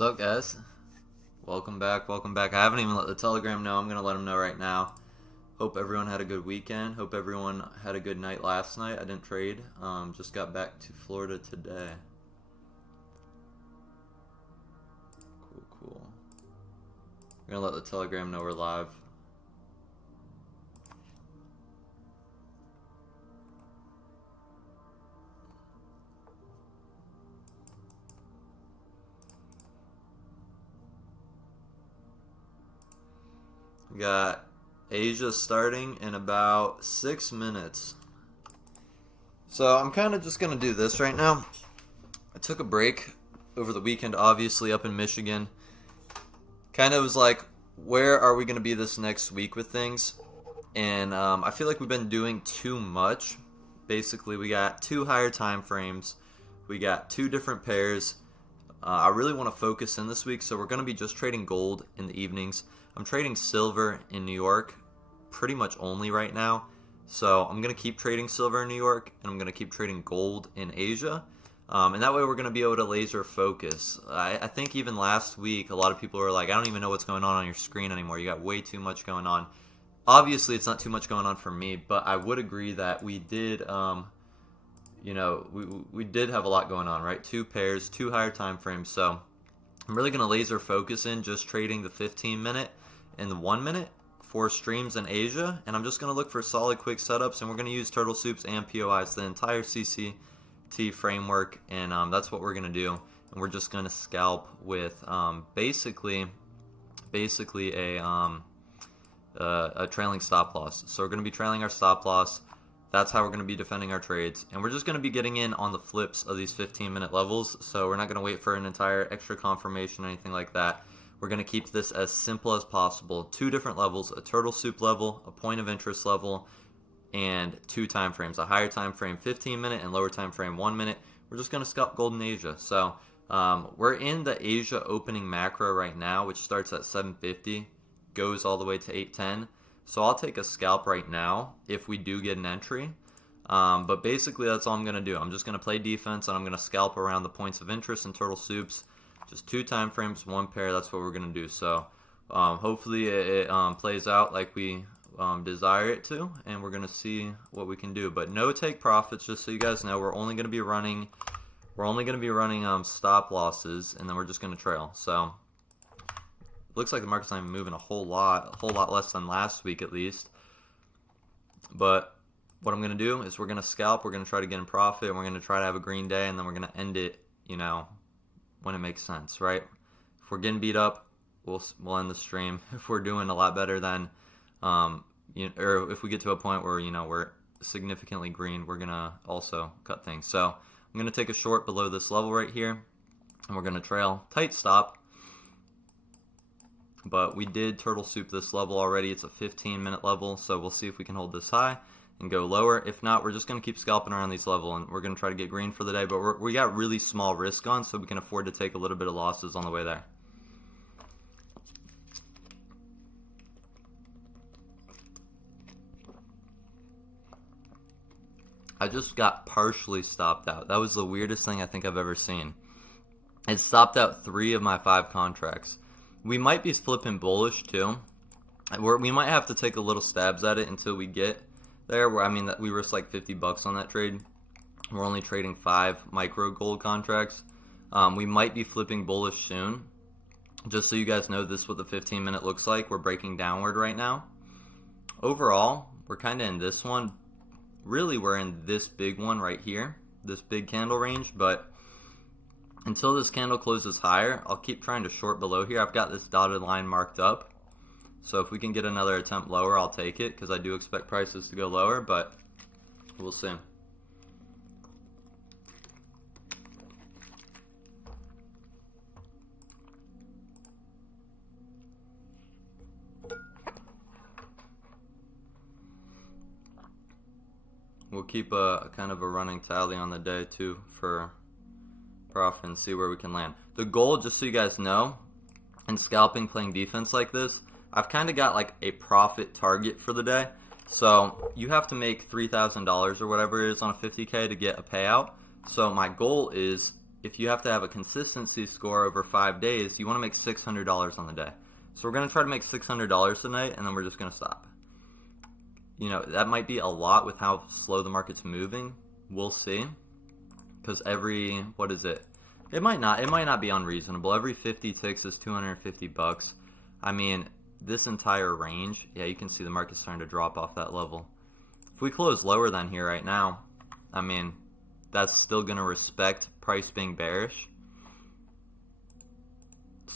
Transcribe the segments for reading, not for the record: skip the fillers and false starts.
What's up, guys? Welcome back. I haven't even let the Telegram know. I'm going to let them know right now. Hope everyone had a good weekend. Hope everyone had a good night last night. I didn't trade. Just got back to Florida today. Cool. I'm going to let the Telegram know we're live. We got Asia starting in about 6 minutes. So I'm kind of just going to do this right now. I took a break over the weekend, obviously, up in Michigan. Kind of was like, where are we going to be this next week with things? And I feel like we've been doing too much. Basically, we got 2 higher time frames. We got 2 different pairs. I really want to focus in this week, so we're going to be just trading gold in the evenings. I'm trading silver in New York pretty much only right now. So I'm going to keep trading silver in New York, and I'm going to keep trading gold in Asia. And that way we're going to be able to laser focus. I think even last week, a lot of people were like, I don't even know what's going on your screen anymore. You got way too much going on. Obviously, it's not too much going on for me, but I would agree that we did, we did have a lot going on, right? 2 pairs, 2 higher time frames. So I'm really going to laser focus in just trading the 15-minute and the 1-minute for streams in Asia, and I'm just going to look for solid quick setups, and we're going to use turtle soups and POIs, the entire CCT framework, and that's what we're going to do. And we're just going to scalp with basically a trailing stop loss. So we're going to be trailing our stop loss. That's how we're going to be defending our trades, and we're just going to be getting in on the flips of these 15-minute levels. So we're not going to wait for an entire extra confirmation or anything like that. We're going to keep this as simple as possible. 2 different levels, a turtle soup level, a point of interest level, and 2 time frames. A higher time frame 15-minute and lower time frame 1 minute. We're just going to scalp gold in Asia. So we're in the Asia opening macro right now, which starts at 750, goes all the way to 810. So I'll take a scalp right now if we do get an entry. But basically that's all I'm going to do. I'm just going to play defense, and I'm going to scalp around the points of interest and turtle soups. Just 2 time frames, 1 pair. That's what we're going to do. So hopefully it plays out like we desire it to, and we're going to see what we can do. But no take profits, just so you guys know. We're only going to be running stop losses, and then we're just going to trail. So looks like the market's not even moving a whole lot less than last week at least. But what I'm going to do is we're going to scalp, we're going to try to get in profit, and we're going to try to have a green day, and then we're going to end it, when it makes sense, right? If we're getting beat up, we'll end the stream. If we're doing a lot better than, or if we get to a point where, we're significantly green, we're going to also cut things. So I'm going to take a short below this level right here, and we're going to trail. Tight stop. But we did turtle soup this level already. It's a 15-minute level, so we'll see if we can hold this high and go lower. If not, we're just going to keep scalping around these levels, and we're going to try to get green for the day. But we got really small risk on, so we can afford to take a little bit of losses on the way there. I just got partially stopped out. That was the weirdest thing I think I've ever seen. It stopped out 3 of my 5 contracts. We might be flipping bullish too. We might have to take a little stabs at it until we get there. We risked like $50 on that trade. We're only trading 5 micro gold contracts. We might be flipping bullish soon. Just so you guys know, this is what the 15-minute looks like. We're breaking downward right now. Overall, we're kind of in this one. Really, we're in this big one right here, this big candle range, but until this candle closes higher, I'll keep trying to short below here. I've got this dotted line marked up. So if we can get another attempt lower, I'll take it, because I do expect prices to go lower, but we'll see. We'll keep a kind of a running tally on the day too for profit and see where we can land. The goal, just so you guys know, in scalping, playing defense like this, I've kind of got like a profit target for the day. So you have to make $3,000 or whatever it is on a 50K to get a payout. So my goal is if you have to have a consistency score over 5 days, you want to make $600 on the day. So we're going to try to make $600 tonight, and then we're just going to stop. You know, that might be a lot with how slow the market's moving. We'll see. Because every, what is it? It might not be unreasonable. Every 50 ticks is $250. I mean, this entire range, yeah, you can see the market's starting to drop off that level. If we close lower than here right now, I mean, that's still going to respect price being bearish.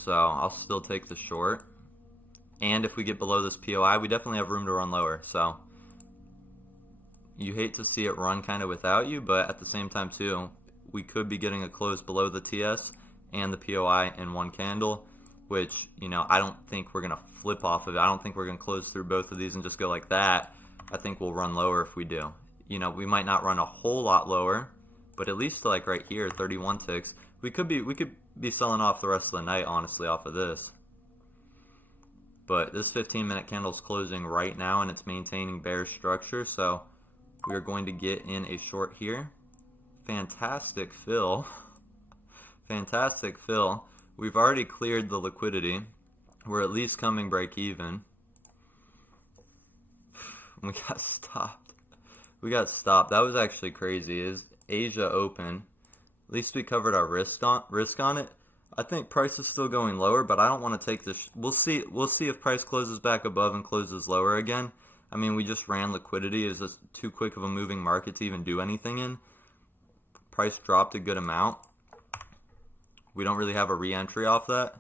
So I'll still take the short. And if we get below this POI, we definitely have room to run lower. So you hate to see it run kind of without you, but at the same time too, we could be getting a close below the TS and the POI in one candle, which, you know, I don't think we're going to flip off of it. I don't think we're going to close through both of these and just go like that. I think we'll run lower if we do. You know, we might not run a whole lot lower, but at least like right here, 31 ticks. We could be selling off the rest of the night, honestly, off of this. But this 15-minute candle is closing right now, and it's maintaining bearish structure, so we are going to get in a short here. Fantastic fill. Fantastic fill. We've already cleared the liquidity. We're at least coming break even. We got stopped. We got stopped. That was actually crazy. Is Asia open? At least we covered our risk on it. I think price is still going lower, but I don't want to take this. We'll see if price closes back above and closes lower again. I mean, we just ran liquidity. Is this too quick of a moving market to even do anything in? Price dropped a good amount. We don't really have a re-entry off that.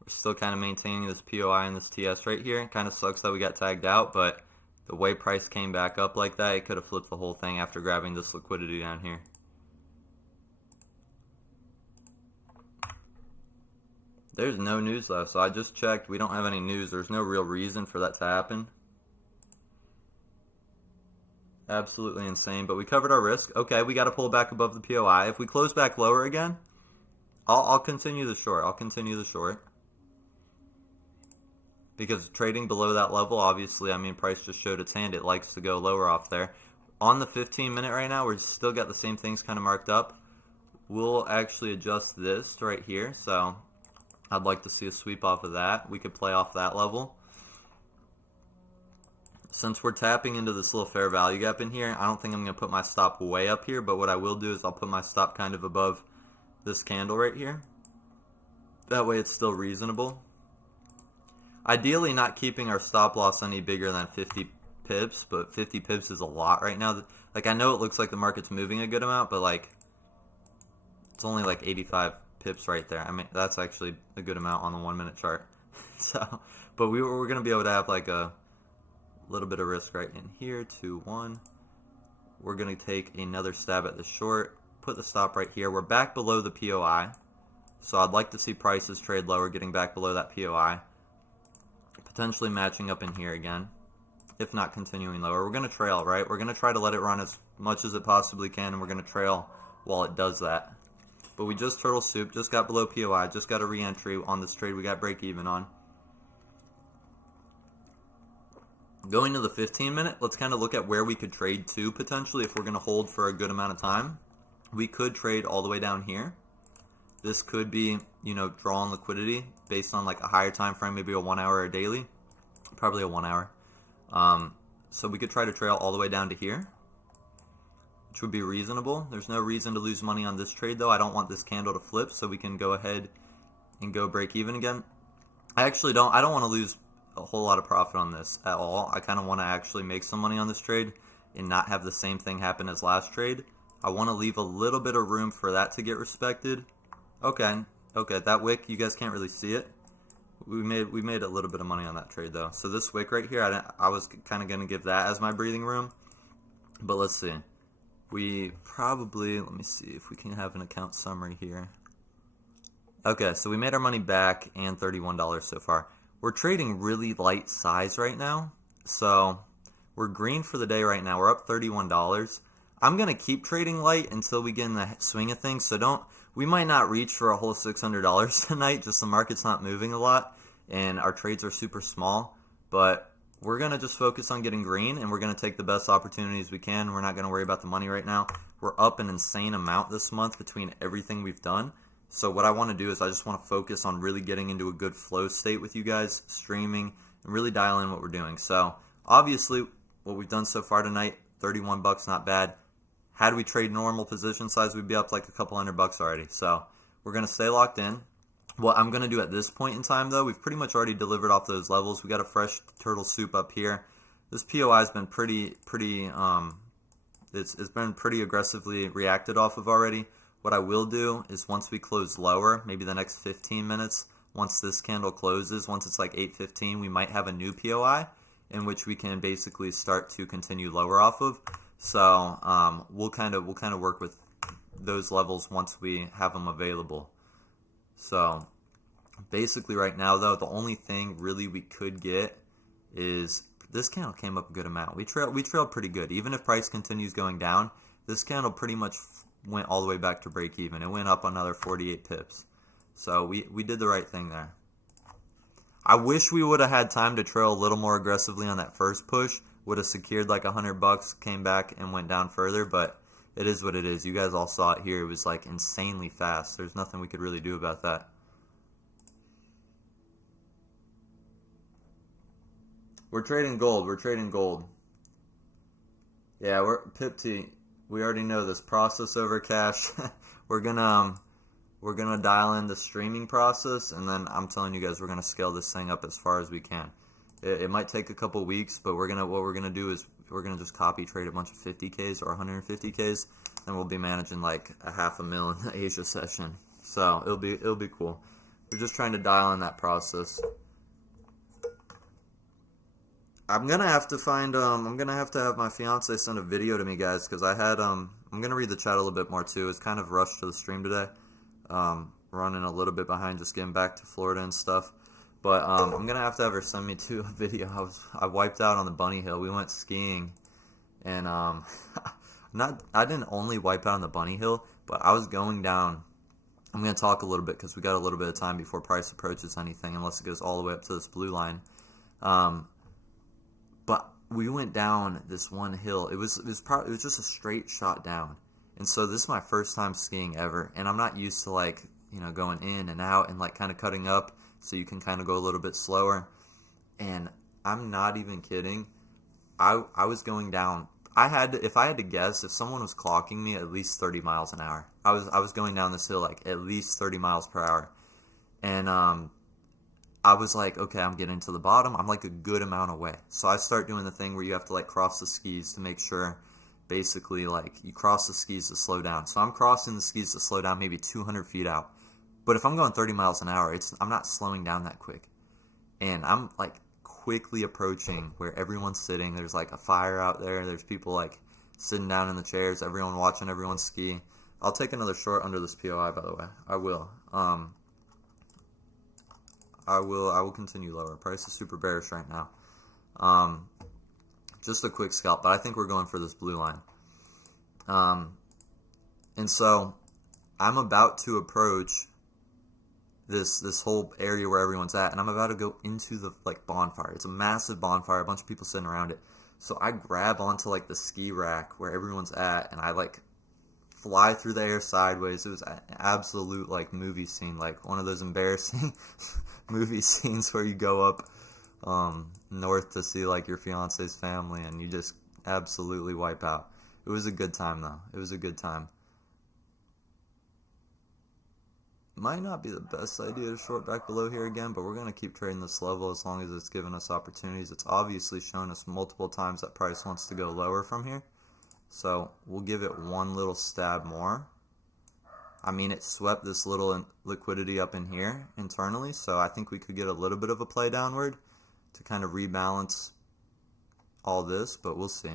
We're still kind of maintaining this POI and this TS right here. It kind of sucks that we got tagged out, but the way price came back up like that, it could have flipped the whole thing after grabbing this liquidity down here. There's no news left, so I just checked. We don't have any news. There's no real reason for that to happen. Absolutely insane, but we covered our risk. Okay, we got to pull back above the POI. If we close back lower again, I'll continue the short. I'll continue the short. Because trading below that level, obviously, I mean, price just showed its hand. It likes to go lower off there. On the 15-minute right now, we're still got the same things kind of marked up. We'll actually adjust this right here, so I'd like to see a sweep off of that. We could play off that level. Since we're tapping into this little fair value gap in here, I don't think I'm going to put my stop way up here, but what I will do is I'll put my stop kind of above this candle right here. That way it's still reasonable. Ideally not keeping our stop loss any bigger than 50 pips, but 50 pips is a lot right now. Like, I know it looks like the market's moving a good amount, but like, it's only like 85 pips right there. I mean, that's actually a good amount on the 1 minute chart. So, but we're going to be able to have like a little bit of risk right in here. 2-1. We're going to take another stab at the short, put the stop right here. We're back below the POI, so I'd like to see prices trade lower, getting back below that POI, potentially matching up in here again, if not continuing lower. We're going to trail, right? We're going to try to let it run as much as it possibly can, and we're going to trail while it does that. But we just turtle soup, just got below POI, just got a re-entry on this trade we got break even on. Going to the 15-minute, let's kind of look at where we could trade to potentially if we're going to hold for a good amount of time. We could trade all the way down here. This could be, you know, drawing liquidity based on like a higher time frame, maybe a 1 hour or a daily. Probably a 1 hour. So we could try to trail all the way down to here, which would be reasonable. There's no reason to lose money on this trade though. I don't want this candle to flip, so we can go ahead and go break even again. I don't want to lose a whole lot of profit on this at all. I kind of want to actually make some money on this trade and not have the same thing happen as last trade. I want to leave a little bit of room for that to get respected. Okay, that wick, you guys can't really see it. We made a little bit of money on that trade though. So this wick right here, I was kind of going to give that as my breathing room. But let's see. We probably, let me see if we can have an account summary here. Okay, so we made our money back and $31 so far. We're trading really light size right now, so we're green for the day right now. We're up $31. I'm going to keep trading light until we get in the swing of things, so we might not reach for a whole $600 tonight, just the market's not moving a lot, and our trades are super small, but we're going to just focus on getting green, and we're going to take the best opportunities we can. We're not going to worry about the money right now. We're up an insane amount this month between everything we've done. So what I want to do is I just want to focus on really getting into a good flow state with you guys, streaming, and really dial in what we're doing. So obviously what we've done so far tonight, 31 bucks, not bad. Had we trade normal position size, we'd be up like a couple $100 already. So we're going to stay locked in. What I'm going to do at this point in time, though, we've pretty much already delivered off those levels. We got a fresh turtle soup up here. This POI has been it's been pretty aggressively reacted off of already. What I will do is once we close lower, maybe the next 15 minutes, once this candle closes, once it's like 8:15, we might have a new POI in which we can basically start to continue lower off of. So we'll kind of work with those levels once we have them available. So basically right now, though, the only thing really we could get is this candle came up a good amount. We trailed pretty good. Even if price continues going down, this candle pretty much went all the way back to break even. It went up another 48 pips. So we did the right thing there. I wish we would have had time to trail a little more aggressively on that first push. Would have secured like $100, came back and went down further, but it is what it is. You guys all saw it here. It was like insanely fast. There's nothing we could really do about that. We're trading gold. We're trading gold. Yeah, we're Pip T. We already know this process over cash. we're gonna dial in the streaming process, and then I'm telling you guys, we're gonna scale this thing up as far as we can. It might take a couple weeks, but what we're gonna do is we're gonna just copy trade a bunch of 50Ks or 150Ks, and we'll be managing like a $500,000 in the Asia session. So it'll be cool. We're just trying to dial in that process. I'm gonna have to have my fiance send a video to me, guys, because I had I'm gonna read the chat a little bit more too. It's kind of rushed to the stream today. Running a little bit behind, just getting back to Florida and stuff. But I'm gonna have to have her send me to a video. I wiped out on the bunny hill. We went skiing, and I didn't only wipe out on the bunny hill, but I was going down. I'm gonna talk a little bit because we got a little bit of time before price approaches anything, unless it goes all the way up to this blue line. But we went down this one hill. It was just a straight shot down, and so this is my first time skiing ever, and I'm not used to like going in and out and like kind of cutting up. So you can kind of go a little bit slower. And I'm not even kidding. I was going down. If I had to guess, if someone was clocking me at least 30 miles an hour. I was going down this hill like at least 30 miles per hour. And I was like, okay, I'm getting to the bottom. I'm like a good amount away. So I start doing the thing where you have to like cross the skis to make sure basically like you cross the skis to slow down. So I'm crossing the skis to slow down maybe 200 feet out. But if I'm going 30 miles an hour, I'm not slowing down that quick. And I'm like quickly approaching where everyone's sitting. There's like a fire out there. There's people like sitting down in the chairs, everyone watching everyone ski. I'll take another short under this POI, by the way. I will. I will continue lower. Price is super bearish right now. Just a quick scalp, but I think we're going for this blue line. And so I'm about to approach this whole area where everyone's at, and I'm about to go into the like bonfire. It's a massive bonfire, a bunch of people sitting around it. So I grab onto like the ski rack where everyone's at, and I like fly through the air sideways. It was an absolute like movie scene, like one of those embarrassing movie scenes where you go up north to see like your fiance's family and you just absolutely wipe out. It was a good time though. It was a good time. Might not be the best idea to short back below here again, but we're going to keep trading this level as long as it's giving us opportunities. It's obviously shown us multiple times that price wants to go lower from here. So we'll give it one little stab more. I mean, it swept this little liquidity up in here internally, so I think we could get a little bit of a play downward to kind of rebalance all this, but we'll see.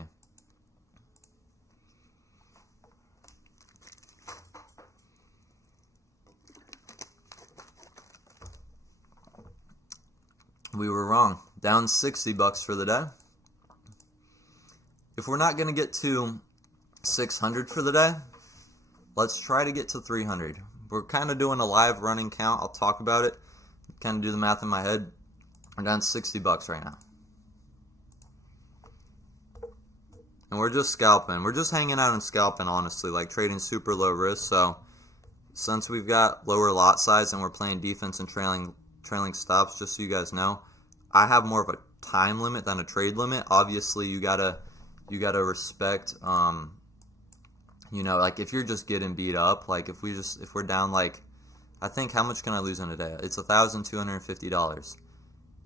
We were wrong. Down 60 bucks for the day. If we're not going to get to 600 for the day, let's try to get to 300. We're kind of doing a live running count. I'll talk about it. Kind of do the math in my head. We're down 60 bucks right now. And we're just scalping. We're just hanging out and scalping, honestly, like trading super low risk. So since we've got lower lot size and we're playing defense and trailing stops, just so you guys know, I have more of a time limit than a trade limit. Obviously, you gotta respect, you know, like if you're just getting beat up, like if we're down, like, I think, how much can I lose in a day? It's $1,250.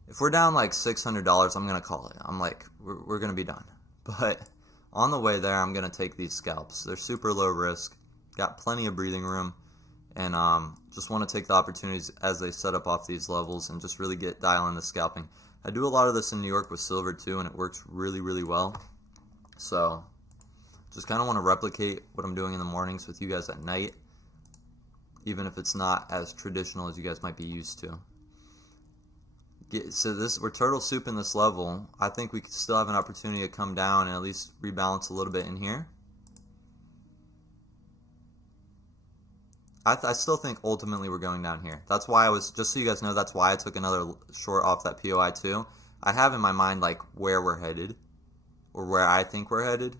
If we're down like $600, I'm gonna call it. I'm like, we're gonna be done. But on the way there, I'm gonna take these scalps. They're super low risk, got plenty of breathing room, and just want to take the opportunities as they set up off these levels and just really get dialing the scalping. I do a lot of this in New York with silver too, and it works really, really well. So just kind of want to replicate what I'm doing in the mornings with you guys at night, even if it's not as traditional as you guys might be used to. So we're turtle soup in this level. I think we could still have an opportunity to come down and at least rebalance a little bit in here. I still think ultimately we're going down here. That's why just so you guys know, that's why I took another short off that POI too. I have in my mind like where we're headed, or where I think we're headed.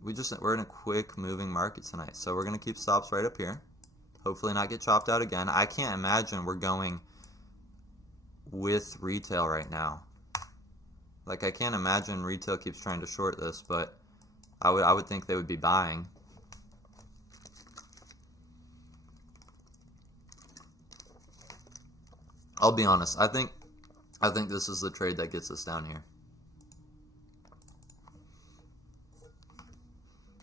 We're in a quick moving market tonight, so we're gonna keep stops right up here. Hopefully not get chopped out again. I can't imagine we're going with retail right now. Like, I can't imagine retail keeps trying to short this, but I would think they would be buying. I'll be honest. I think this is the trade that gets us down here.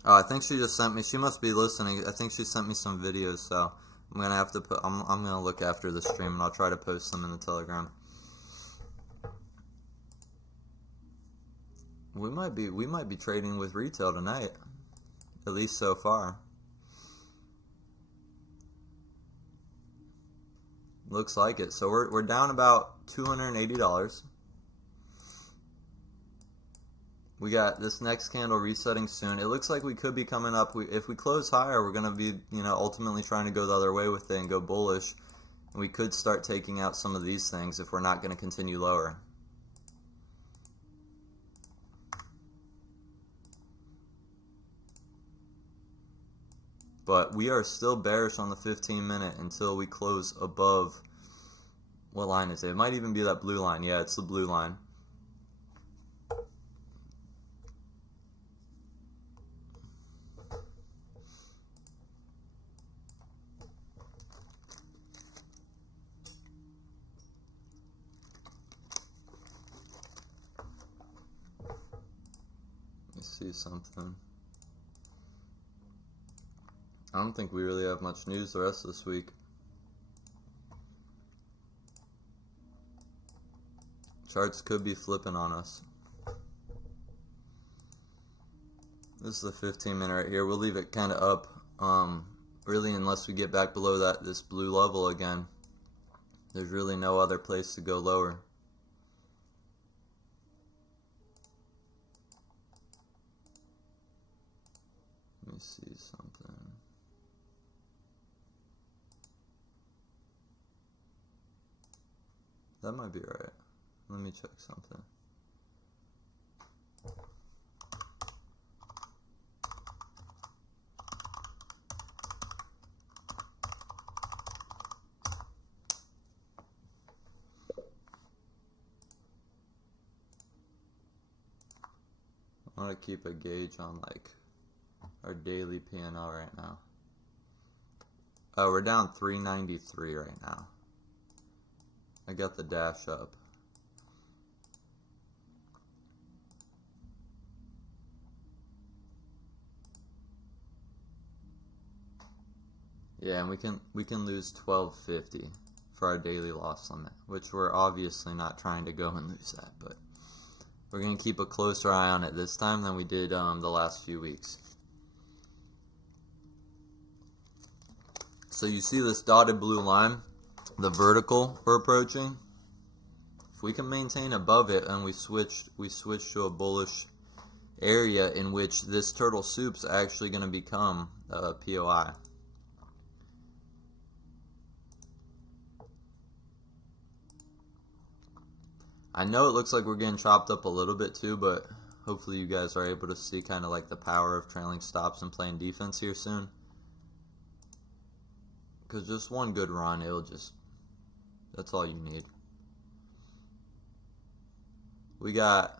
Oh, I think she just sent me. She must be listening. I think she sent me some videos, so I'm gonna have to put. I'm gonna look after the stream, and I'll try to post them in the Telegram. We might be trading with retail tonight, at least so far. Looks like it. So we're down about $280. We got this next candle resetting soon. It looks like we could be coming up. If we close higher, we're gonna be, you know, ultimately trying to go the other way with it and go bullish. And we could start taking out some of these things if we're not going to continue lower. But we are still bearish on the 15-minute until we close above. What line is it? It might even be that blue line. Yeah, it's the blue line. Let me see something. I don't think we really have much news the rest of this week. Charts could be flipping on us. This is the 15-minute right here. We'll leave it kind of up, really, unless we get back below this blue level again. There's really no other place to go lower. Let me see something. That might be right. Let me check something. I want to keep a gauge on like our daily P&L right now. Oh, we're down 393 right now. I got the dash up. Yeah, and we can lose 1250 for our daily loss limit, which we're obviously not trying to go and lose that, but we're going to keep a closer eye on it this time than we did the last few weeks. So you see this dotted blue line, the vertical we're approaching. If we can maintain above it and we switch to a bullish area in which this turtle soup's actually going to become a POI. I know it looks like we're getting chopped up a little bit too, but Hopefully you guys are able to see kind of like the power of trailing stops and playing defense here soon. Because just one good run, it'll just, that's all you need. We got,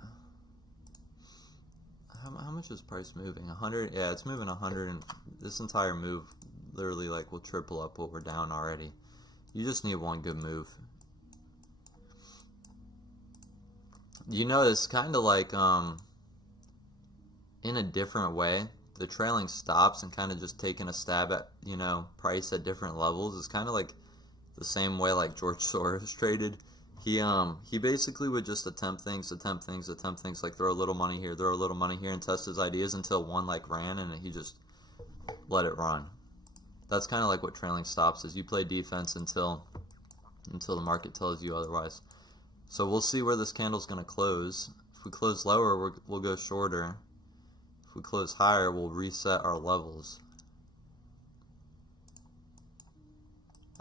how much is price moving? 100? Yeah, it's moving 100, and this entire move literally like will triple up what we're down already. You just need one good move. You notice kind of like in a different way, the trailing stops and kind of just taking a stab at, you know, price at different levels is kind of like the same way like George Soros traded. He basically would just attempt things, like throw a little money here, and test his ideas until one like ran, and he just let it run. That's kind of like what trailing stops is. You play defense until the market tells you otherwise. So we'll see where this candle's going to close. If we close lower, we'll go shorter. If we close higher, we'll reset our levels.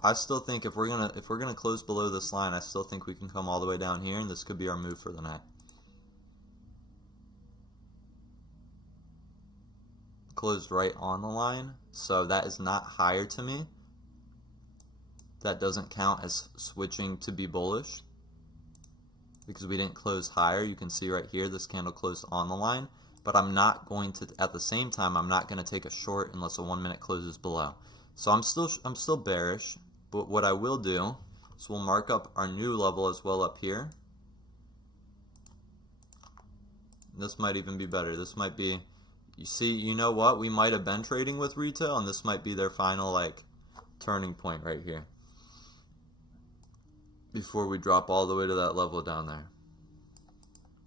I still think if we're gonna close below this line, I still think we can come all the way down here, and this could be our move for the night. Closed right on the line, so that is not higher to me. That doesn't count as switching to be bullish because we didn't close higher. You can see right here this candle closed on the line, but I'm not going to, at the same time, I'm not going to take a short unless a 1 minute closes below. So I'm still bearish, but what I will do is we'll mark up our new level as well up here. This might even be better. This might be, you see, you know what? We might have been trading with retail, and this might be their final like turning point right here before we drop all the way to that level down there.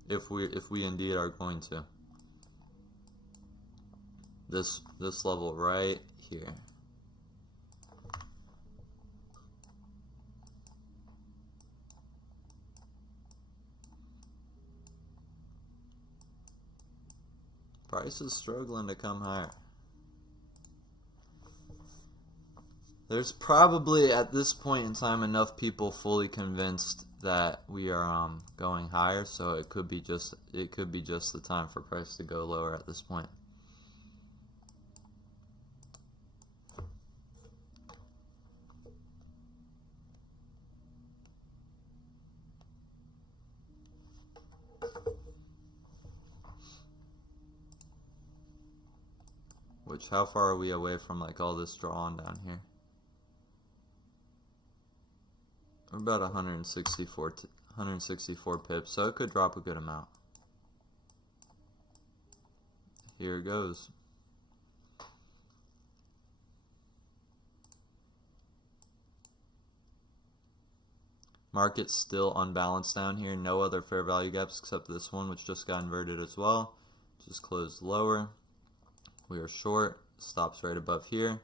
If we indeed are going to. This level right here. Price is struggling to come higher. There's probably at this point in time enough people fully convinced that we are going higher, so it could be just the time for price to go lower at this point. Which, how far are we away from like all this draw on down here? We're about 164 pips, so it could drop a good amount. Here it goes. Market's still unbalanced down here. No other fair value gaps except this one, which just got inverted as well. Just closed lower. We are short. Stops right above here.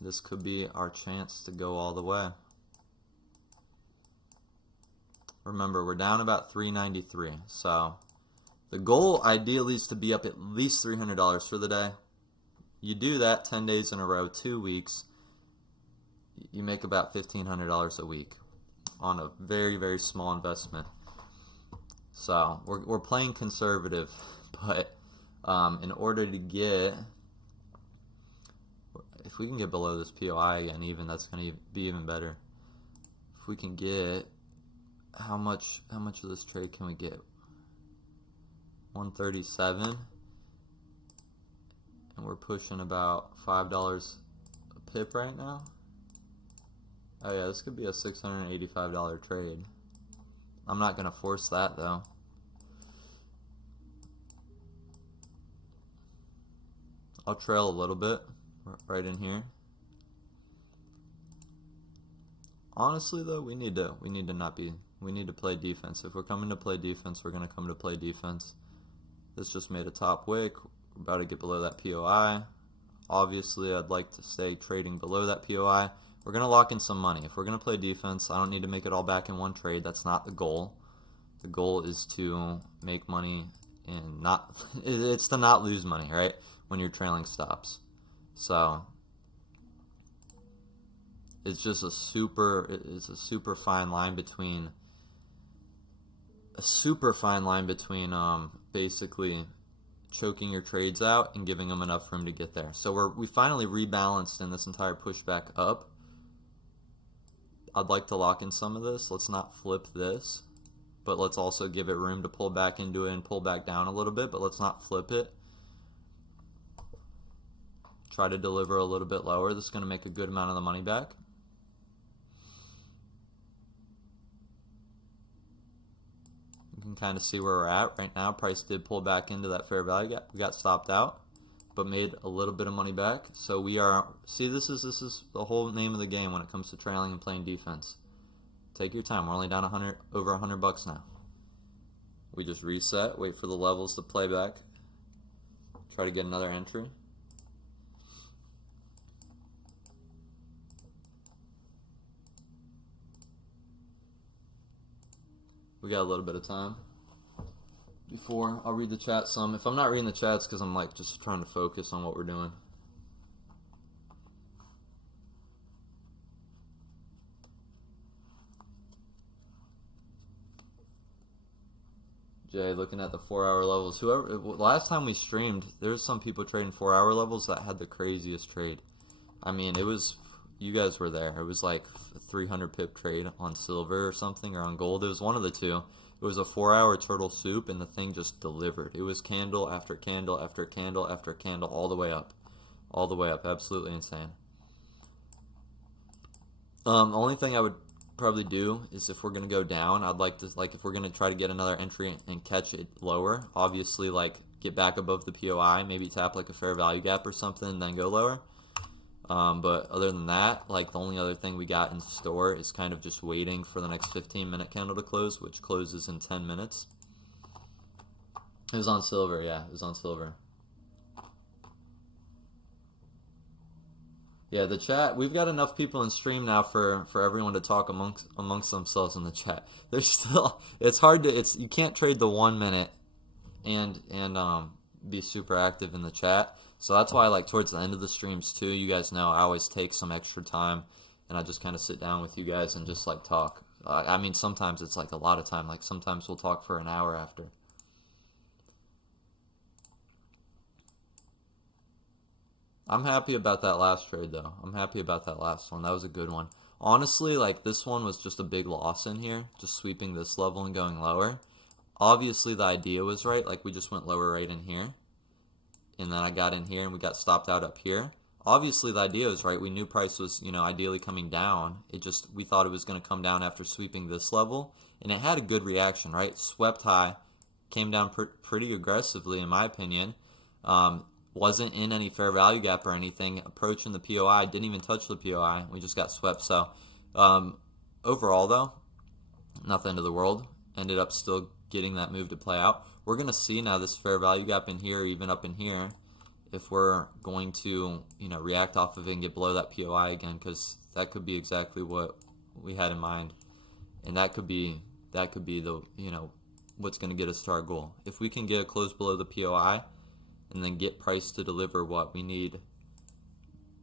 This could be our chance to go all the way. Remember, we're down about $393. So the goal ideally is to be up at least $300 for the day. You do that 10 days in a row, 2 weeks, you make about $1,500 a week on a very, very small investment. So we're playing conservative, but in order to get, if we can get below this POI again, even that's going to be even better. If we can get, how much of this trade can we get? 137, and we're pushing about $5 a pip right now. Oh yeah, this could be a $685 trade. I'm not going to force that though. I'll trail a little bit right in here. Honestly though, we need to play defense. If we're coming to play defense, we're going to come to play defense. This just made a top wick. We're about to get below that POI. Obviously, I'd like to stay trading below that POI. We're going to lock in some money. If we're going to play defense, I don't need to make it all back in one trade. That's not the goal. The goal is to make money and it's to not lose money, right? When you're trailing stops. So it's just a super fine line between basically choking your trades out and giving them enough room to get there. So we finally rebalanced in this entire pushback up. I'd like to lock in some of this. Let's not flip this, but let's also give it room to pull back into it and pull back down a little bit, but let's not flip it. Try to deliver a little bit lower. This is going to make a good amount of the money back. You can kind of see where we're at right now. Price did pull back into that fair value gap. We got stopped out, but made a little bit of money back. So we are, see, this is the whole name of the game when it comes to trailing and playing defense. Take your time. We're only down over $100 now. We just reset, wait for the levels to play back, try to get another entry. We got a little bit of time before I'll read the chat some. If I'm not reading the chats, because I'm like just trying to focus on what we're doing. Jay, looking at the 4-hour levels. Whoever, last time we streamed, there was some people trading 4-hour levels that had the craziest trade. I mean, it was, you guys were there. It was like a 300 pip trade on silver or something, or on gold. It was one of the two. It was a 4-hour turtle soup, and the thing just delivered. It was candle after candle after candle after candle, all the way up. All the way up. Absolutely insane. The only thing I would probably do is if we're going to go down, I'd like to, like, if we're going to try to get another entry and catch it lower, obviously, like, get back above the POI, maybe tap like a fair value gap or something, and then go lower. But other than that, like, the only other thing we got in store is kind of just waiting for the next 15-minute candle to close, which closes in 10 minutes. It was on silver, yeah, it was on silver. Yeah, the chat, we've got enough people in stream now for everyone to talk amongst themselves in the chat. There's still, it's hard to, you can't trade the 1 minute and be super active in the chat. So that's why, like, towards the end of the streams too, you guys know I always take some extra time and I just kind of sit down with you guys and just like talk. I mean, sometimes it's like a lot of time, like sometimes we'll talk for an hour after. I'm happy about that last trade though. I'm happy about that last one. That was a good one. Honestly, like, this one was just a big loss in here, just sweeping this level and going lower. Obviously the idea was right, like we just went lower right in here. And then I got in here and we got stopped out up here. Obviously the idea was right. We knew price was, you know, ideally coming down. It just, we thought it was going to come down after sweeping this level. And it had a good reaction, right? Swept high, came down pretty aggressively in my opinion. Wasn't in any fair value gap or anything. Approaching the POI, didn't even touch the POI. We just got swept. So overall though, not the end of the world. Ended up still getting that move to play out. We're going to see now this fair value gap in here, even up in here, if we're going to, you know, react off of it and get below that POI again, because that could be exactly what we had in mind. And that could be the, you know, what's going to get us to our goal. If we can get a close below the POI and then get price to deliver what we need,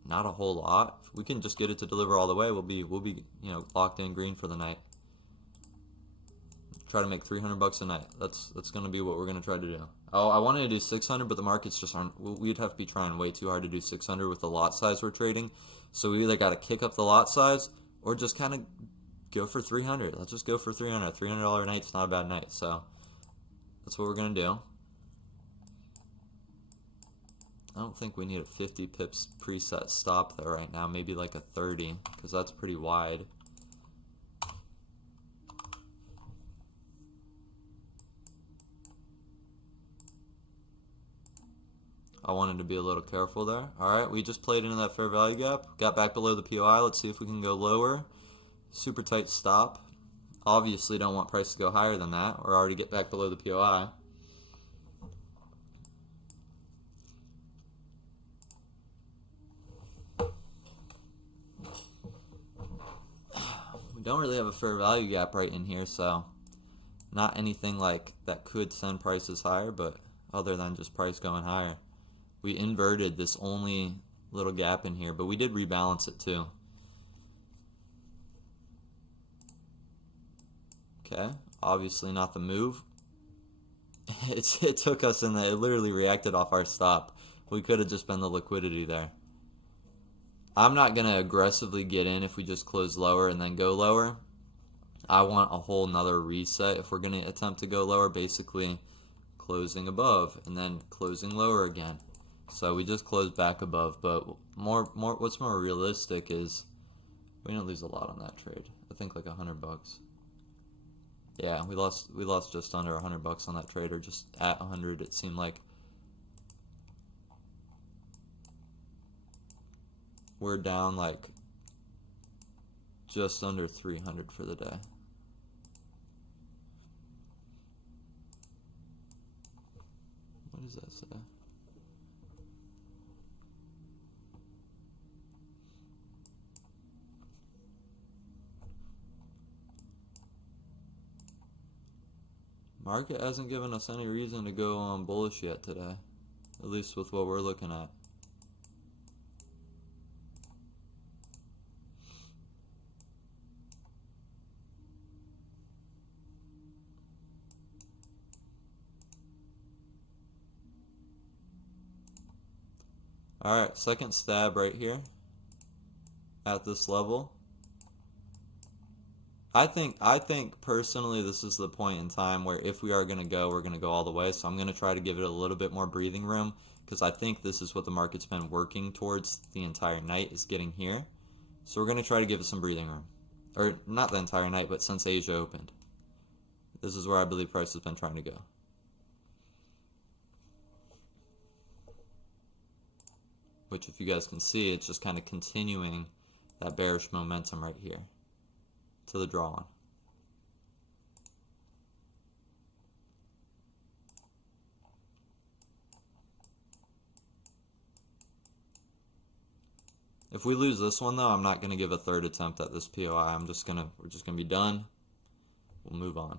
not a whole lot. If we can just get it to deliver all the way, we'll be, you know, locked in green for the night. Try to make $300 a night. That's going to be what we're going to try to do. Oh, I wanted to do 600, but the markets just aren't. We'd have to be trying way too hard to do 600 with the lot size we're trading. So we either got to kick up the lot size or just kind of go for 300. Let's just go for 300. $300 a night's not a bad night. So that's what we're going to do. I don't think we need a 50 pips preset stop there right now. Maybe like a 30, because that's pretty wide. I wanted to be a little careful there. Alright, we just played into that fair value gap. Got back below the POI. Let's see if we can go lower. Super tight stop. Obviously don't want price to go higher than that, or already get back below the POI. We don't really have a fair value gap right in here, so not anything like that could send prices higher, but other than just price going higher. We inverted this only little gap in here, but we did rebalance it too. Okay, obviously not the move. it took us in that it literally reacted off our stop. We could have just been the liquidity there. I'm not going to aggressively get in if we just close lower and then go lower. I want a whole nother reset if we're going to attempt to go lower, basically closing above and then closing lower again. So we just closed back above, but what's more realistic is we didn't lose a lot on that trade. I think like $100. Yeah, we lost just under $100 on that trade, or just at 100 it seemed like. We're down like just under 300 for the day. What does that say? Market hasn't given us any reason to go bullish yet today, at least with what we're looking at. Alright, second stab right here at this level. I think personally this is the point in time where if we are going to go, we're going to go all the way. So I'm going to try to give it a little bit more breathing room, because I think this is what the market's been working towards the entire night, is getting here. So we're going to try to give it some breathing room. Or not the entire night, but since Asia opened. This is where I believe price has been trying to go. Which, if you guys can see, it's just kind of continuing that bearish momentum right here to the draw on. If we lose this one though, I'm not going to give a third attempt at this POI. We're just going to be done. We'll move on.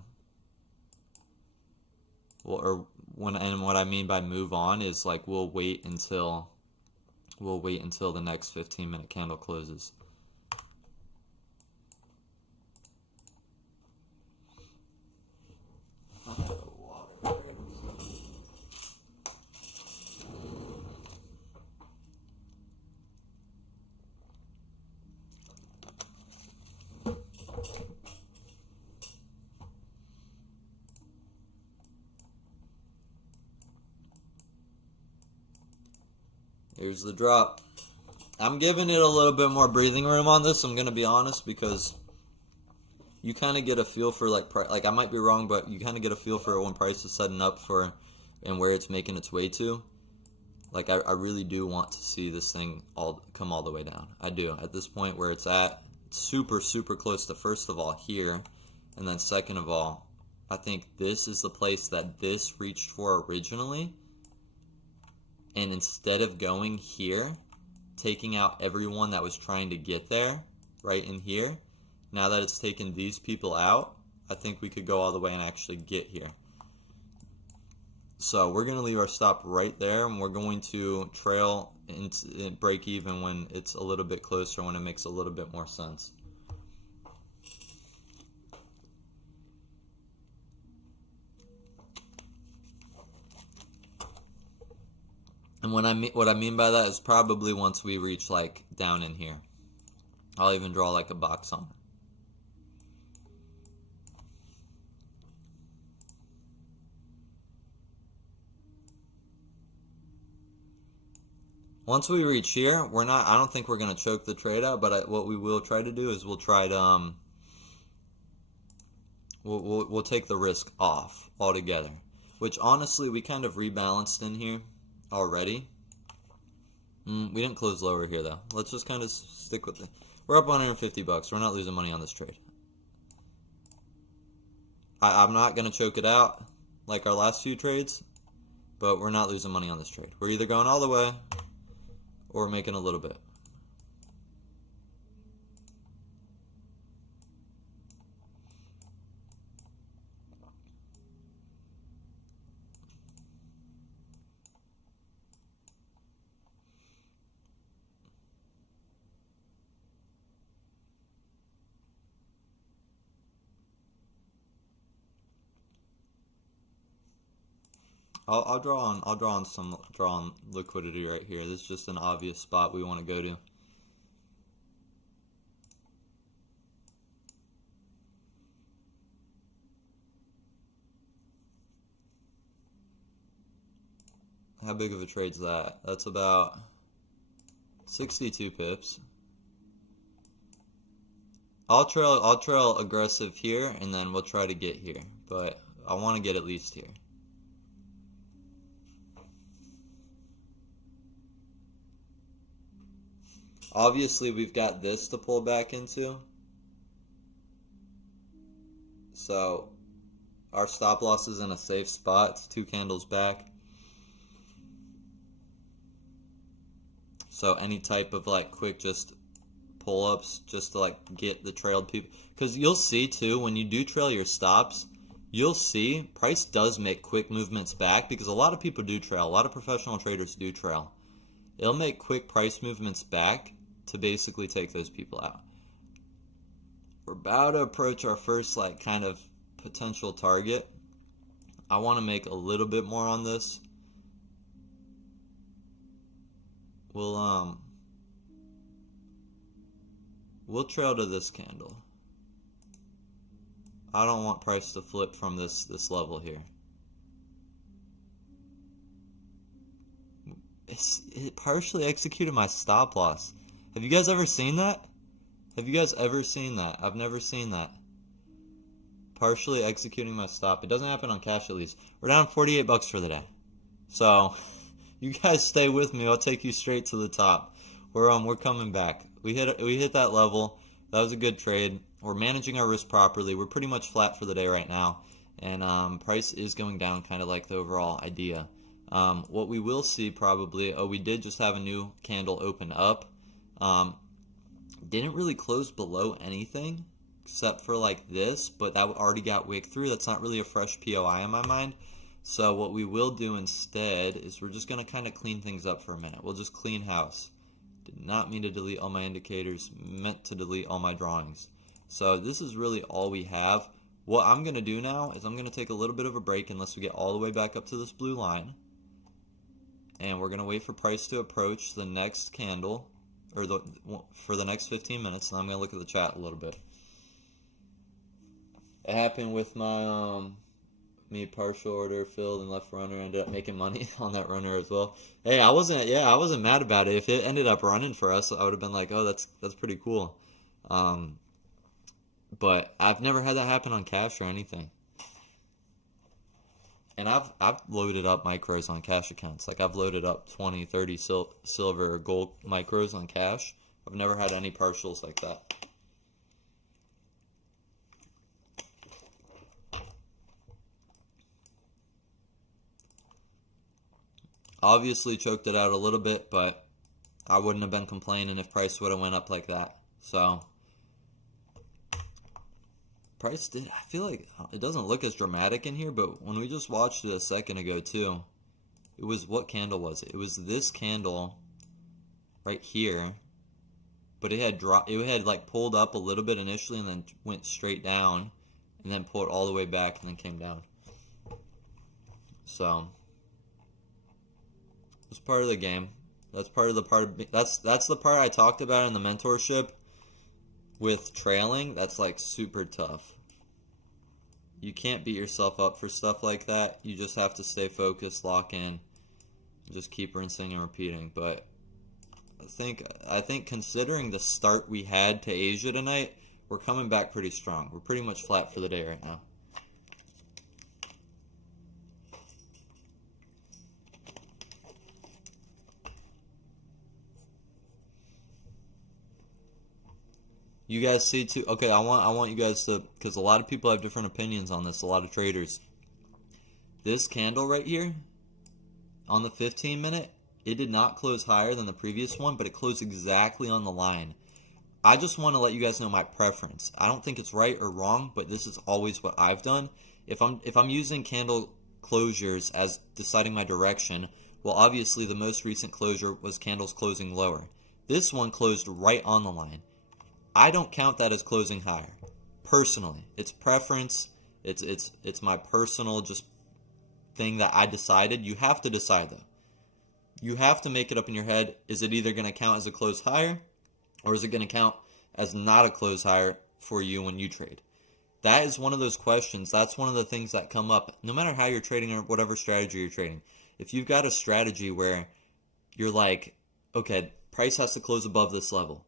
Well, and what I mean by move on is like we'll wait until the next 15-minute candle closes. Here's the drop. I'm giving it a little bit more breathing room on this, I'm going to be honest, because you kind of get a feel for like I might be wrong, but you kind of get a feel for when price is setting up for and where it's making its way to. Like I really do want to see this thing come all the way down. I do. At this point where it's at, super close to, first of all, here, and then second of all, I think this is the place that this reached for originally. And instead of going here, taking out everyone that was trying to get there, right in here, now that it's taken these people out, I think we could go all the way and actually get here. So we're going to leave our stop right there, and we're going to trail and break even when it's a little bit closer, when it makes a little bit more sense. And what I mean by that is probably once we reach like down in here. I'll even draw like a box on it. Once we reach here, I don't think we're going to choke the trade out, but what we will try to do is we'll try to we'll take the risk off altogether, which honestly we kind of rebalanced in here already. We didn't close lower here though. Let's just kind of stick with it. We're up $150. We're not losing money on this trade. I'm not going to choke it out like our last few trades, but we're not losing money on this trade. We're either going all the way or making a little bit. I'll draw on liquidity right here. This is just an obvious spot we want to go to. How big of a trade's that? That's about 62 pips. I'll trail aggressive here, and then we'll try to get here. But I want to get at least here. Obviously, we've got this to pull back into. So our stop loss is in a safe spot. It's 2 candles back. So any type of like quick just pull-ups just to like get the trailed people, because you'll see too when you do trail your stops, you'll see price does make quick movements back, because a lot of people do trail, a lot of professional traders do trail. It'll make quick price movements back to basically take those people out. We're about to approach our first like kind of potential target. I want to make a little bit more on this. We'll trail to this candle. I don't want price to flip from this level here. It partially executed my stop loss. Have you guys ever seen that? Have you guys ever seen that? I've never seen that. Partially executing my stop. It doesn't happen on cash at least. We're down 48 bucks for the day. So you guys stay with me. I'll take you straight to the top. We're coming back. We hit that level. That was a good trade. We're managing our risk properly. We're pretty much flat for the day right now, and price is going down, kind of like the overall idea. What we will see probably, we did just have a new candle open up. Didn't really close below anything except for like this, but that already got wick through. That's not really a fresh POI in my mind. So what we will do instead is we're just going to kind of clean things up for a minute. We'll just clean house. Did not mean to delete all my indicators, meant to delete all my drawings. So this is really all we have. What I'm going to do now is I'm going to take a little bit of a break unless we get all the way back up to this blue line. And we're going to wait for price to approach the next candle, or for the next 15 minutes, and I'm going to look at the chat a little bit. It happened with my me partial order filled and left runner, ended up making money on that runner as well. Hey, I wasn't mad about it. If it ended up running for us, I would have been like, oh, that's pretty cool. But I've never had that happen on cash or anything. And I've loaded up micros on cash accounts. Like I've loaded up 20, 30 silver or gold micros on cash. I've never had any partials like that. Obviously choked it out a little bit, but I wouldn't have been complaining if price would have went up like that. So price did, I feel like it doesn't look as dramatic in here, but when we just watched it a second ago too, it was, what candle was it? It was this candle right here, but it had like pulled up a little bit initially and then went straight down and then pulled all the way back and then came down. So it's part of the game. That's the part I talked about in the mentorship with trailing. That's like super tough. You can't beat yourself up for stuff like that. You just have to stay focused, lock in, just keep rinsing and repeating. But I think considering the start we had to Asia tonight, we're coming back pretty strong. We're pretty much flat for the day right now. You guys see too? Okay, I want you guys to, because a lot of people have different opinions on this. A lot of traders. This candle right here, on the 15 minute, it did not close higher than the previous one, but it closed exactly on the line. I just want to let you guys know my preference. I don't think it's right or wrong, but this is always what I've done. If I'm using candle closures as deciding my direction, well, obviously the most recent closure was candles closing lower. This one closed right on the line. I don't count that as closing higher. Personally, it's preference. It's my personal just thing that I decided. You have to decide though. You have to make it up in your head. Is it either going to count as a close higher, or is it going to count as not a close higher for you when you trade? That is one of those questions. That's one of the things that come up no matter how you're trading or whatever strategy you're trading. If you've got a strategy where you're like, okay, price has to close above this level.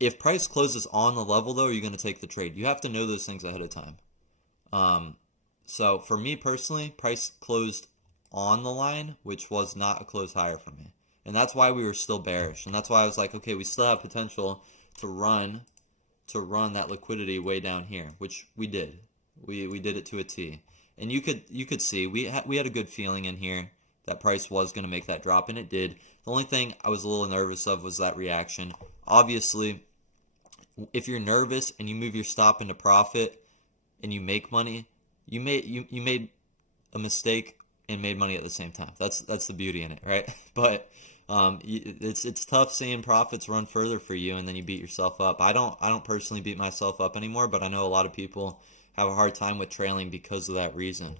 If price closes on the level, though, you're going to take the trade. You have to know those things ahead of time. So for me personally, price closed on the line, which was not a close higher for me. And that's why we were still bearish. And that's why I was like, okay, we still have potential to run that liquidity way down here, which we did. We did it to a T. And you could see we had a good feeling in here that price was going to make that drop, and it did. The only thing I was a little nervous of was that reaction. Obviously, if you're nervous and you move your stop into profit and you make money, you made a mistake and made money at the same time. That's the beauty in it, right? But it's tough seeing profits run further for you and then you beat yourself up. I don't personally beat myself up anymore, but I know a lot of people have a hard time with trailing because of that reason.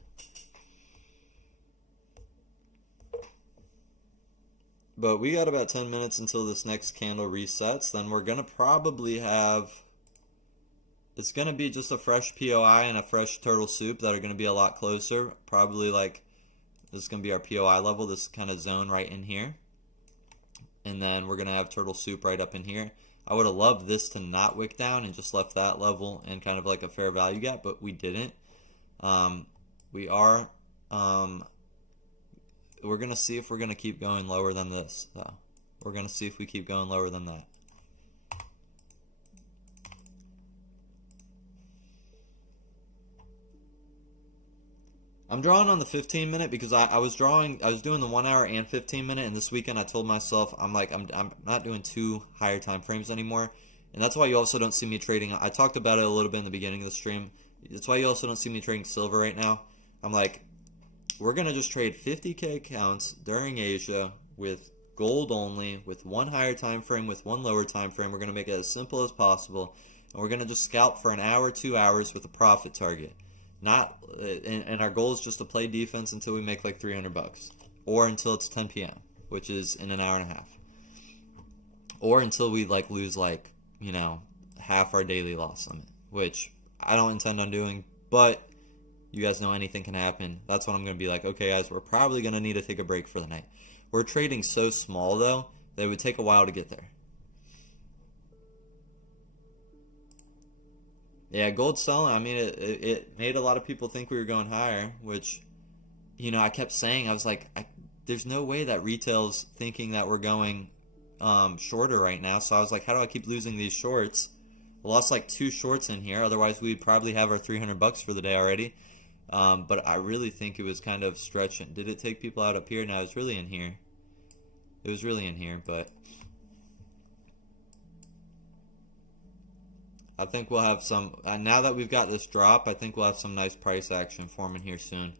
But we got about 10 minutes until this next candle resets. Then we're going to probably have, it's going to be just a fresh POI and a fresh turtle soup that are going to be a lot closer. Probably like, this is going to be our POI level, this kind of zone right in here. And then we're going to have turtle soup right up in here. I would have loved this to not wick down and just left that level and kind of like a fair value gap, but we didn't. We're going to see if we're going to keep going lower than this, though. We're going to see if we keep going lower than that. I'm drawing on the 15 minute because I was doing the 1 hour and 15 minute, and this weekend I told myself I'm not doing 2 higher time frames anymore, and that's why you also don't see me trading. I talked about it a little bit in the beginning of the stream. That's why you also don't see me trading silver right now. I'm like, we're gonna just trade 50K accounts during Asia with gold only, with 1 higher time frame, with 1 lower time frame. We're gonna make it as simple as possible, and we're gonna just scalp for an hour, 2 hours with a profit target. And our goal is just to play defense until we make like $300, or until it's 10 p.m., which is in an hour and a half, or until we like lose like, you know, half our daily loss limit, which I don't intend on doing, but you guys know anything can happen. That's when I'm going to be like, okay guys, we're probably going to need to take a break for the night. We're trading so small though that it would take a while to get there. Yeah, gold selling, I mean, it made a lot of people think we were going higher, which, you know, I kept saying, I was like, there's no way that retail's thinking that we're going shorter right now. So I was like, how do I keep losing these shorts? I lost like 2 shorts in here. Otherwise, we'd probably have our $300 for the day already. But I really think it was kind of stretching. Did it take people out up here? No, it was really in here. It was really in here, but I think we'll have some, now that we've got this drop, I think we'll have some nice price action forming here soon.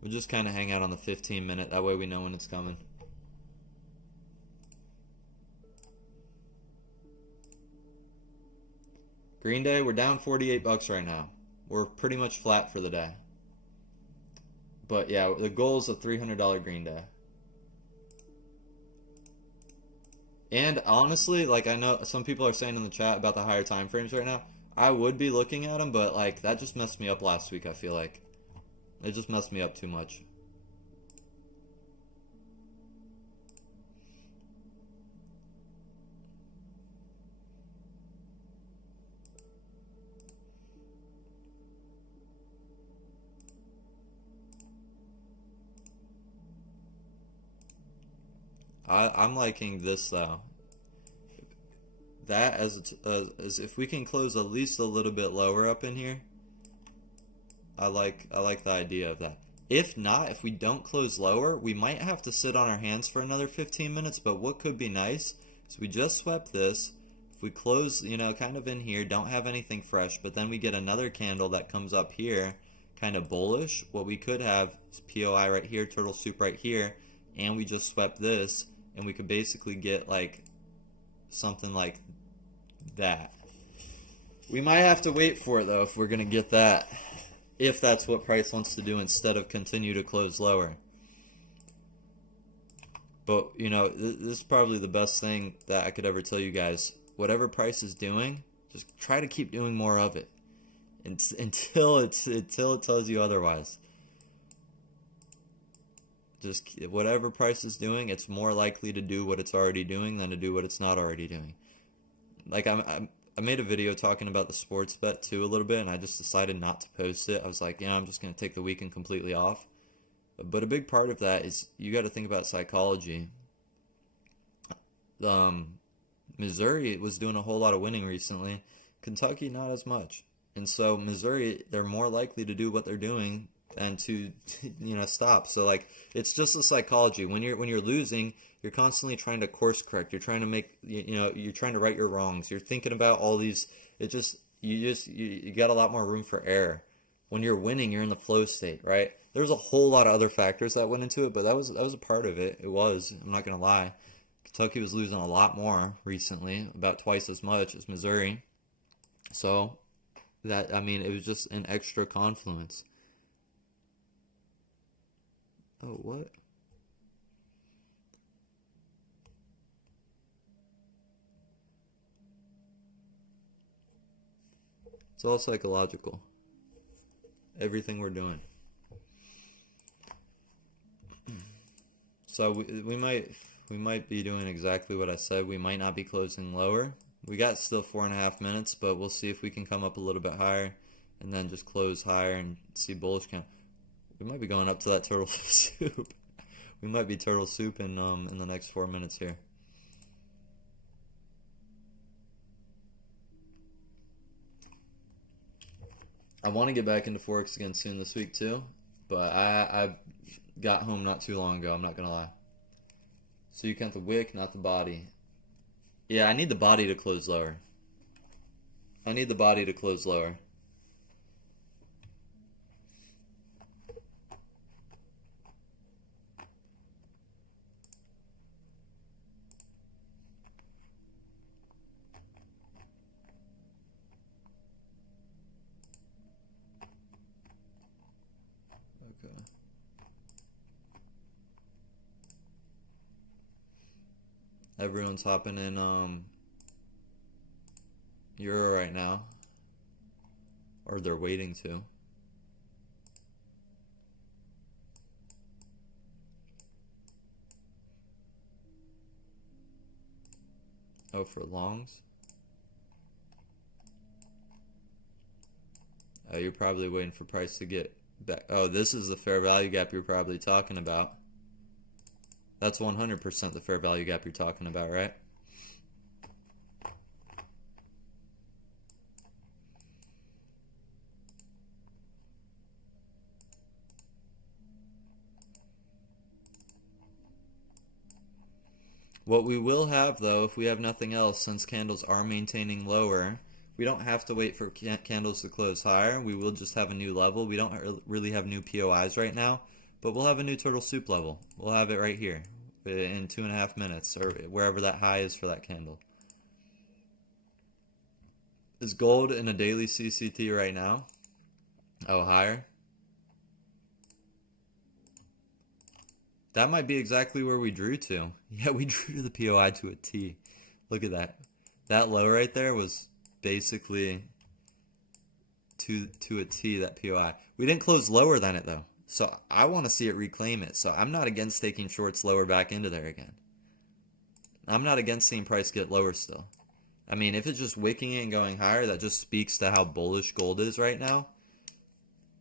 We'll just kind of hang out on the 15 minute, that way we know when it's coming. Green Day, we're down $48 right now. We're pretty much flat for the day. But yeah, the goal is a $300 Green Day. And honestly, like, I know some people are saying in the chat about the higher time frames right now. I would be looking at them, but like that just messed me up last week, I feel like. It just messed me up too much. I'm liking this though. That as if we can close at least a little bit lower up in here. I like the idea of that. If not, if we don't close lower, we might have to sit on our hands for another 15 minutes. But what could be nice is we just swept this. If we close, you know, kind of in here, don't have anything fresh, but then we get another candle that comes up here, kind of bullish. What we could have is POI right here, turtle soup right here, and we just swept this. And we could basically get like something like that. We might have to wait for it though if we're gonna get that. if that's what price wants to do instead of continue to close lower. But, you know, this is probably the best thing that I could ever tell you guys. Whatever price is doing, just try to keep doing more of it until it tells you otherwise. Just whatever price is doing, it's more likely to do what it's already doing than to do what it's not already doing. Like I made a video talking about the sports bet too a little bit, and I just decided not to post it. I was like, yeah, I'm just gonna take the weekend completely off. But a big part of that is you got to think about psychology. Missouri was doing a whole lot of winning recently. Kentucky, not as much. And so Missouri, they're more likely to do what they're doing than to you know, stop. So like it's just the psychology. When you're losing, you're constantly trying to course correct. You're trying to make you're trying to right your wrongs. You're thinking about all these. You got a lot more room for error. When you're winning, you're in the flow state, right? There's a whole lot of other factors that went into it, but that was a part of it. It was. I'm not gonna lie. Kentucky was losing a lot more recently, about twice as much as Missouri. So that, I mean, it was just an extra confluence. Oh, what? It's all psychological. Everything we're doing. So we might be doing exactly what I said. We might not be closing lower. We got still 4.5 minutes, but we'll see if we can come up a little bit higher and then just close higher and see bullish count. We might be going up to that turtle soup. We might be turtle soup in the next 4 minutes here. I want to get back into Forex again soon this week too, but I got home not too long ago, I'm not gonna lie. So you count the wick, not the body. Yeah, I need the body to close lower. I need the body to close lower. Okay. Everyone's hopping in Euro right now. Or they're waiting to. Oh, for longs? Oh, you're probably waiting for price to get back. Oh, this is the fair value gap you're probably talking about. That's 100% the fair value gap you're talking about, right? What we will have, though, if we have nothing else, since candles are maintaining lower, we don't have to wait for candles to close higher. We will just have a new level. We don't really have new POIs right now, but we'll have a new turtle soup level. We'll have it right here in 2.5 minutes, or wherever that high is for that candle. Is gold in a daily CCT right now? Oh, higher? That might be exactly where we drew to. Yeah, we drew the POI to a T. Look at that. That low right there was basically to a T, that POI. We didn't close lower than it, though. So I want to see it reclaim it. So I'm not against taking shorts lower back into there again. I'm not against seeing price get lower still. I mean, if it's just wicking it and going higher, that just speaks to how bullish gold is right now.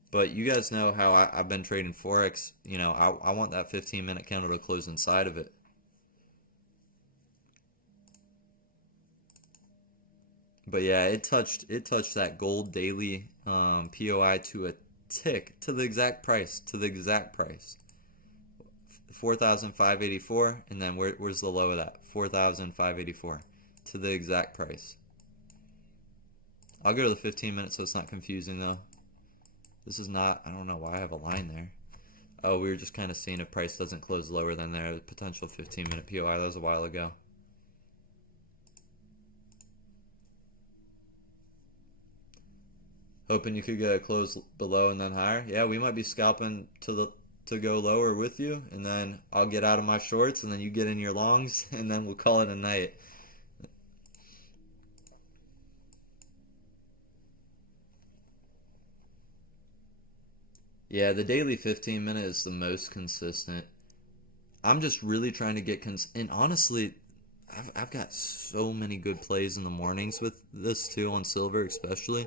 But you guys know how I've been trading Forex. You know, I want that 15-minute candle to close inside of it. But yeah, it touched that gold daily POI to a tick, to the exact price, 4,584, and then where's the low of that? 4,584, to the exact price. I'll go to the 15 minutes so it's not confusing though. This is not, I don't know why I have a line there. Oh, we were just kind of seeing if price doesn't close lower than their potential 15-minute POI. That was a while ago. Hoping you could get a close below and then higher. Yeah, we might be scalping to go lower with you, and then I'll get out of my shorts, and then you get in your longs, and then we'll call it a night. Yeah, the daily 15 minute is the most consistent. I'm just really trying to get and honestly, I've got so many good plays in the mornings with this too, on silver especially.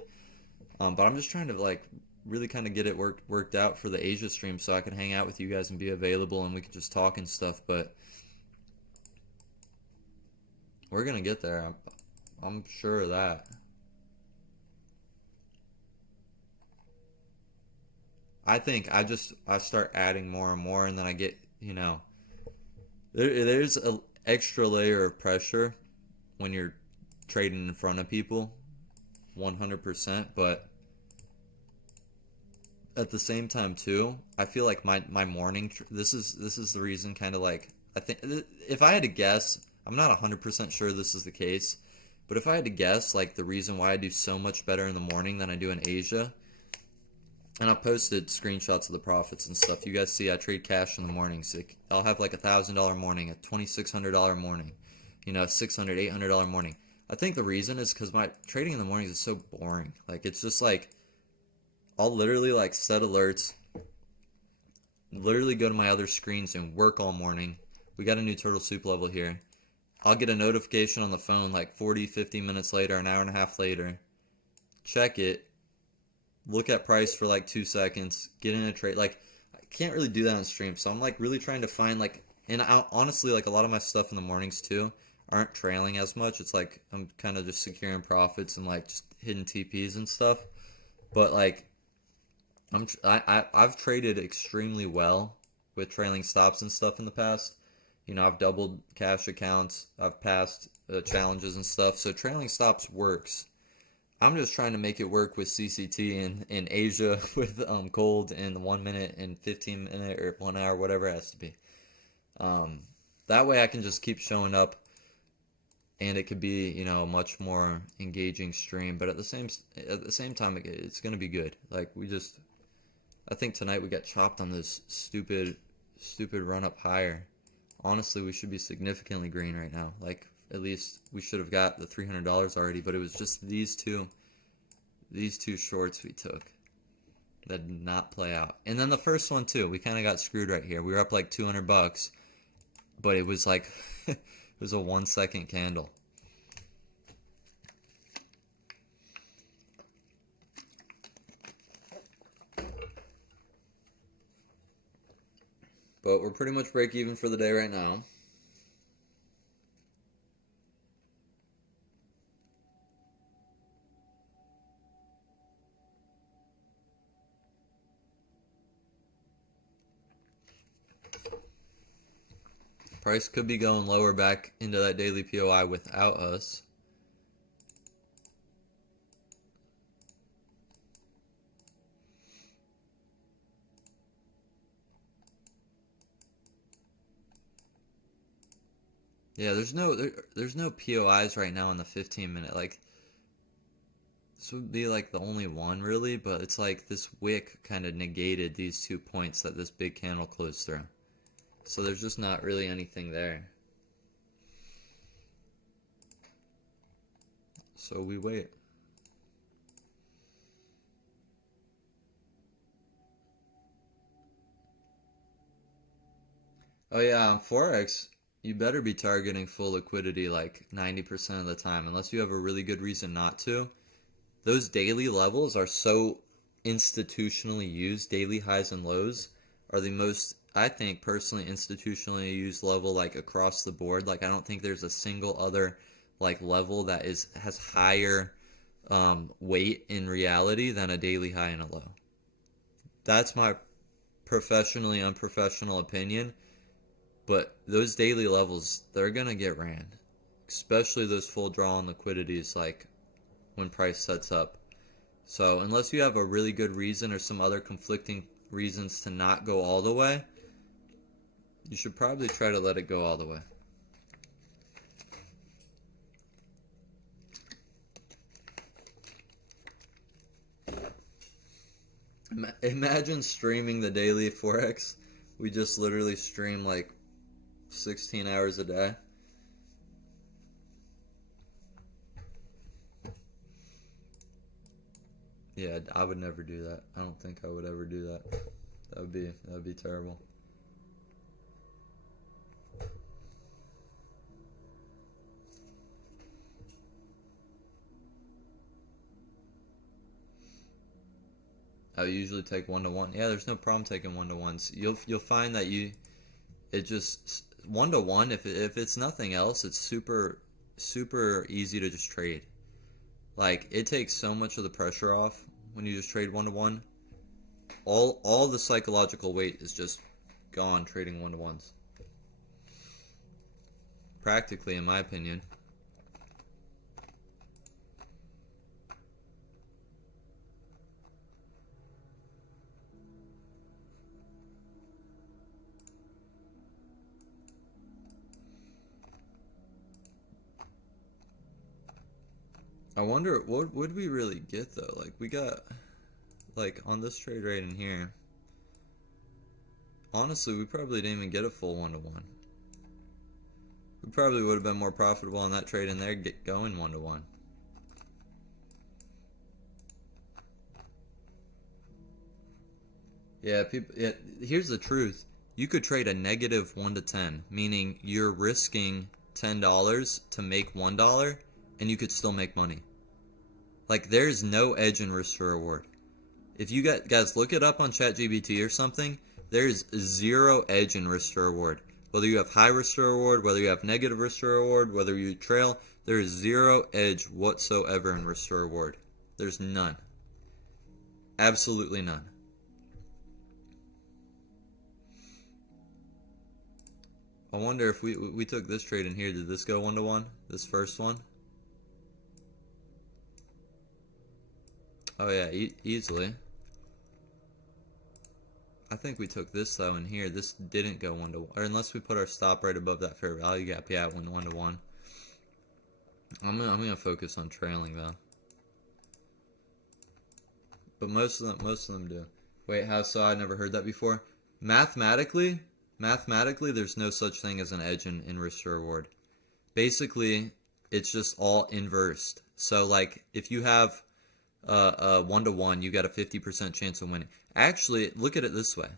But I'm just trying to like really kind of get it worked out for the Asia stream so I can hang out with you guys and be available and we can just talk and stuff. But we're gonna get there. I'm sure of that. I think I start adding more and more, and then I get, there's a extra layer of pressure when you're trading in front of people, 100%. But at the same time too, I feel like my morning this is the reason, kind of like, I think if I had to guess, I'm not 100% sure this is the case, but if I had to guess, like the reason why I do so much better in the morning than I do in Asia, and I posted screenshots of the profits and stuff. You guys see I trade cash in the mornings. I'll have like $1,000 morning, a $2,600 morning, $600, $800 morning. I think the reason is because my trading in the mornings is so boring. Like, it's just like, I'll literally like set alerts, literally go to my other screens and work all morning. We got a new turtle soup level here. I'll get a notification on the phone like 40, 50 minutes later, an hour and a half later. Check it. Look at price for like 2 seconds, get in a trade. Like, I can't really do that on stream, so I'm like really trying to find like, and honestly, like a lot of my stuff in the mornings too aren't trailing as much. It's like I'm kind of just securing profits and like just hidden TPs and stuff. But like, I've traded extremely well with trailing stops and stuff in the past. I've doubled cash accounts, I've passed challenges and stuff, so trailing stops works. I'm just trying to make it work with CCT in Asia with gold in the 1 minute and 15 minute or 1 hour, whatever it has to be. That way I can just keep showing up, and it could be, a much more engaging stream. But at the same time, it's gonna be good. Like, I think tonight we got chopped on this stupid run up higher. Honestly, we should be significantly green right now. Like, at least we should have got the $300 already, but it was just these two shorts we took that did not play out. And then the first one too, we kind of got screwed right here. We were up like $200, but it was like it was a 1 second candle. But we're pretty much break even for the day right now. Price could be going lower back into that daily POI without us. Yeah, there's no POIs right now in the 15 minute. Like, this would be like the only one really, but it's like this wick kind of negated these 2 points that this big candle closed through. So there's just not really anything there. So we wait. Oh yeah, on Forex, you better be targeting full liquidity like 90% of the time, unless you have a really good reason not to. Those daily levels are so institutionally used. Daily highs and lows are the most, I think, personally institutionally used level, like across the board. Like, I don't think there's a single other like level that has higher weight in reality than a daily high and a low. That's my professionally unprofessional opinion. But those daily levels, they're gonna get ran, especially those full draw on liquidities, like when price sets up. So unless you have a really good reason or some other conflicting reasons to not go all the way, you should probably try to let it go all the way. Imagine streaming the daily Forex. We just literally stream like 16 hours a day. Yeah, I would never do that. I don't think I would ever do that. That would be terrible. I usually take 1-to-1. Yeah, there's no problem taking 1-to-1s. You'll find that it just 1-to-1. If it's nothing else, it's super easy to just trade. Like, it takes so much of the pressure off when you just trade 1-to-1. All the psychological weight is just gone trading 1-to-1s. Practically, in my opinion. I wonder what would we really get though? Like we got like on this trade right in here. Honestly, we probably didn't even get a full 1-to-1. We probably would have been more profitable on that trade in there get going 1-to-1. Yeah, people. Yeah, here's the truth. You could trade a negative 1-to-10, meaning you're risking $10 to make $1, and you could still make money. Like, there's no edge in risk to reward. If you guys look it up on ChatGPT or something, there's zero edge in risk to reward. Whether you have high risk to reward, whether you have negative risk to reward, whether you trail, there is zero edge whatsoever in risk to reward. There's none. Absolutely none. I wonder if we took this trade in here, did this go 1-to-1? This first one? Oh yeah, easily. I think we took this though in here. This didn't go 1-to-1, or unless we put our stop right above that fair value gap. Yeah, it went 1-to-1. I'm gonna focus on trailing though. But most of them do. Wait, how so? I never heard that before. Mathematically, there's no such thing as an edge in risk to reward. Basically, it's just all inversed. So like if you have 1-to-1, you got a 50% chance of winning. Actually, look at it this way.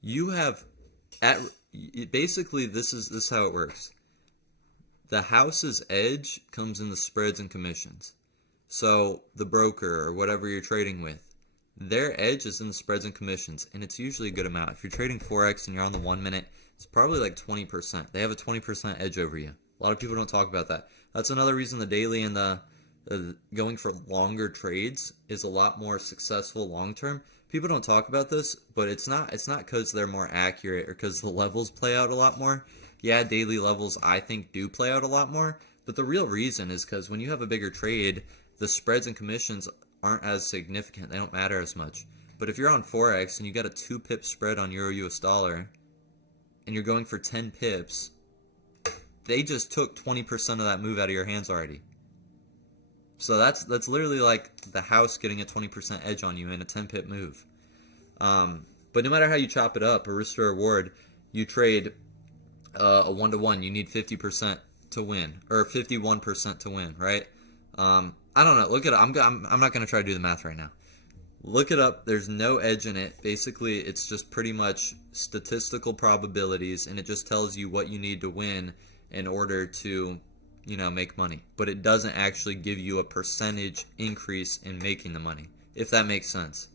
You have basically this is how it works. The house's edge comes in the spreads and commissions. So the broker or whatever you're trading with, their edge is in the spreads and commissions, and it's usually a good amount. If you're trading Forex and you're on the 1 minute, it's probably like 20%. They have a 20% edge over you. A lot of people don't talk about that. That's another reason the daily and the going for longer trades is a lot more successful long term. People don't talk about this, but it's not because they're more accurate or because the levels play out a lot more. Yeah, daily levels I think do play out a lot more, but the real reason is because when you have a bigger trade, the spreads and commissions aren't as significant. They don't matter as much. But if you're on Forex and you got a 2-pip spread on Euro US dollar and you're going for 10 pips, they just took 20% of that move out of your hands already. So that's literally like the house getting a 20% edge on you in a 10-pip move. But no matter how you chop it up, a risk to reward, you trade a 1-to-1, you need 50% to win, or 51% to win, right? I don't know. Look it up. I'm not going to try to do the math right now. Look it up. There's no edge in it. Basically, it's just pretty much statistical probabilities, and it just tells you what you need to win in order to, make money. But it doesn't actually give you a percentage increase in making the money, if that makes sense.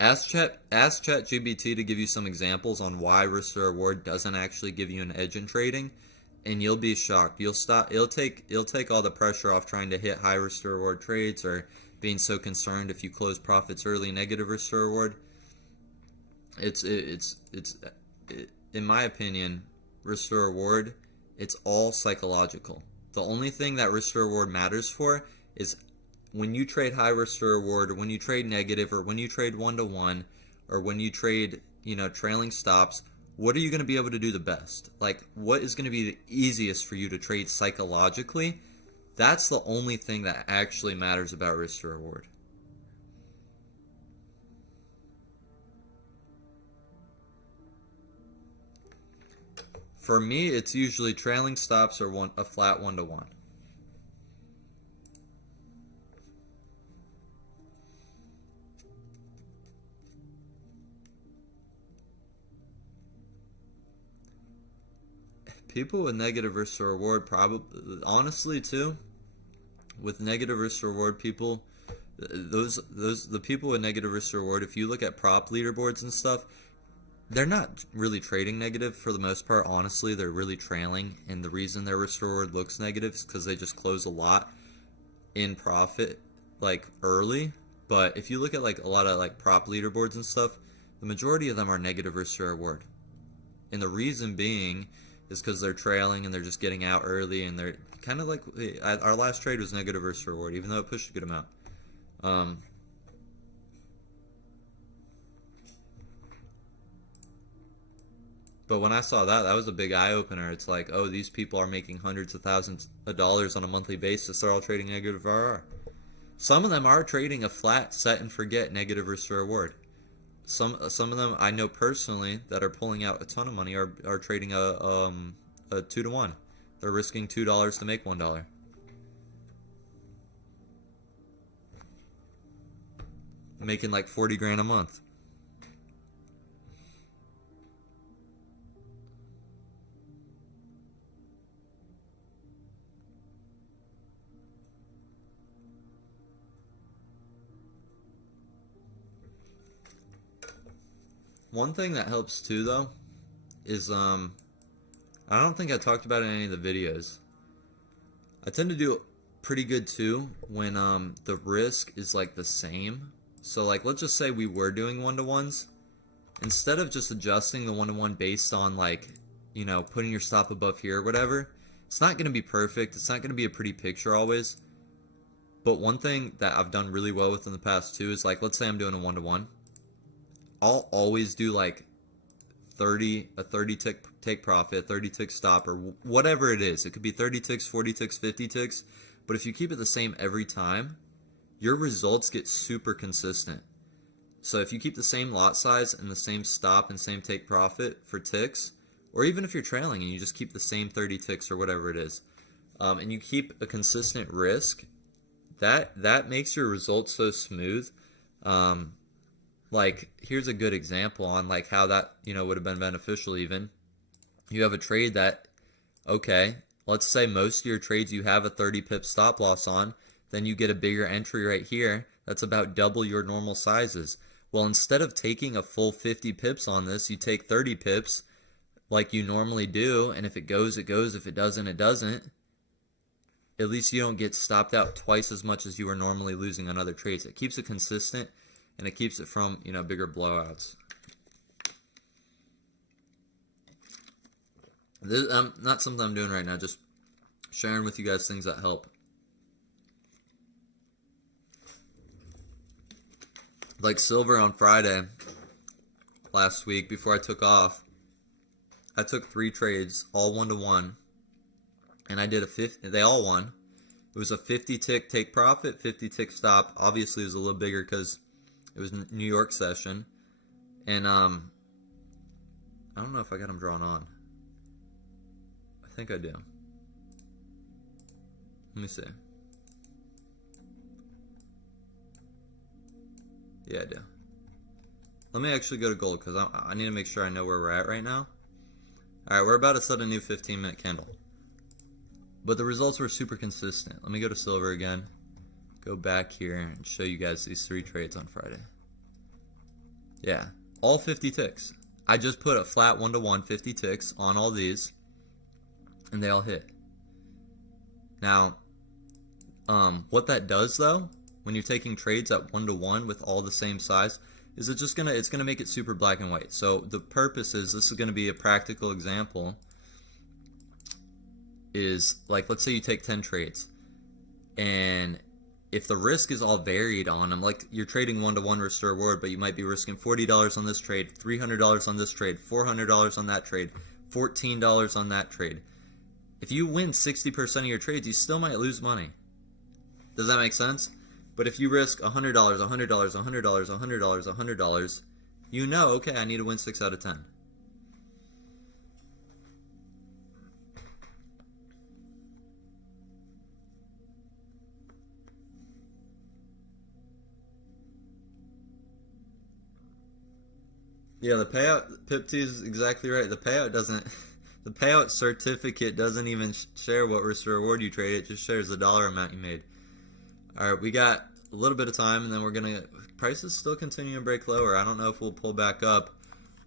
Ask ChatGPT to give you some examples on why risk to reward doesn't actually give you an edge in trading, and you'll be shocked. It'll take all the pressure off trying to hit high risk to reward trades or being so concerned if you close profits early, negative risk to reward. It's in my opinion, risk to reward, it's all psychological. The only thing that risk to reward matters for is when you trade high risk to reward, or when you trade negative, or when you trade 1-to-1, or when you trade, trailing stops, what are you going to be able to do the best? Like, what is going to be the easiest for you to trade psychologically? That's the only thing that actually matters about risk to reward. For me, it's usually trailing stops or a flat 1-to-1. People with negative risk to reward, probably, honestly too, with negative risk to reward people, the people with negative risk to reward, if you look at prop leaderboards and stuff, they're not really trading negative for the most part. Honestly, they're really trailing, and the reason their risk to reward looks negative is because they just close a lot in profit like early. But if you look at like a lot of like prop leaderboards and stuff, the majority of them are negative risk to reward, and the reason being is because they're trailing and they're just getting out early, and they're kind of like our last trade was negative risk to reward, even though it pushed a good amount. But when I saw that, that was a big eye-opener. It's like, oh, these people are making hundreds of thousands of dollars on a monthly basis. They're all trading negative RR. Some of them are trading a flat set and forget negative risk to reward. Some of them I know personally that are pulling out a ton of money are trading a 2-to-1. They're risking $2 to make $1. Making like 40 grand a month. One thing that helps too, though, is I don't think I talked about it in any of the videos. I tend to do pretty good too when the risk is like the same. So like, let's just say we were doing 1-to-1s. Instead of just adjusting the 1-to-1 based on like, you know, putting your stop above here or whatever, it's not going to be perfect. It's not going to be a pretty picture always. But one thing that I've done really well with in the past too is like, let's say I'm doing a 1-to-1. I'll always do like a 30 tick take profit, 30 tick stop, or whatever it is. It could be 30 ticks, 40 ticks, 50 ticks. But if you keep it the same every time, your results get super consistent. So if you keep the same lot size and the same stop and same take profit for ticks, or even if you're trailing and you just keep the same 30 ticks or whatever it is, and you keep a consistent risk, that makes your results so smooth. Like, here's a good example on like how that, you know, would have been beneficial. Even you have a trade that, okay, let's say most of your trades you have a 30 pip stop loss on, then you get a bigger entry right here that's about double your normal sizes. Well, instead of taking a full 50 pips on this, you take 30 pips like you normally do, and if it goes, it goes. If it doesn't, it doesn't. At least you don't get stopped out twice as much as you were normally losing on other trades. It keeps it consistent, and it keeps it from, you know, bigger blowouts. This not something I'm doing right now, just sharing with you guys things that help. Like silver on Friday last week before I took off, I took 3 trades, all 1-to-1, and I did a 50. They all won. It was a 50 tick take profit, 50 tick stop. Obviously, it was a little bigger because it was New York session, and I don't know if I got them drawn on. I think I do. Let me see. Yeah, I do. Let me actually go to gold because I need to make sure I know where we're at right now. Alright, we're about to set a new 15-minute candle. But the results were super consistent. Let me go to silver again. Go back here and show you guys these 3 trades on Friday. Yeah, all 50 ticks. I just put a flat 1-to-1 50 ticks on all these, and they all hit. Now, what that does though, when you're taking trades at 1-to-1 with all the same size, is it's gonna make it super black and white. So the purpose is, this is gonna be a practical example, is like, let's say you take 10 trades, and if the risk is all varied on them, like you're trading 1-to-1 risk to reward, but you might be risking $40 on this trade, $300 on this trade, $400 on that trade, $14 on that trade. If you win 60% of your trades, you still might lose money. Does that make sense? But if you risk $100, $100, $100, $100, $100, you know, okay, I need to win 6 out of 10. Yeah, the payout, Pip T is exactly right. The payout doesn't, the payout certificate doesn't even share what reward you trade. It just shares the dollar amount you made. All right, we got a little bit of time, and then we're gonna, prices still continue to break lower. I don't know if we'll pull back up.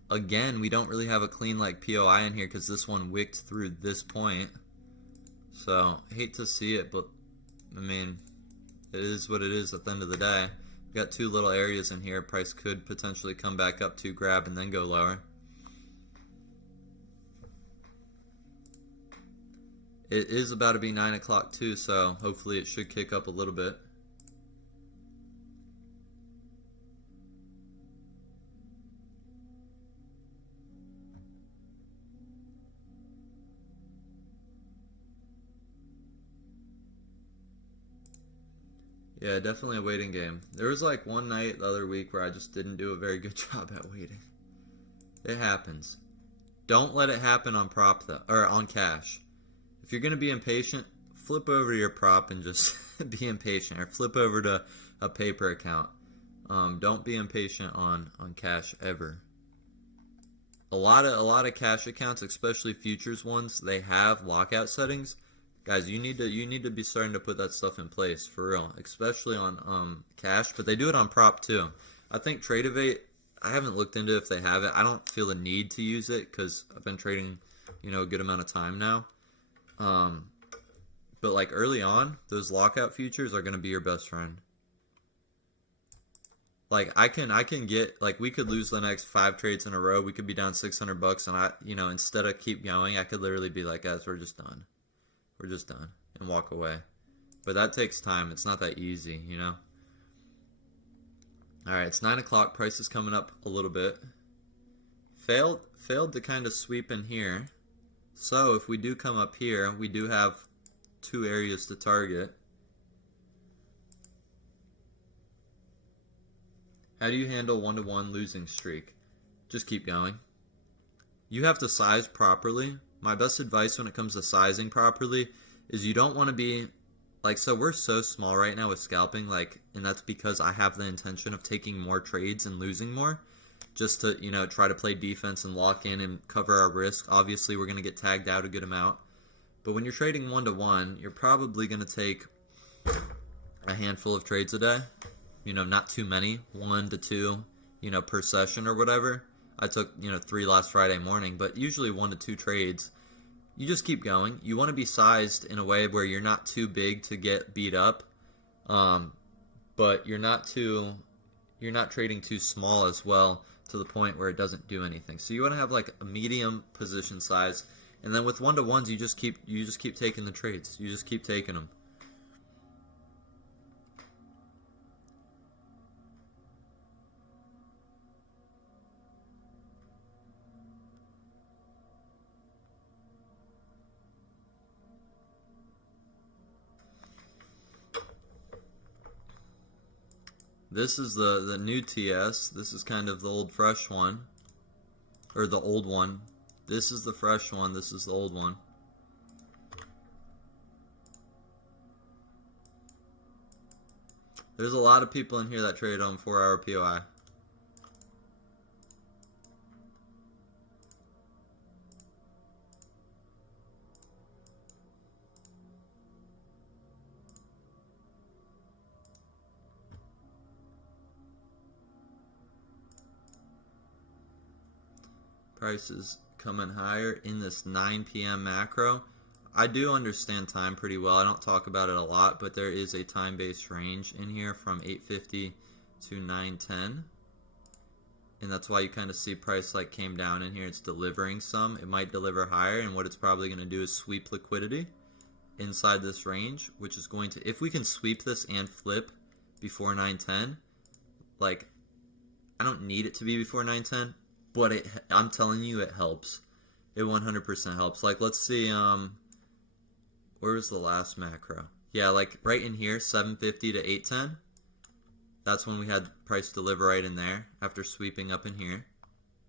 Again, we don't really have a clean like POI in here because this one wicked through this point. So, hate to see it, but I mean, it is what it is at the end of the day. We got two little areas in here. Price could potentially come back up to grab and then go lower. It is about to be 9 o'clock too, so hopefully it should kick up a little bit. Yeah, definitely a waiting game. There was like one night the other week where I just didn't do a very good job at waiting. It happens. Don't let it happen on prop though, or on cash. If you're gonna be impatient, flip over to your prop and just be impatient, or flip over to a paper account. Don't be impatient on cash ever. A lot of cash accounts, especially futures ones, they have lockout settings. Guys, you need to be starting to put that stuff in place for real, especially on cash. But they do it on prop too. I think Tradeovate, I haven't looked into if they have it. I don't feel the need to use it because I've been trading, a good amount of time now. But like early on, those lockout futures are gonna be your best friend. Like I can get, like, we could lose the next 5 trades in a row. We could be down $600, and I, instead of keep going, I could literally be like, guys, we're just done. We're just done, and walk away. But that takes time. It's not that easy, Alright, it's 9 o'clock. Price is coming up a little bit. Failed to kind of sweep in here. So if we do come up here, we do have 2 areas to target. How do you handle one-to-one losing streak? Just keep going. You have to size properly. My best advice when it comes to sizing properly is you don't want to be, like, so we're so small right now with scalping, like, and that's because I have the intention of taking more trades and losing more, just to, try to play defense and lock in and cover our risk. Obviously, we're going to get tagged out a good amount. But when you're trading one-to-one, you're probably going to take a handful of trades a day. Not too many, 1 to 2, per session or whatever. I took, 3 last Friday morning, but usually 1 to 2 trades. You just keep going. You want to be sized in a way where you're not too big to get beat up, but you're not trading too small as well to the point where it doesn't do anything. So you want to have like a medium position size, and then with one-to-ones, you just keep taking the trades. You just keep taking them. This is the new TS. This is kind of the old fresh one. Or the old one. This is the fresh one. This is the old one. There's a lot of people in here that trade on 4-hour POI. Prices coming higher in this 9 p.m. macro. I do understand time pretty well. I don't talk about it a lot, but there is a time-based range in here from 8:50 to 9:10, and that's why you kind of see price like came down in here. It's delivering some. It might deliver higher, and what it's probably going to do is sweep liquidity inside this range, which is going to, if we can sweep this and flip before 9:10, like, I don't need it to be before 9:10. But I'm telling you, it helps. It 100% helps. Like, let's see, where was the last macro? Yeah, like right in here, 750 to 810. That's when we had price deliver right in there after sweeping up in here,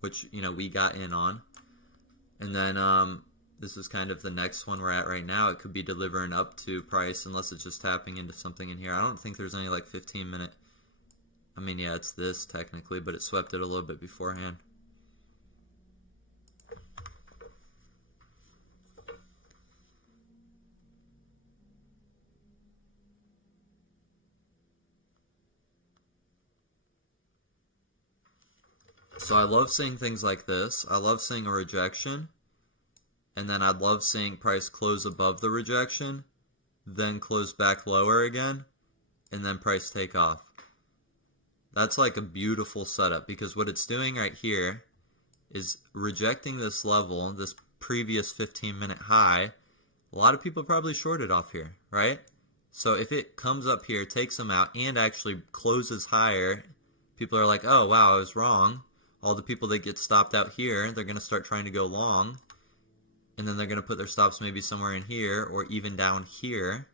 which, we got in on. And then this is kind of the next one we're at right now. It could be delivering up to price unless it's just tapping into something in here. I don't think there's any like 15-minute. I mean, yeah, it's this technically, but it swept it a little bit beforehand. So I love seeing things like this. I love seeing a rejection, and then I'd love seeing price close above the rejection, then close back lower again, and then price take off. That's like a beautiful setup, because what it's doing right here is rejecting this level, this previous 15-minute high. A lot of people probably shorted off here, right? So if it comes up here, takes them out, and actually closes higher, people are like, oh wow, I was wrong. All the people that get stopped out here, they're going to start trying to go long, and then they're going to put their stops maybe somewhere in here or even down here,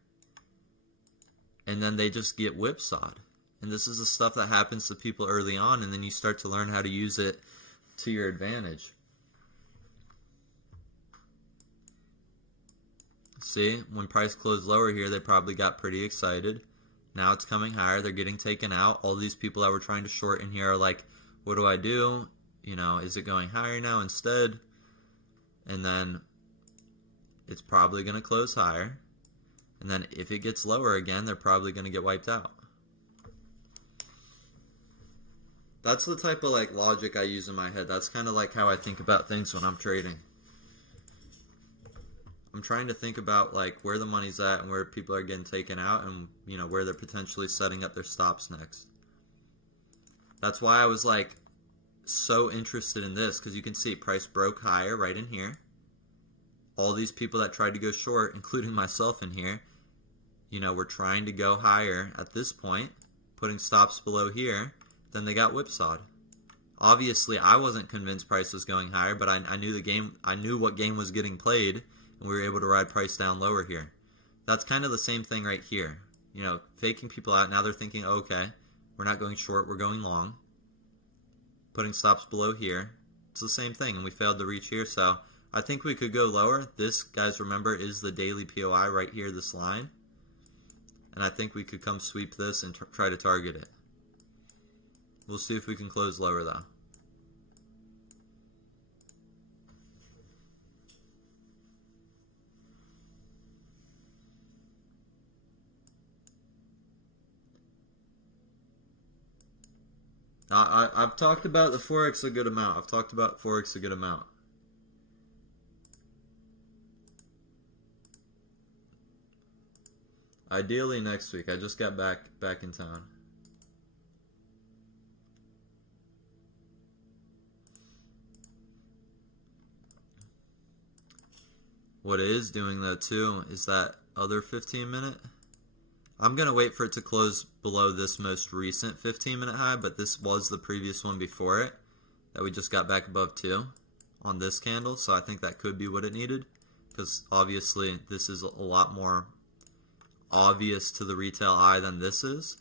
and then they just get whipsawed. And this is the stuff that happens to people early on, and then you start to learn how to use it to your advantage. See, when price closed lower here, they probably got pretty excited. Now it's coming higher, they're getting taken out. All these people that were trying to short in here are like, what do I do? You know, is it going higher now instead? And then it's probably going to close higher. And then if it gets lower again, they're probably going to get wiped out. That's the type of like logic I use in my head. That's kind of like how I think about things when I'm trading. I'm trying to think about like where the money's at and where people are getting taken out, and you know where they're potentially setting up their stops next. That's why I was like so interested in this, because you can see price broke higher right in here. All these people that tried to go short, including myself in here, you know, were trying to go higher at this point, putting stops below here. Then they got whipsawed. Obviously, I wasn't convinced price was going higher, but I knew the game. I knew what game was getting played, and we were able to ride price down lower here. That's kind of the same thing right here. You know, faking people out. Now they're thinking, okay, we're not going short, we're going long. Putting stops below here. It's the same thing, and we failed to reach here, so I think we could go lower. This, guys, remember, is the daily POI right here, this line. And I think we could come sweep this and try to target it. We'll see if we can close lower, though. I've talked about the Forex a good amount. Ideally next week. I just got back in town. What it is doing though too is that other 15-minute. I'm going to wait for it to close below this most recent 15-minute high, but this was the previous one before it that we just got back above too on this candle, so I think that could be what it needed, because obviously this is a lot more obvious to the retail eye than this is.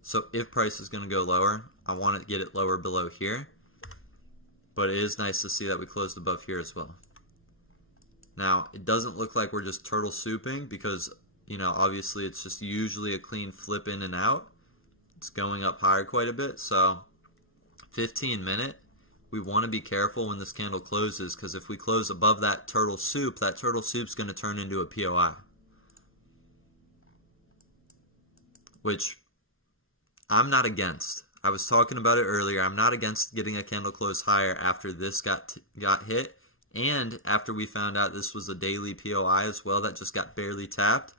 So if price is going to go lower, I want to get it lower below here, but it is nice to see that we closed above here as well. Now, it doesn't look like we're just turtle souping, because you know, obviously it's just usually a clean flip in and out. It's going up higher quite a bit. So 15-minute, we want to be careful when this candle closes, because if we close above that turtle soup's going to turn into a POI. Which I'm not against. I was talking about it earlier. I'm not against getting a candle close higher after this got hit, and after we found out this was a daily POI as well that just got barely tapped.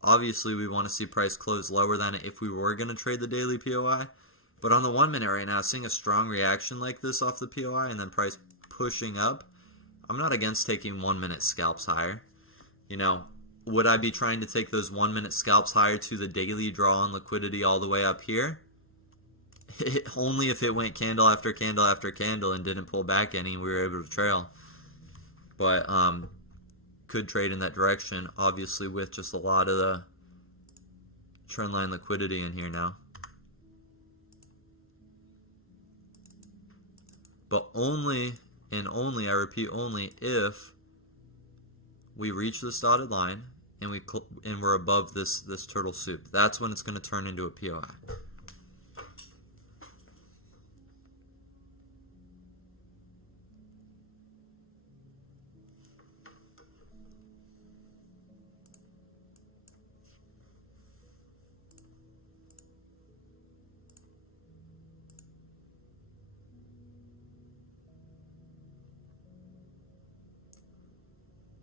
Obviously, we want to see price close lower than it if we were going to trade the daily POI. But on the 1 minute right now, seeing a strong reaction like this off the POI and then price pushing up, I'm not against taking 1 minute scalps higher. You know, would I be trying to take those 1 minute scalps higher to the daily draw on liquidity all the way up here? Only if it went candle after candle after candle and didn't pull back any and we were able to trail. But, could trade in that direction, obviously with just a lot of the trendline liquidity in here now. But only, and only, I repeat, only if we reach this dotted line and we're above this turtle soup. That's when it's going to turn into a POI.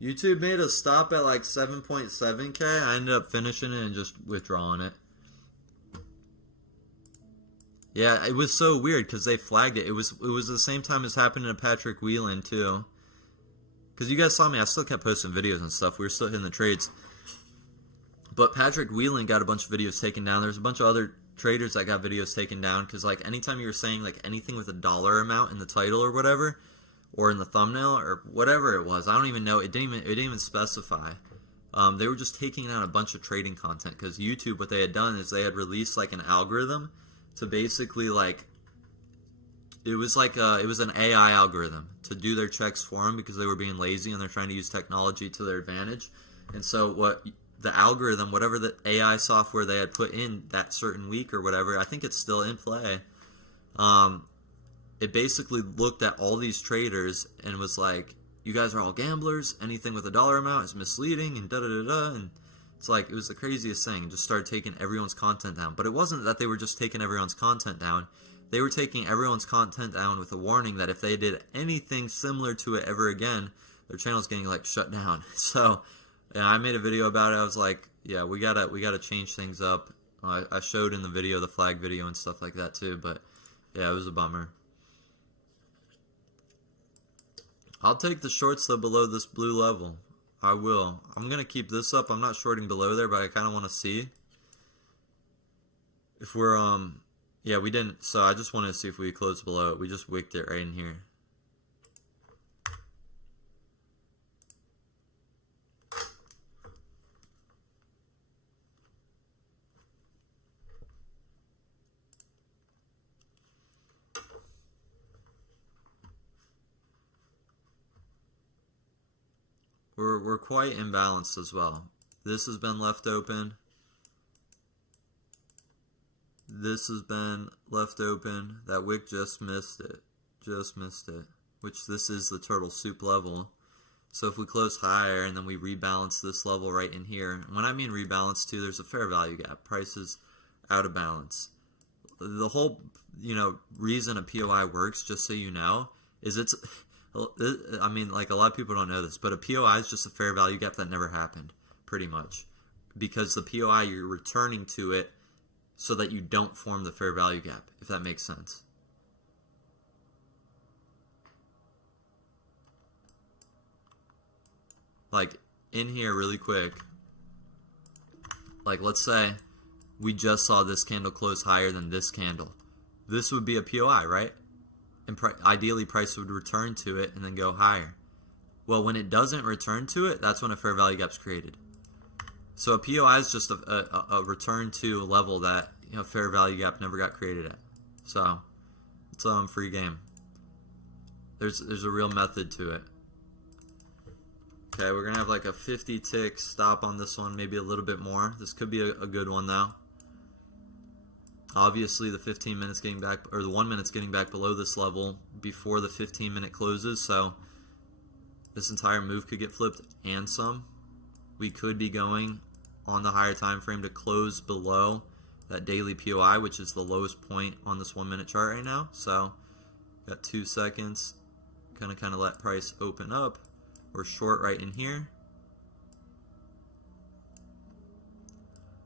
YouTube made a stop at like 7.7K. I ended up finishing it and just withdrawing it. Yeah, it was so weird because they flagged it. It was the same time as happening to Patrick Whelan too. Because you guys saw me, I still kept posting videos and stuff. We were still hitting the trades. But Patrick Whelan got a bunch of videos taken down. There's a bunch of other traders that got videos taken down. Because like anytime you were saying like anything with a dollar amount in the title or whatever, or in the thumbnail or whatever it was, I don't even know. It didn't even specify. They were just taking down a bunch of trading content. Because YouTube, what they had done is they had released like an algorithm to basically like, it was an AI algorithm to do their checks for them because they were being lazy and they're trying to use technology to their advantage. And so what the algorithm, whatever the AI software they had put in that certain week or whatever, I think it's still in play. It basically looked at all these traders and was like, you guys are all gamblers. Anything with a dollar amount is misleading and da-da-da-da. And it's like, it was the craziest thing. Just started taking everyone's content down. But it wasn't that they were just taking everyone's content down. They were taking everyone's content down with a warning that if they did anything similar to it ever again, their channel's getting like shut down. So yeah, I made a video about it. I was like, yeah, we gotta change things up. I showed in the video, the flag video and stuff like that too. But yeah, it was a bummer. I'll take the shorts though below this blue level. I will. I'm going to keep this up. I'm not shorting below there, but I kind of want to see if we're, yeah, we didn't. So I just wanted to see if we closed below it. We just wicked it right in here. We're quite imbalanced as well. This has been left open. This has been left open. That wick just missed it. Just missed it. Which this is the turtle soup level. So if we close higher and then we rebalance this level right in here. And when I mean rebalance too, there's a fair value gap. Price is out of balance. The whole, reason a POI works, just so you know, is I mean, like a lot of people don't know this, but a POI is just a fair value gap that never happened, pretty much. Because the POI, you're returning to it so that you don't form the fair value gap, if that makes sense. Like, in here really quick, like let's say we just saw this candle close higher than this candle. This would be a POI, right? And ideally price would return to it and then go higher. Well, when it doesn't return to it, that's when a fair value gap's created. So a POI is just a return to a level that fair value gap never got created at. So it's a free game. There's a real method to it. Okay, we're gonna have like a 50 tick stop on this one, maybe a little bit more. This could be a good one though. Obviously the 15 minutes getting back, or the 1 minute's getting back below this level before the 15 minute closes, so this entire move could get flipped and some. We could be going on the higher time frame to close below that daily POI, which is the lowest point on this 1 minute chart right now. So got 2 seconds, kind of let price open up. We're short right in here.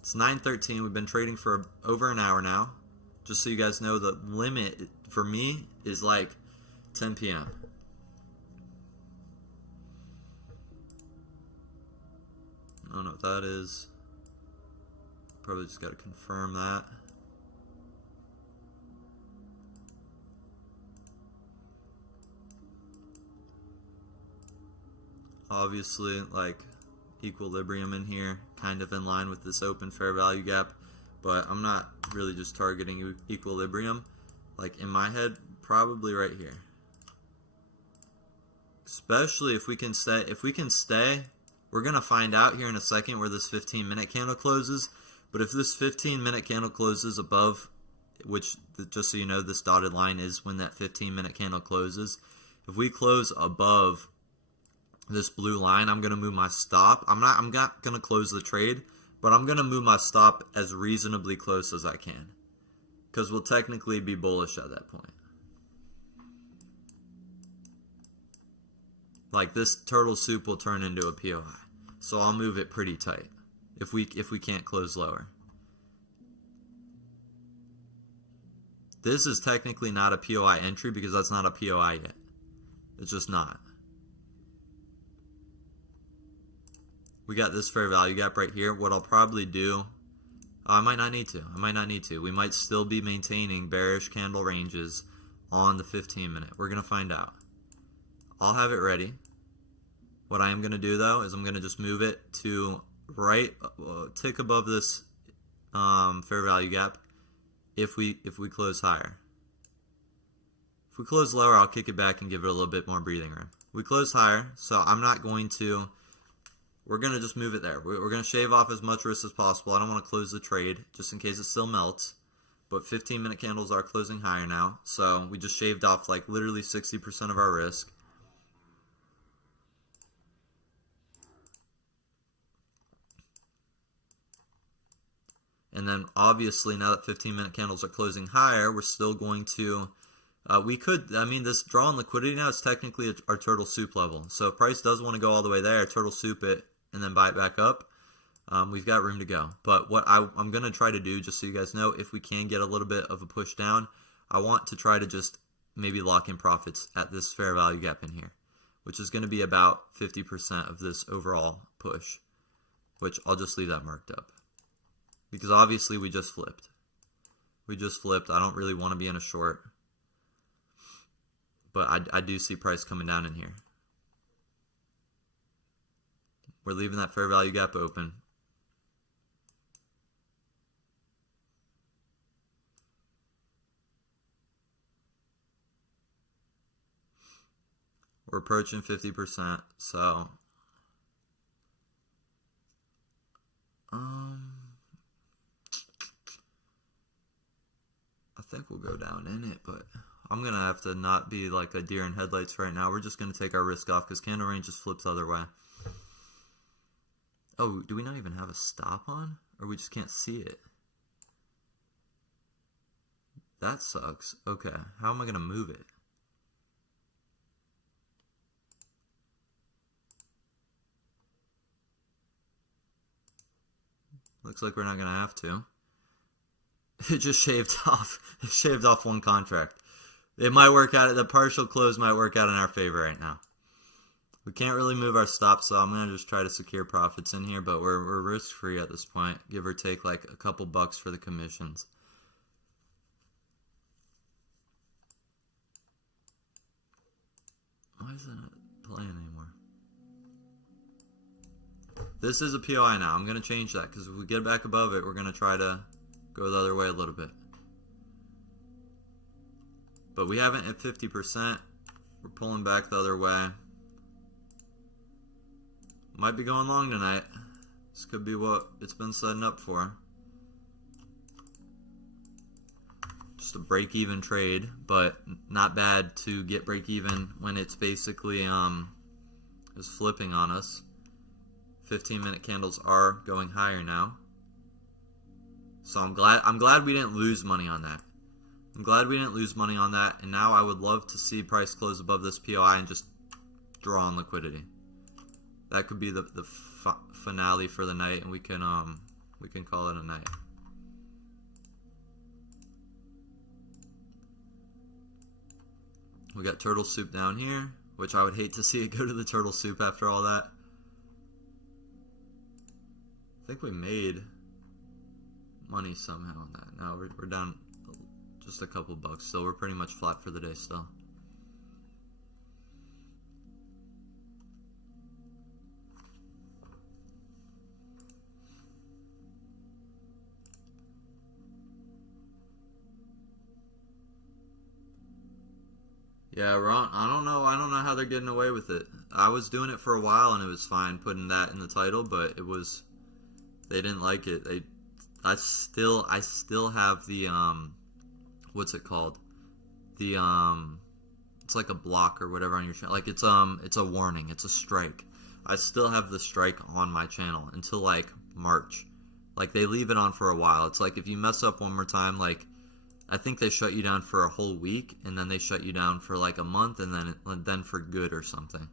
It's 9:13. We've been trading for over an hour now. Just so you guys know, the limit for me is like 10 p.m. I don't know what that is. Probably just got to confirm that. Obviously, like equilibrium in here, kind of in line with this open fair value gap, but I'm not really just targeting equilibrium. Like in my head, probably right here. Especially if we can stay. If we can stay, we're gonna find out here in a second where this 15-minute candle closes. But if this 15-minute candle closes above, which just so you know, this dotted line is when that 15-minute candle closes. If we close above this blue line, I'm going to move my stop. I'm not going to close the trade, but I'm going to move my stop as reasonably close as I can, because we'll technically be bullish at that point. Like this turtle soup will turn into a POI. So I'll move it pretty tight if we can't close lower. This is technically not a POI entry because that's not a POI yet. It's just not. We got this fair value gap right here. What I'll probably do, I might not need to. We might still be maintaining bearish candle ranges on the 15 minute. We're going to find out. I'll have it ready. What I am going to do though is I'm going to just move it to right, tick above this fair value gap if we close higher. If we close lower, I'll kick it back and give it a little bit more breathing room. We close higher, so I'm not going to, we're going to just move it there. We're going to shave off as much risk as possible. I don't want to close the trade just in case it still melts. But 15-minute candles are closing higher now, so we just shaved off like literally 60% of our risk. And then obviously now that 15-minute candles are closing higher, we're still going to, this draw on liquidity now is technically our turtle soup level. So if price does want to go all the way there, turtle soup it, and then buy it back up, we've got room to go. But what I'm going to try to do, just so you guys know, if we can get a little bit of a push down, I want to try to just maybe lock in profits at this fair value gap in here, which is going to be about 50% of this overall push, which I'll just leave that marked up. Because obviously we just flipped. I don't really want to be in a short. But I do see price coming down in here. We're leaving that fair value gap open. We're approaching 50%, so I think we'll go down in it, but I'm going to have to not be like a deer in headlights right now. We're just going to take our risk off because candle range just flips the other way. Oh, do we not even have a stop on? Or we just can't see it? That sucks. Okay, how am I going to move it? Looks like we're not going to have to. It just shaved off. It shaved off one contract. It might work out. The partial close might work out in our favor right now. We can't really move our stop, so I'm gonna just try to secure profits in here. But we're risk free at this point, give or take like a couple bucks for the commissions. Why isn't it playing anymore? This is a POI now. I'm gonna change that because if we get back above it, we're gonna try to go the other way a little bit. But we haven't hit 50%. We're pulling back the other way. Might be going long tonight. This could be what it's been setting up for. Just a break-even trade, but not bad to get break-even when it's basically is flipping on us. 15-minute candles are going higher now. So I'm glad we didn't lose money on that. And now I would love to see price close above this POI and just draw on liquidity. That could be the finale for the night, and we can call it a night. We got turtle soup down here, which I would hate to see it go to the turtle soup after all that. I think we made money somehow on that. No, we're down just a couple bucks still. We're pretty much flat for the day still. Yeah, Ron, I don't know how they're getting away with it. I was doing it for a while and it was fine putting that in the title, but they didn't like it. I still have the what's it called? The it's like a block or whatever on your channel. Like it's a warning, it's a strike. I still have the strike on my channel until like March. Like they leave it on for a while. It's like if you mess up one more time, like I think they shut you down for a whole week, and then they shut you down for like a month, and then for good or something.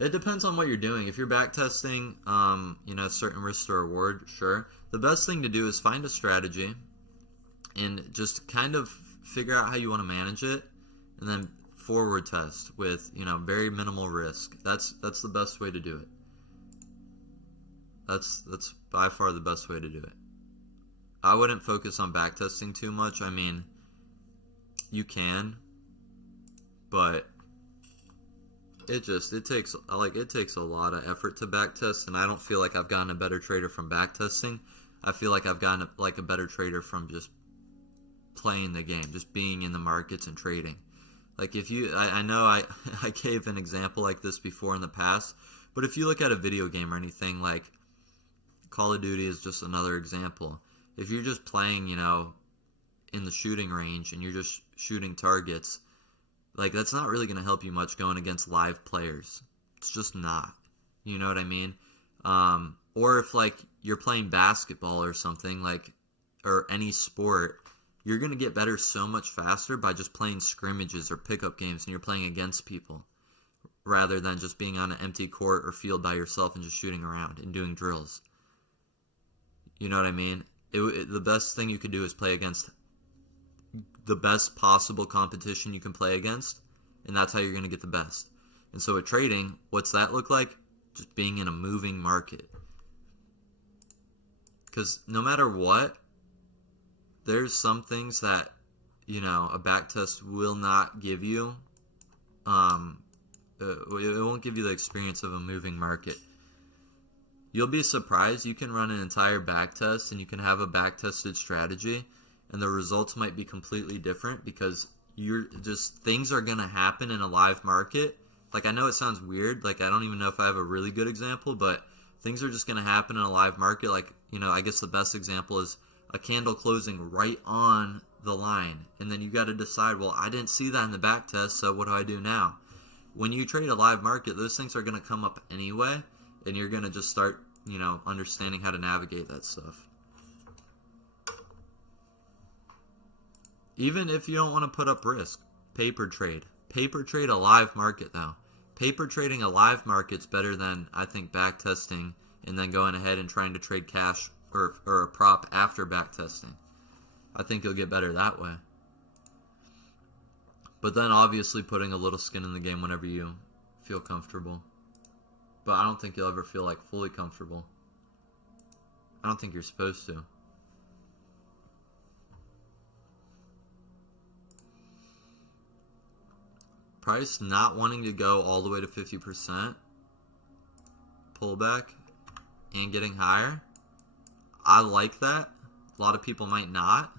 It depends on what you're doing. If you're back testing, you know, certain risk to reward, sure. The best thing to do is find a strategy and just kind of figure out how you want to manage it, and then forward test with, you know, very minimal risk. That's the best way to do it. That's by far the best way to do it. I wouldn't focus on back testing too much. I mean, you can, but it takes a lot of effort to back test, and I don't feel like I've gotten a better trader from back testing. I feel like I've gotten a better trader from just playing the game, just being in the markets and trading. Like if you, I know I gave an example like this before in the past, but if you look at a video game or anything, like Call of Duty is just another example. If you're just playing, you know, in the shooting range and you're just shooting targets, like that's not really going to help you much going against live players. It's just not. You know what I mean? Or if like you're playing basketball or something, like, or any sport, you're going to get better so much faster by just playing scrimmages or pickup games and you're playing against people rather than just being on an empty court or field by yourself and just shooting around and doing drills. You know what I mean? The best thing you could do is play against the best possible competition you can play against, and that's how you're going to get the best. And so with trading, what's that look like? Just being in a moving market. Because no matter what, there's some things that, you know, a back test will not give you. It won't give you the experience of a moving market. You'll be surprised. You can run an entire back test and you can have a back tested strategy, and the results might be completely different because things are going to happen in a live market. Like, I know it sounds weird. Like, I don't even know if I have a really good example, but things are just going to happen in a live market. Like, you know, I guess the best example is a candle closing right on the line, and then you got to decide, well, I didn't see that in the back test, so what do I do now? When you trade a live market, those things are going to come up anyway, and you're going to just start, you know, understanding how to navigate that stuff. Even if you don't want to put up risk, paper trade. Paper trade a live market, though. Paper trading a live market's better than, I think, back testing and then going ahead and trying to trade cash or a prop after back testing. I think you'll get better that way. But then obviously putting a little skin in the game whenever you feel comfortable. But I don't think you'll ever feel like fully comfortable. I don't think you're supposed to. Price not wanting to go all the way to 50% pullback and getting higher. I like that. A lot of people might not.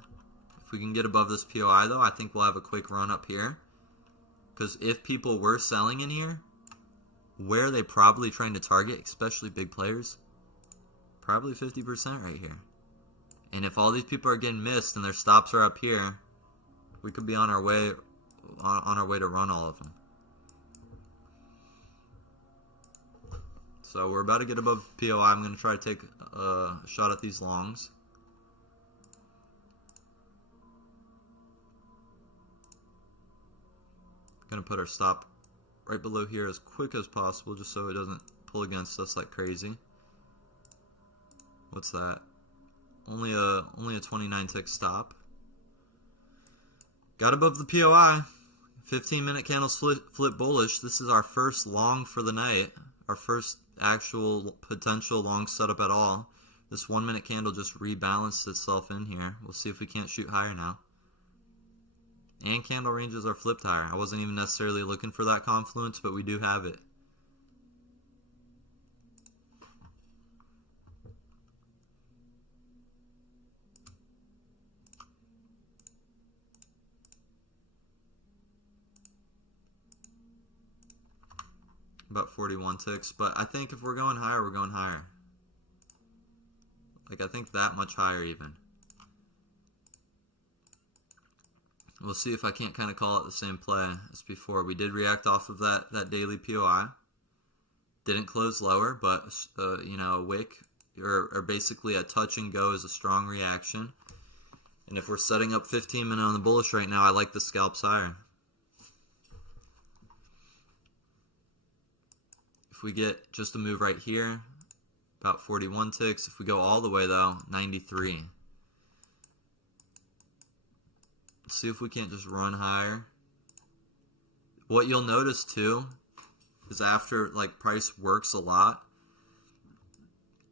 If we can get above this POI though, I think we'll have a quick run up here. Because if people were selling in here, where are they probably trying to target, especially big players? Probably 50% right here. And if all these people are getting missed and their stops are up here, we could be on our way to run all of them. So we're about to get above POI. I'm going to try to take a shot at these longs. Going to put our stop right below here as quick as possible just so it doesn't pull against us like crazy. What's that? Only a 29 tick stop. Got above the POI. 15-minute candles flip bullish. This is our first long for the night. Our first actual potential long setup at all. This 1-minute candle just rebalanced itself in here. We'll see if we can't shoot higher now. And candle ranges are flipped higher. I wasn't even necessarily looking for that confluence, but we do have it. About 41 ticks, but I think if we're going higher, we're going higher. Like, I think that much higher even. We'll see if I can't kind of call it the same play as before. We did react off of that daily POI. Didn't close lower, but you know, a wick or basically a touch and go is a strong reaction. And if we're setting up 15-minute on the bullish right now, I like the scalps higher. If we get just a move right here, about 41 ticks. If we go all the way though, 93. Let's see if we can't just run higher. What you'll notice too is after like price works a lot,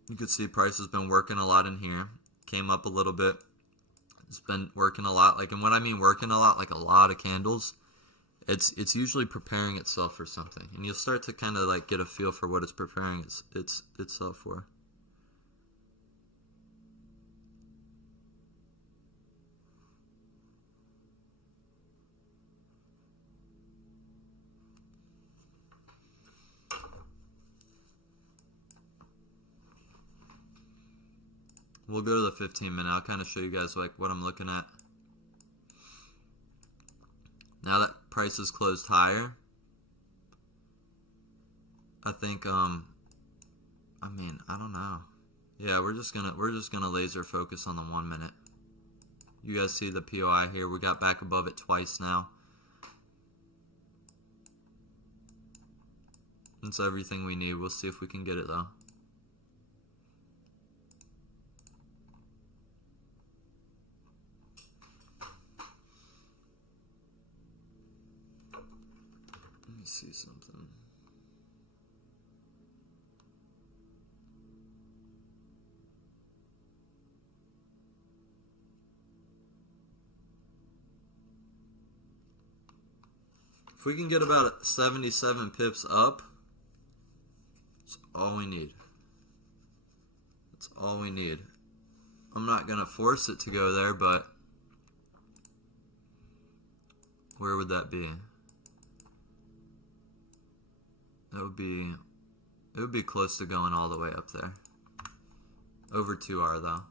you can see price has been working a lot in here. Came up a little bit. It's been working a lot. Like, and what I mean working a lot, like a lot of candles, it's usually preparing itself for something. And you'll start to kind of like get a feel for what it's preparing itself for. We'll go to the 15 minute. I'll kind of show you guys like what I'm looking at. Now that price is closed higher, I think I mean, I don't know. Yeah, we're just gonna laser focus on the 1 minute. You guys see the POI here? We got back above it twice now. That's everything we need. We'll see if we can get it though. See something. If we can get about 77 pips up, that's all we need. That's all we need. I'm not gonna force it to go there, but where would that be? It would be close to going all the way up there. Over 2R though.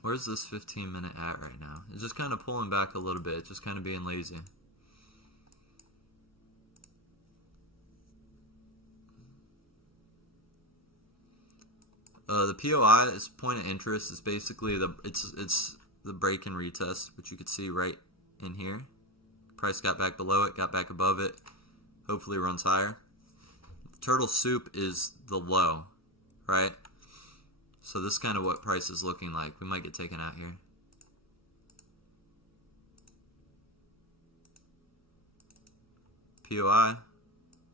Where's this 15 minute at right now? It's just kind of pulling back a little bit, just kind of being lazy. The POI is point of interest. It's basically it's the break and retest, which you could see right in here. Price got back below it, got back above it. Hopefully runs higher. Turtle soup is the low, right? So this is kind of what price is looking like. We might get taken out here. POI,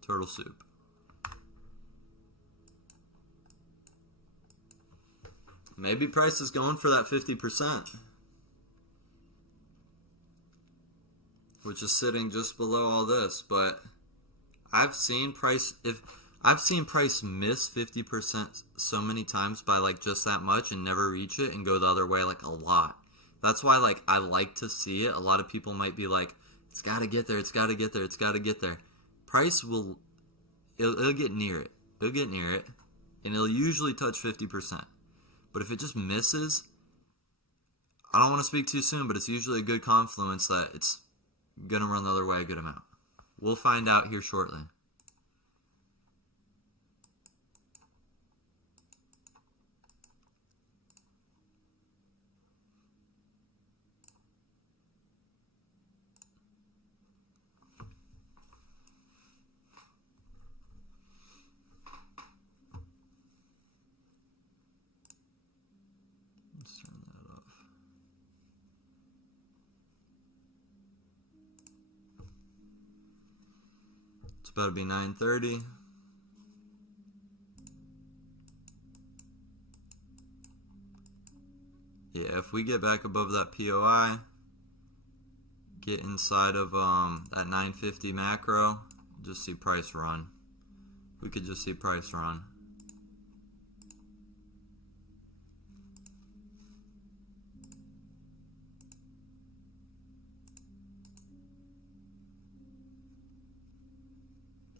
turtle soup. Maybe price is going for that 50%. Which is sitting just below all this, but I've seen price miss 50% so many times by like just that much and never reach it and go the other way like a lot. That's why like I like to see it. A lot of people might be like, it's gotta get there, it's gotta get there, it's gotta get there. Price will it'll get near it. It'll get near it and it'll usually touch 50%. But if it just misses, I don't want to speak too soon, but it's usually a good confluence that it's gonna run the other way a good amount. We'll find out here shortly. Let's turn that off. It's about to be 9:30. Yeah, if we get back above that POI, get inside of that 950 macro, just see price run. We could just see price run.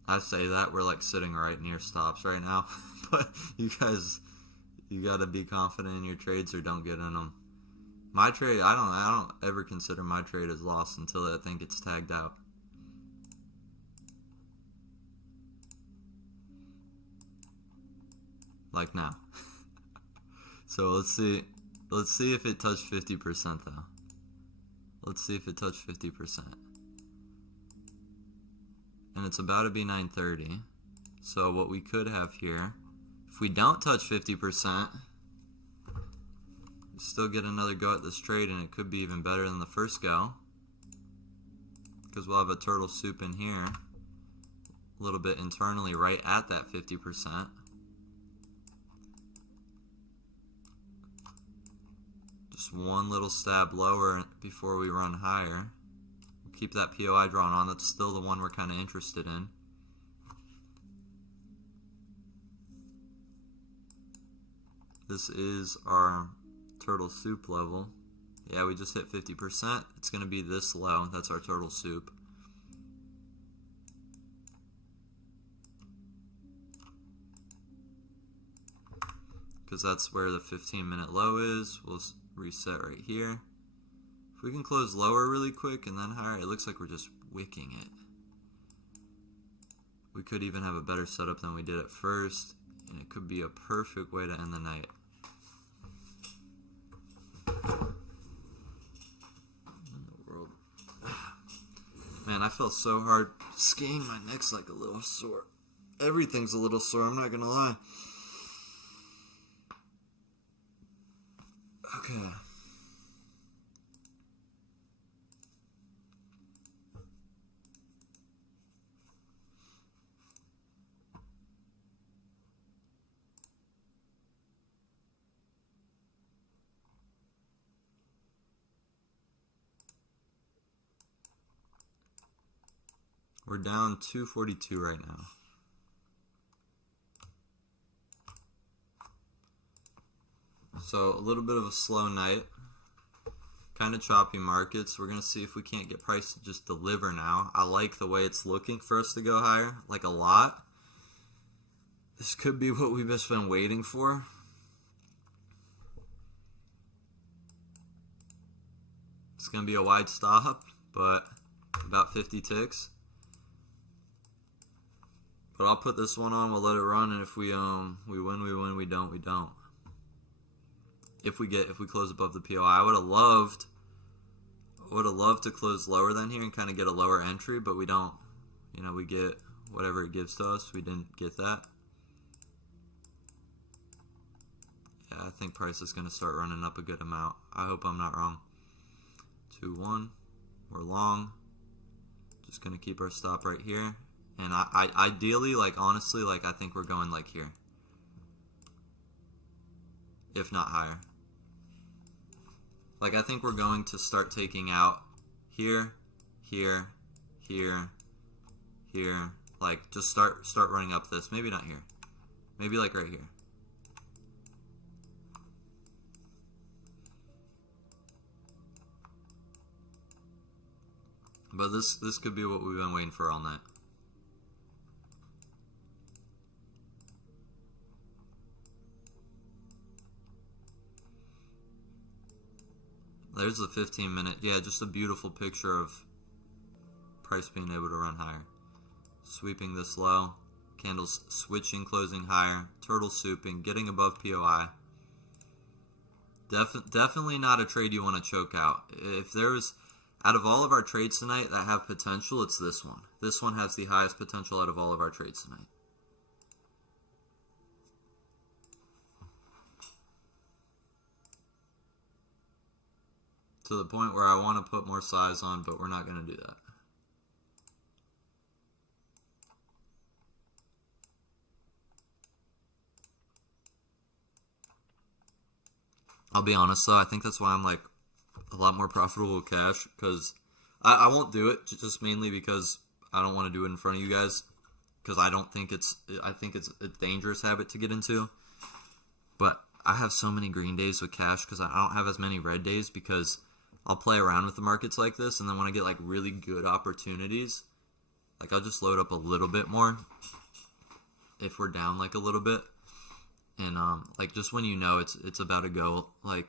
I say that we're like sitting right near stops right now, but you guys, you gotta be confident in your trades or don't get in them. My trade, I don't ever consider my trade as lost until I think it's tagged out. Like now. So let's see if it touched 50% though. Let's see if it touched 50%. and it's about to be 9:30. So what we could have here, if we don't touch 50%, we still get another go at this trade, and it could be even better than the first go, because we'll have a turtle soup in here, a little bit internally right at that 50%. Just one little stab lower before we run higher. We'll keep that POI drawn on. That's still the one we're kind of interested in. This is our turtle soup level. Yeah, we just hit 50%. It's going to be this low. That's our turtle soup. Because that's where the 15-minute low is. We'll reset right here. If we can close lower really quick and then higher, it looks like we're just wicking it. We could even have a better setup than we did at first, and it could be a perfect way to end the night. Man, I felt so hard skiing. My neck's like a little sore. Everything's a little sore, I'm not gonna lie. Okay. We're down 242 right now. So a little bit of a slow night. Kind of choppy markets. We're going to see if we can't get price to just deliver now. I like the way it's looking for us to go higher, like a lot. This could be what we've just been waiting for. It's going to be a wide stop, but about 50 ticks. But I'll put this one on, we'll let it run, and if we win, we win, we don't, we don't. If we close above the POI, I would have loved to close lower than here and kind of get a lower entry, but we don't. You know, we get whatever it gives to us. We didn't get that. Yeah, I think price is going to start running up a good amount. I hope I'm not wrong. 2-1. We're long. Just going to keep our stop right here. And I ideally, like, honestly, like, I think we're going, like, here. If not higher. Like, I think we're going to start taking out here, here, here, here. Like, just start running up this. Maybe not here. Maybe, like, right here. But this could be what we've been waiting for all night. There's the 15-minute. Yeah, just a beautiful picture of price being able to run higher. Sweeping this low. Candles switching, closing higher. Turtle souping, getting above POI. Definitely not a trade you want to choke out. If there's, out of all of our trades tonight that have potential, it's this one. This one has the highest potential out of all of our trades tonight. To the point where I want to put more size on, but we're not going to do that. I'll be honest though, I think that's why I'm like a lot more profitable with cash, because I won't do it just mainly because I don't want to do it in front of you guys, because I think it's a dangerous habit to get into. But I have so many green days with cash because I don't have as many red days, because I'll play around with the markets like this, and then when I get like really good opportunities, like I'll just load up a little bit more if we're down like a little bit, and like just when you know it's about to go, like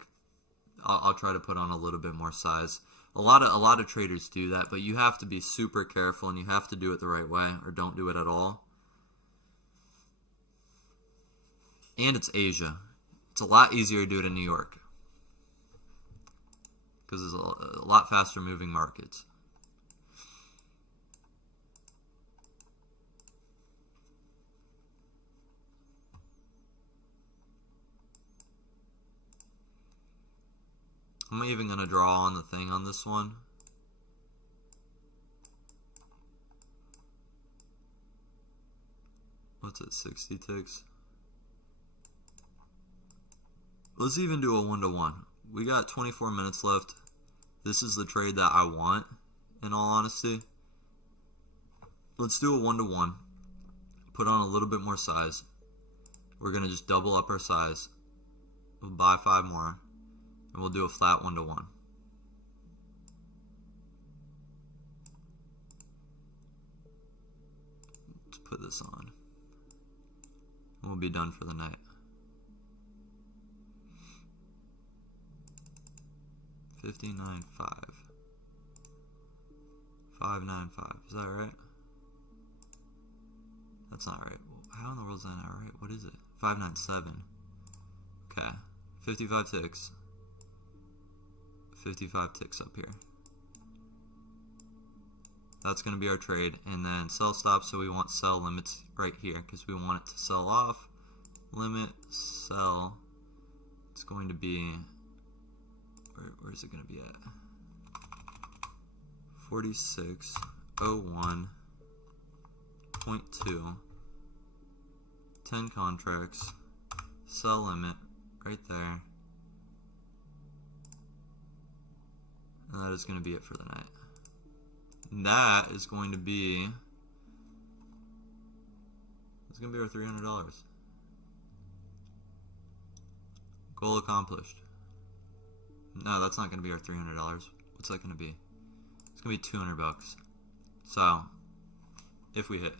I'll try to put on a little bit more size. A lot of traders do that, but you have to be super careful and you have to do it the right way, or don't do it at all. And it's Asia. It's a lot easier to do it in New York, because there's a lot faster moving markets. I'm even going to draw on the thing on this one. What's it, 60 ticks? Let's even do a 1-to-1. We got 24 minutes left. This is the trade that I want, in all honesty. Let's do a 1-to-1. Put on a little bit more size. We're going to just double up our size. We'll buy 5 more. And we'll do a flat 1-to-1. Let's put this on. We'll be done for the night. 59.5. 595. Is that right? That's not right. How in the world is that not right? What is it? 597. Okay. 55 ticks. 55 ticks up here. That's going to be our trade. And then sell stop, so we want sell limits right here because we want it to sell off. Limit, sell. It's going to be, where is it going to be at? 4601.2. 10 contracts. Sell limit right there. And that is going to be it for the night. And that is going to be, it's going to be our $300. Goal accomplished. No, that's not going to be our $300. What's that going to be? It's going to be $200. So, if we hit.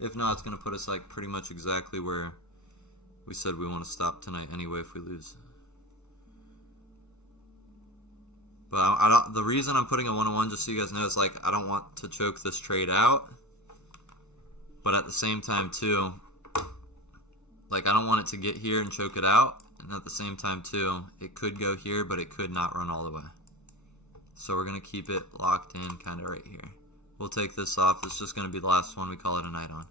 If not, it's going to put us like pretty much exactly where we said we want to stop tonight anyway if we lose. But the reason I'm putting a 1-to-1, just so you guys know, is like I don't want to choke this trade out. But at the same time too, like I don't want it to get here and choke it out. And at the same time too, it could go here, but it could not run all the way. So we're going to keep it locked in kind of right here. We'll take this off. It's just going to be the last one we call it a night on.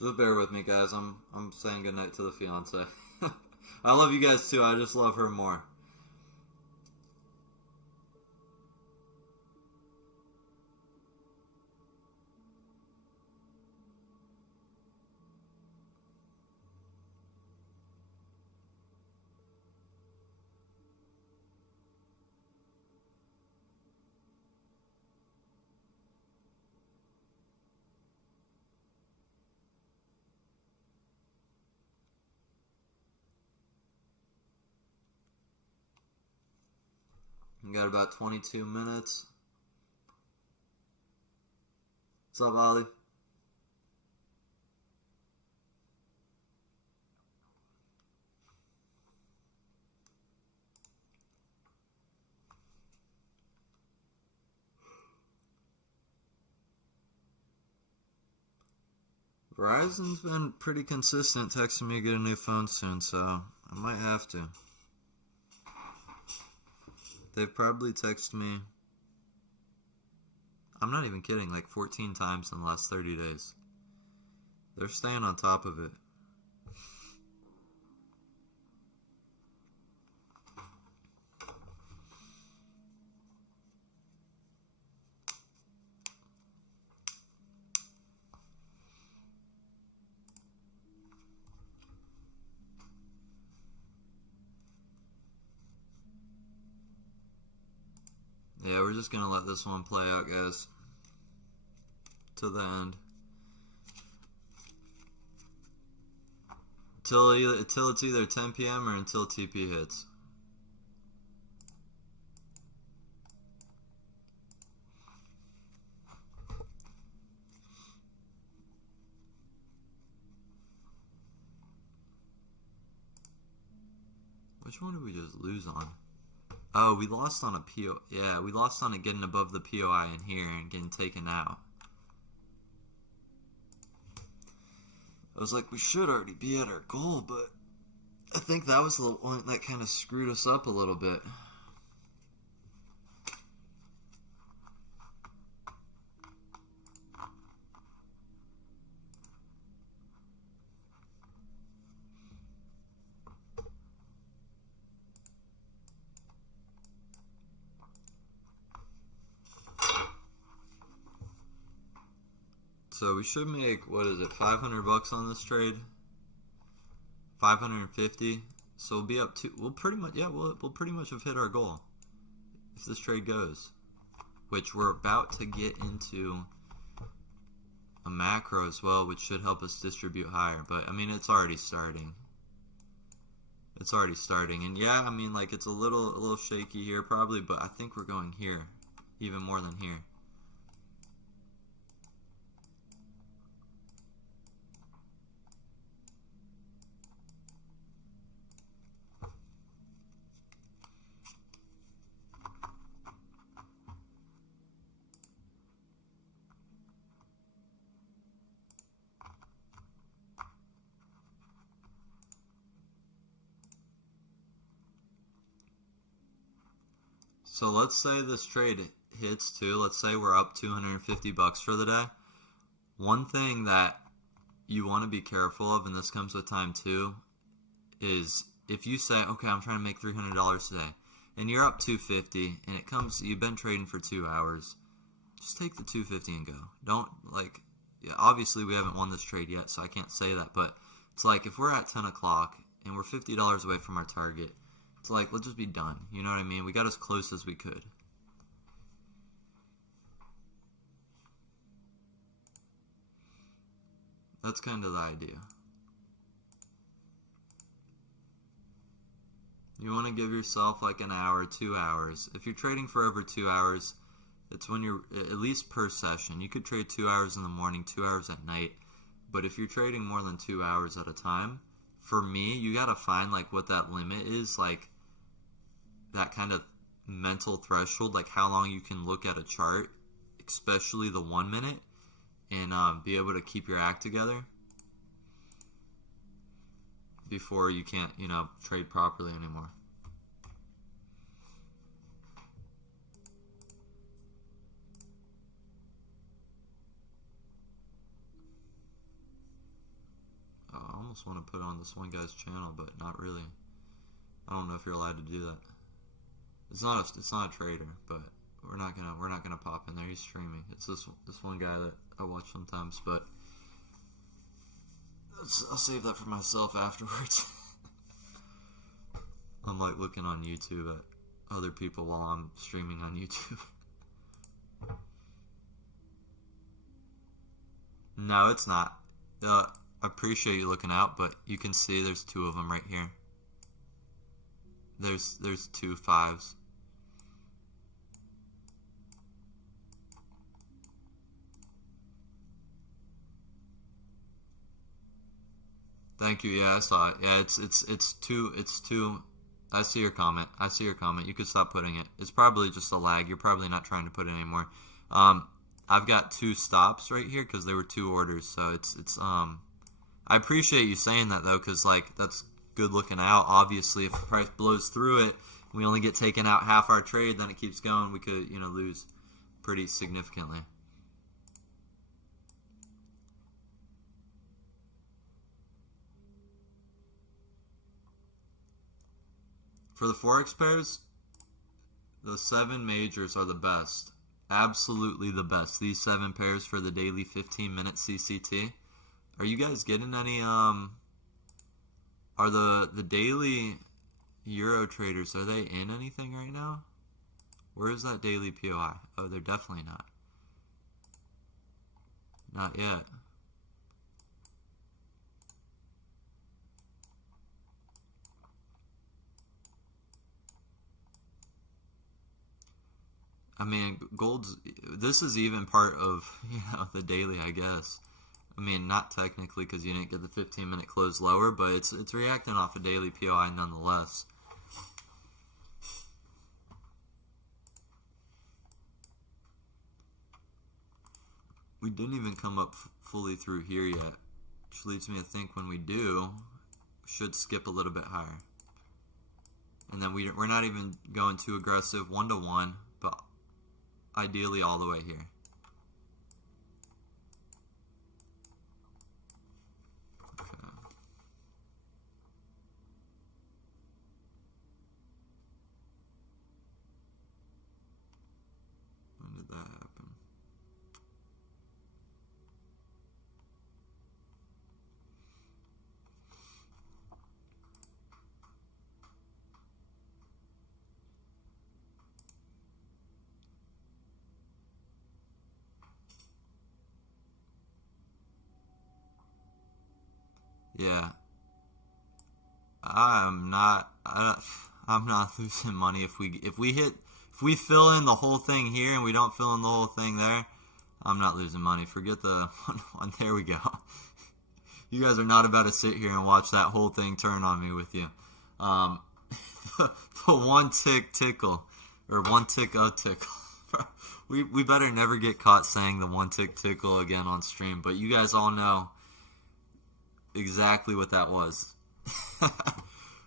Just bear with me, guys. I'm saying goodnight to the fiance. I love you guys too. I just love her more. We got about 22 minutes. What's up, Ollie? Verizon's been pretty consistent texting me to get a new phone soon, so I might have to. They've probably texted me, I'm not even kidding, like 14 times in the last 30 days. They're staying on top of it. Yeah, we're just gonna let this one play out, guys, to the end. Till it's either 10 p.m. or until TP hits. Which one did we just lose on? Oh, we lost on a PO. Yeah, we lost on it getting above the POI in here and getting taken out. I was like, we should already be at our goal, but I think that was the one that kind of screwed us up a little bit. So we should make, what is it, 500 bucks on this trade? 550. So we'll be up to, we'll pretty much have hit our goal if this trade goes, which we're about to get into a macro as well, which should help us distribute higher. But I mean, it's already starting. It's already starting, and yeah, I mean, like, it's a little shaky here probably, but I think we're going here even more than here. So let's say this trade hits too. Let's say we're up 250 bucks for the day. One thing that you want to be careful of, and this comes with time too, is if you say, okay, I'm trying to make $300 today, and you're up 250, and it comes, you've been trading for 2 hours, just take the 250 and go. Don't, like, yeah, obviously we haven't won this trade yet, so I can't say that, but it's like if we're at 10 o'clock and we're $50 away from our target, it's like, let's just be done. You know what I mean? We got as close as we could. That's kind of the idea. You want to give yourself like an hour, 2 hours. If you're trading for over 2 hours, it's when you're, at least per session. You could trade 2 hours in the morning, 2 hours at night. But if you're trading more than 2 hours at a time, for me, you got to find like what that limit is, like that kind of mental threshold, like how long you can look at a chart, especially the 1 minute, and be able to keep your act together before you can't, you know, trade properly anymore. Oh, I almost want to put on this one guy's channel, but not really. I don't know if you're allowed to do that. It's not a trader, but we're not gonna pop in there. He's streaming. It's this one guy that I watch sometimes, but I'll save that for myself afterwards. I'm like looking on YouTube at other people while I'm streaming on YouTube. No, it's not. I appreciate you looking out, but you can see there's 2 of them right here. There's 2 5s. Thank you. Yeah, I saw it. Yeah, it's two. I see your comment. You could stop putting it. It's probably just a lag. You're probably not trying to put it anymore. I've got 2 stops right here because there were 2 orders. So it's I appreciate you saying that though, because like that's good looking out. Obviously, if the price blows through it, we only get taken out half our trade. Then it keeps going. We could, you know, lose pretty significantly. For the Forex pairs, the 7 majors are the best. Absolutely the best. These 7 pairs for the daily 15-minute CCT. Are you guys getting any, are the daily Euro traders, are they in anything right now? Where is that daily POI? Oh, they're definitely not. Not yet. I mean, gold's. This is even part of the daily, I guess. I mean, not technically because you didn't get the 15-minute close lower, but it's reacting off a daily POI nonetheless. We didn't even come up fully through here yet, which leads me to think when we do, we should skip a little bit higher. And then we're not even going too aggressive 1-to-1, but ideally all the way here. Okay. When did that happen? Yeah, I'm not losing money if we fill in the whole thing here and we don't fill in the whole thing there. I'm not losing money. Forget the one. There we go. You guys are not about to sit here and watch that whole thing turn on me with you. The one tick tickle or one tick of tickle. We better never get caught saying the one tick tickle again on stream. But you guys all know exactly what that was. All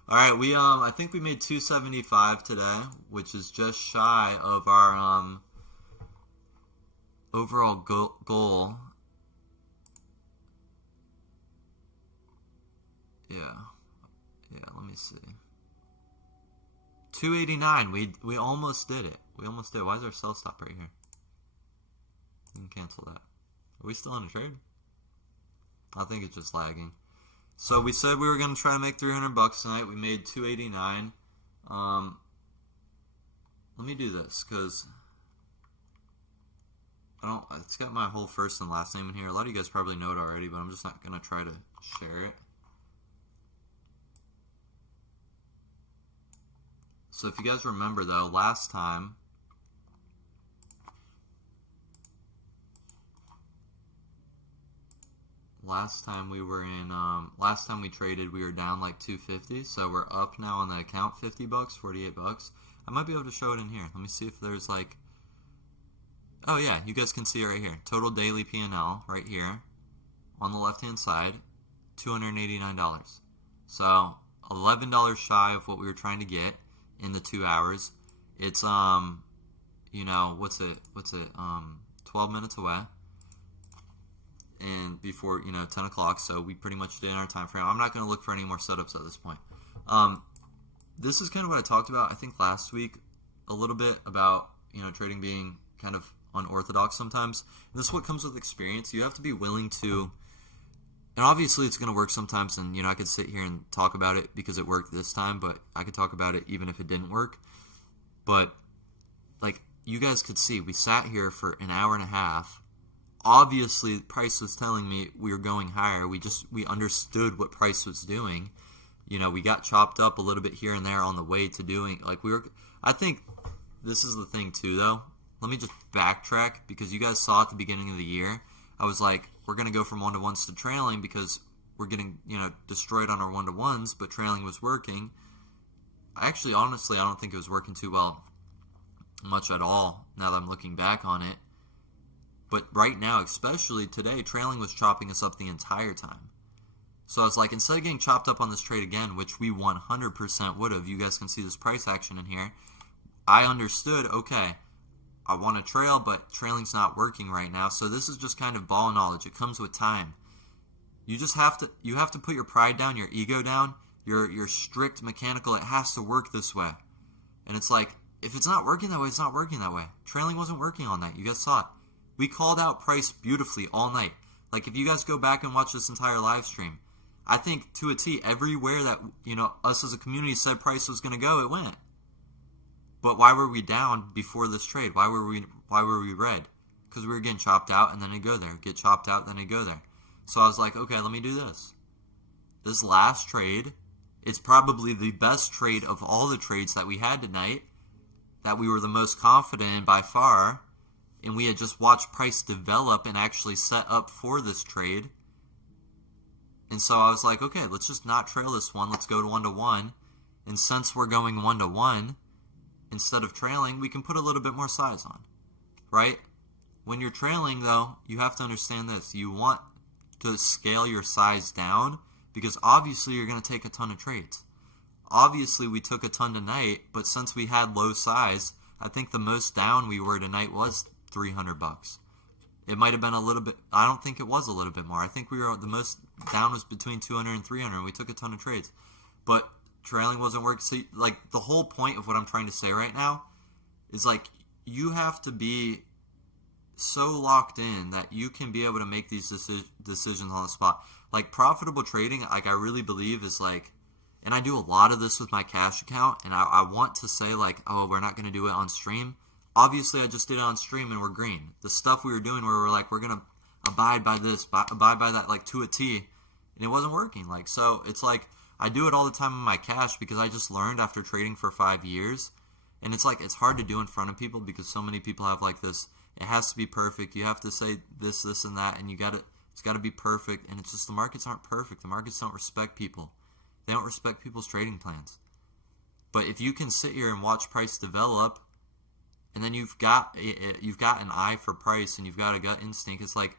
right, I think we made 275 today, which is just shy of our overall goal. Yeah, let me see. 289. We almost did it. We almost did. Why is our sell stop right here? You can cancel that. Are we still in a trade? I think it's just lagging. So we said we were going to try to make $300 tonight. We made 289. Let me do this because it's got my whole first and last name in here. A lot of you guys probably know it already, but I'm just not going to try to share it. So if you guys remember though, last time we were in, last time we traded, we were down like 250. So we're up now on the account $50, $48. I might be able to show it in here. Let me see if there's like, oh yeah, you guys can see it right here. Total daily P&L right here on the left-hand side, $289. So $11 shy of what we were trying to get in the 2 hours. It's, you know, what's it, 12 minutes away. And before, 10 o'clock, so we pretty much did in our time frame. I'm not going to look for any more setups at this point. This is kind of what I talked about, I think, last week a little bit about, trading being kind of unorthodox sometimes. And this is what comes with experience. You have to be willing to, and obviously it's going to work sometimes, and, I could sit here and talk about it because it worked this time, but I could talk about it even if it didn't work. But, like, you guys could see, we sat here for an hour and a half. Obviously, price was telling me we were going higher. We understood what price was doing. We got chopped up a little bit here and there on the way to doing, I think this is the thing too, though. Let me just backtrack because you guys saw at the beginning of the year, I was like, we're going to go from 1-to-1s to trailing because we're getting, destroyed on our 1-to-1s, but trailing was working. Honestly, I don't think it was working too well much at all now that I'm looking back on it. But right now, especially today, trailing was chopping us up the entire time. So I was like, instead of getting chopped up on this trade again, which we 100% would have, you guys can see this price action in here, I understood, okay, I want to trail, but trailing's not working right now. So this is just kind of ball knowledge. It comes with time. You have to put your pride down, your ego down, your strict mechanical, it has to work this way. And it's like, if it's not working that way, it's not working that way. Trailing wasn't working on that. You guys saw it. We called out price beautifully all night. Like, if you guys go back and watch this entire live stream, I think to a T, everywhere that, us as a community said price was going to go, it went. But why were we down before this trade? Why were we red? Because we were getting chopped out and then it'd go there. Get chopped out, then it'd go there. So I was like, okay, let me do this. This last trade, it's probably the best trade of all the trades that we had tonight, that we were the most confident in by far, and we had just watched price develop and actually set up for this trade. And so I was like, okay, let's just not trail this one. Let's go to 1-to-1. And since we're going 1-to-1, instead of trailing, we can put a little bit more size on, right? When you're trailing, though, you have to understand this. You want to scale your size down because obviously you're going to take a ton of trades. Obviously, we took a ton tonight, but since we had low size, I think the most down we were tonight was $300. It might have been a little bit, I don't think it was a little bit more. I think we were, the most down was between 200 and 300, and we took a ton of trades. But trailing wasn't working. So, like, the whole point of what I'm trying to say right now is, like, you have to be so locked in that you can be able to make these decisions on the spot. Like, profitable trading, like, I really believe is, like, and I do a lot of this with my cash account, and I want to say, like, oh, we're not going to do it on stream. Obviously, I just did it on stream, and we're green. The stuff we were doing where we're like, we're going to abide by this, abide by that, like, to a T, and it wasn't working. Like, so it's like, I do it all the time in my cash because I just learned after trading for 5 years, and it's like, it's hard to do in front of people because so many people have, like, this, it has to be perfect. You have to say this, this, and that, and it's got to be perfect, and it's just the markets aren't perfect. The markets don't respect people. They don't respect people's trading plans. But if you can sit here and watch price develop, and then you've got an eye for price and you've got a gut instinct, it's like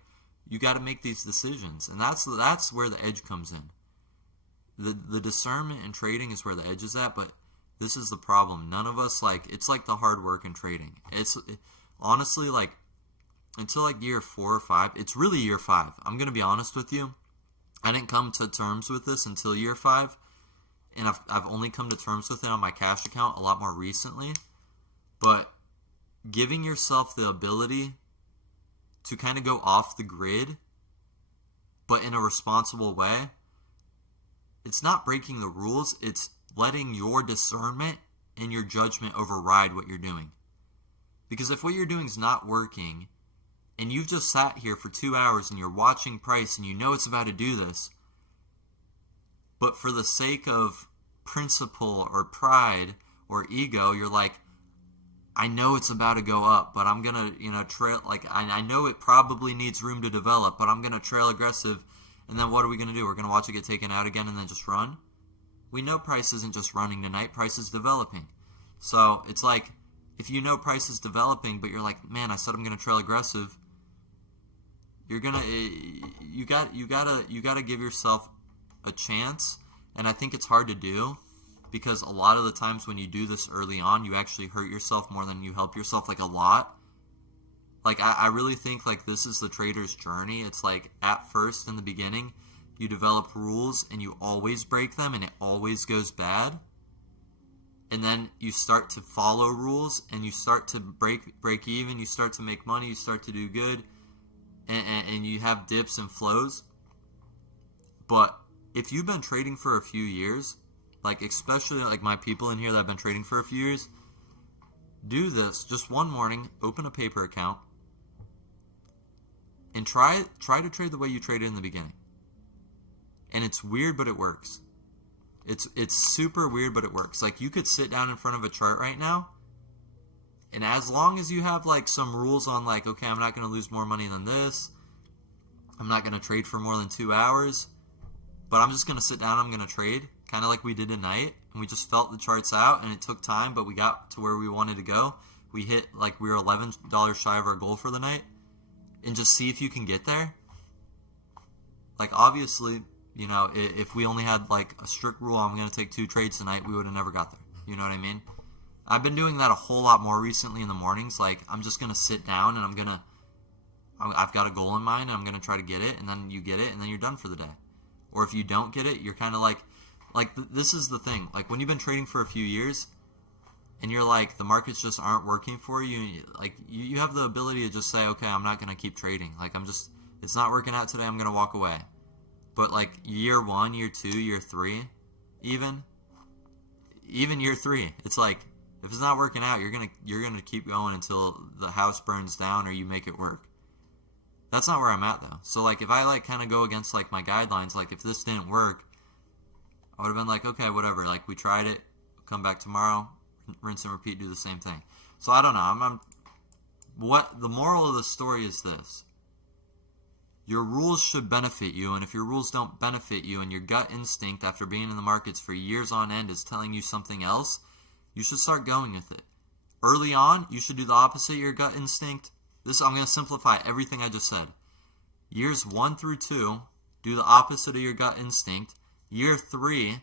you got to make these decisions, and that's where the edge comes in. The discernment in trading is where the edge is at, but this is the problem. None of us, like, it's like the hard work in trading. Honestly, like, until like year 4 or 5, it's really year 5. I'm going to be honest with you. I didn't come to terms with this until year 5, and I've only come to terms with it on my cash account a lot more recently. But giving yourself the ability to kind of go off the grid, but in a responsible way, it's not breaking the rules, it's letting your discernment and your judgment override what you're doing. Because if what you're doing is not working, and you've just sat here for 2 hours and you're watching price and you know it's about to do this, but for the sake of principle or pride or ego, you're like, I know it's about to go up, but I'm going to, trail, like, I know it probably needs room to develop, but I'm going to trail aggressive, and then what are we going to do? We're going to watch it get taken out again and then just run? We know price isn't just running tonight, price is developing. So it's like, if you know price is developing, but you're like, man, I said I'm going to trail aggressive, you gotta give yourself a chance, and I think it's hard to do because a lot of the times when you do this early on, you actually hurt yourself more than you help yourself, like a lot. Like I really think like this is the trader's journey. It's like at first in the beginning, you develop rules and you always break them and it always goes bad. And then you start to follow rules and you start to break even, you start to make money, you start to do good. And you have dips and flows. But if you've been trading for a few years, like especially like my people in here that have been trading for a few years, do this just one morning, open a paper account, and try to trade the way you traded in the beginning. And it's weird, but it works. It's super weird, but it works. Like you could sit down in front of a chart right now, and as long as you have like some rules on like, okay, I'm not going to lose more money than this. I'm not going to trade for more than 2 hours. But I'm just going to sit down, I'm going to trade. Kind of like we did tonight. And we just felt the charts out and it took time, but we got to where we wanted to go. We hit like we were $11 shy of our goal for the night. And just see if you can get there. Like obviously, if we only had like a strict rule, I'm going to take 2 trades tonight, we would have never got there. You know what I mean? I've been doing that a whole lot more recently in the mornings. Like, I'm just going to sit down and I've got a goal in mind and I'm going to try to get it, and then you get it, and then you're done for the day. Or if you don't get it, you're kind of like this is the thing. Like, when you've been trading for a few years and you're like, the markets just aren't working for you, like, you have the ability to just say, okay, I'm not going to keep trading. Like, it's not working out today, I'm going to walk away. But, like, year 1, year 2, year 3, even year 3, it's like, If it's not working out, you're gonna keep going until the house burns down or you make it work. That's not where I'm at though. So like if I like kind of go against like my guidelines, like if this didn't work, I would have been like, okay, whatever. Like we tried it, come back tomorrow, rinse and repeat, do the same thing. So I don't know. What the moral of the story is this: your rules should benefit you, and if your rules don't benefit you, and your gut instinct after being in the markets for years on end is telling you something else, you should start going with it. Early on, you should do the opposite of your gut instinct. I'm going to simplify everything I just said. Years 1 through 2, do the opposite of your gut instinct. Year 3,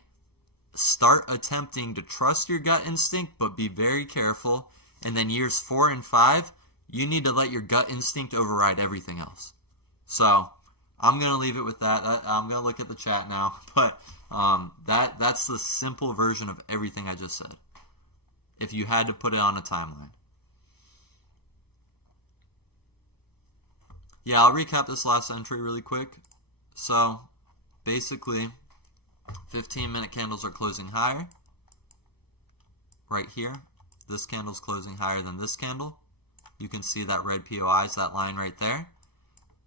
start attempting to trust your gut instinct, but be very careful. And then years 4 and 5, you need to let your gut instinct override everything else. So I'm going to leave it with that. I'm going to look at the chat now. But that's the simple version of everything I just said, if you had to put it on a timeline. Yeah, I'll recap this last entry really quick. So basically, 15-minute candles are closing higher. Right here, this candle's closing higher than this candle. You can see that red POI is that line right there.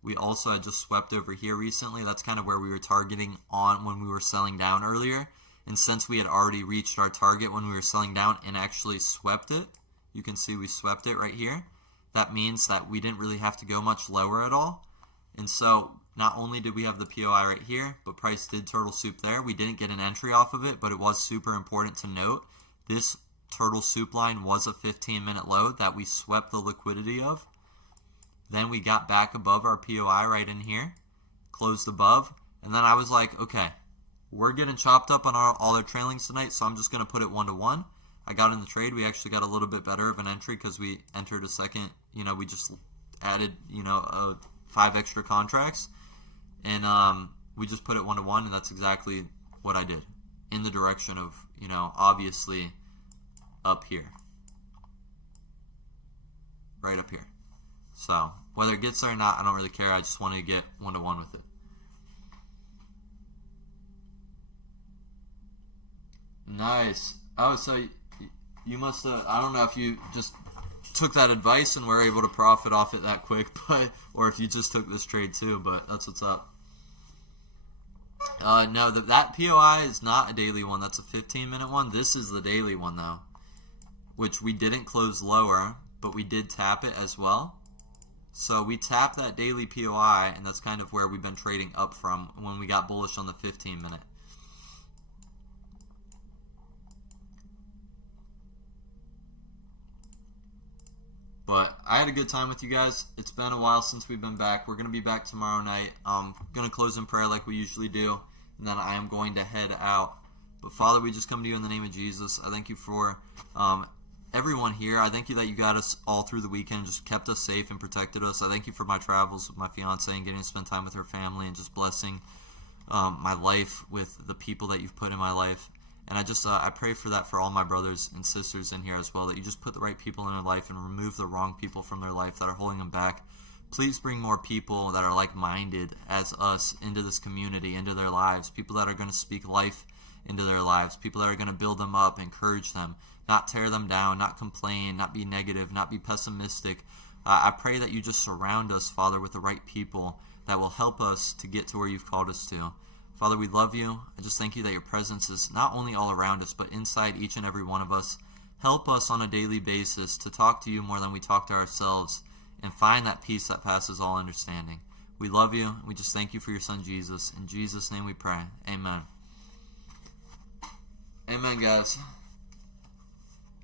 We also had just swept over here recently. That's kind of where we were targeting on when we were selling down earlier. And since we had already reached our target when we were selling down and actually swept it, you can see we swept it right here. That means that we didn't really have to go much lower at all. And so not only did we have the POI right here, but price did turtle soup there. We didn't get an entry off of it, but it was super important to note. This turtle soup line was a 15-minute low that we swept the liquidity of. Then we got back above our POI right in here, closed above, and then I was like, okay, we're getting chopped up on all our trailings tonight, so I'm just going to put it 1-to-1. I got in the trade. We actually got a little bit better of an entry because we entered a second, we just added, 5 extra contracts, and we just put it 1-to-1, and that's exactly what I did in the direction of, obviously up here, right up here. So whether it gets there or not, I don't really care. I just wanted to get 1-to-1 with it. Nice. Oh, so you must have, I don't know if you just took that advice and were able to profit off it that quick, or if you just took this trade too, but that's what's up. No, that POI is not a daily one. That's a 15-minute one. This is the daily one, though, which we didn't close lower, but we did tap it as well. So we tapped that daily POI, and that's kind of where we've been trading up from when we got bullish on the 15-minute. But I had a good time with you guys. It's been a while since we've been back. We're going to be back tomorrow night. I'm going to close in prayer like we usually do, and then I am going to head out. But Father, we just come to you in the name of Jesus. I thank you for everyone here. I thank you that you got us all through the weekend, just kept us safe and protected us. I thank you for my travels with my fiance and getting to spend time with her family and just blessing my life with the people that you've put in my life. And I pray for that for all my brothers and sisters in here as well, that you just put the right people in their life and remove the wrong people from their life that are holding them back. Please bring more people that are like-minded as us into this community, into their lives, people that are going to speak life into their lives, people that are going to build them up, encourage them, not tear them down, not complain, not be negative, not be pessimistic. I pray that you just surround us, Father, with the right people that will help us to get to where you've called us to. Father, we love you. I just thank you that your presence is not only all around us, but inside each and every one of us. Help us on a daily basis to talk to you more than we talk to ourselves and find that peace that passes all understanding. We love you. We just thank you for your son, Jesus. In Jesus' name we pray. Amen. Amen, guys.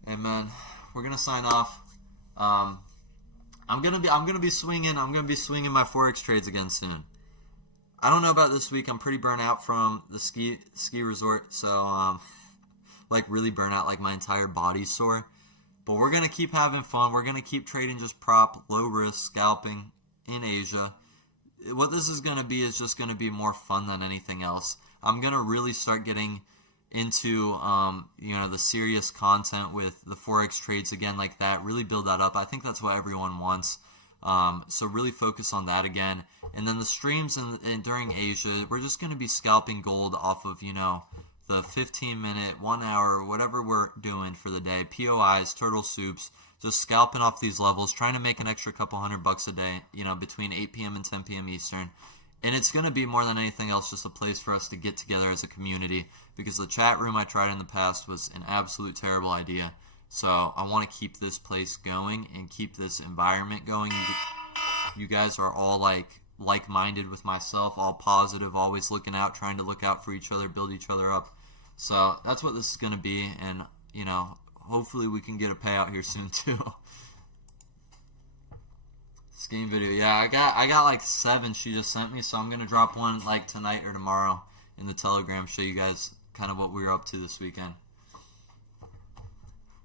Amen. We're gonna sign off. I'm gonna be swinging my forex trades again soon. I don't know about this week. I'm pretty burnt out from the ski resort, so like really burnt out, like my entire body's sore. But we're gonna keep having fun. We're gonna keep trading just prop, low risk scalping in Asia. What this is gonna be is just gonna be more fun than anything else. I'm gonna really start getting into the serious content with the forex trades again, like that. Really build that up. I think that's what everyone wants. So really focus on that again. And then the streams and during Asia, we're just going to be scalping gold off of, the the 15-minute, 1 hour, whatever we're doing for the day, POIs, turtle soups, just scalping off these levels, trying to make an extra couple $100 a day, you know, between 8 p.m. and 10 p.m. Eastern. And it's going to be more than anything else just a place for us to get together as a community, because the chat room I tried in the past was an absolute terrible idea. So I want to keep this place going and keep this environment going. You guys are all like-minded with myself, all positive, always looking out, trying to look out for each other, build each other up. So that's what this is going to be, and, you know, hopefully we can get a payout here soon too. This game video, yeah, I got like 7 she just sent me, so I'm gonna drop one like tonight or tomorrow in the Telegram, show you guys kind of what we were up to this weekend.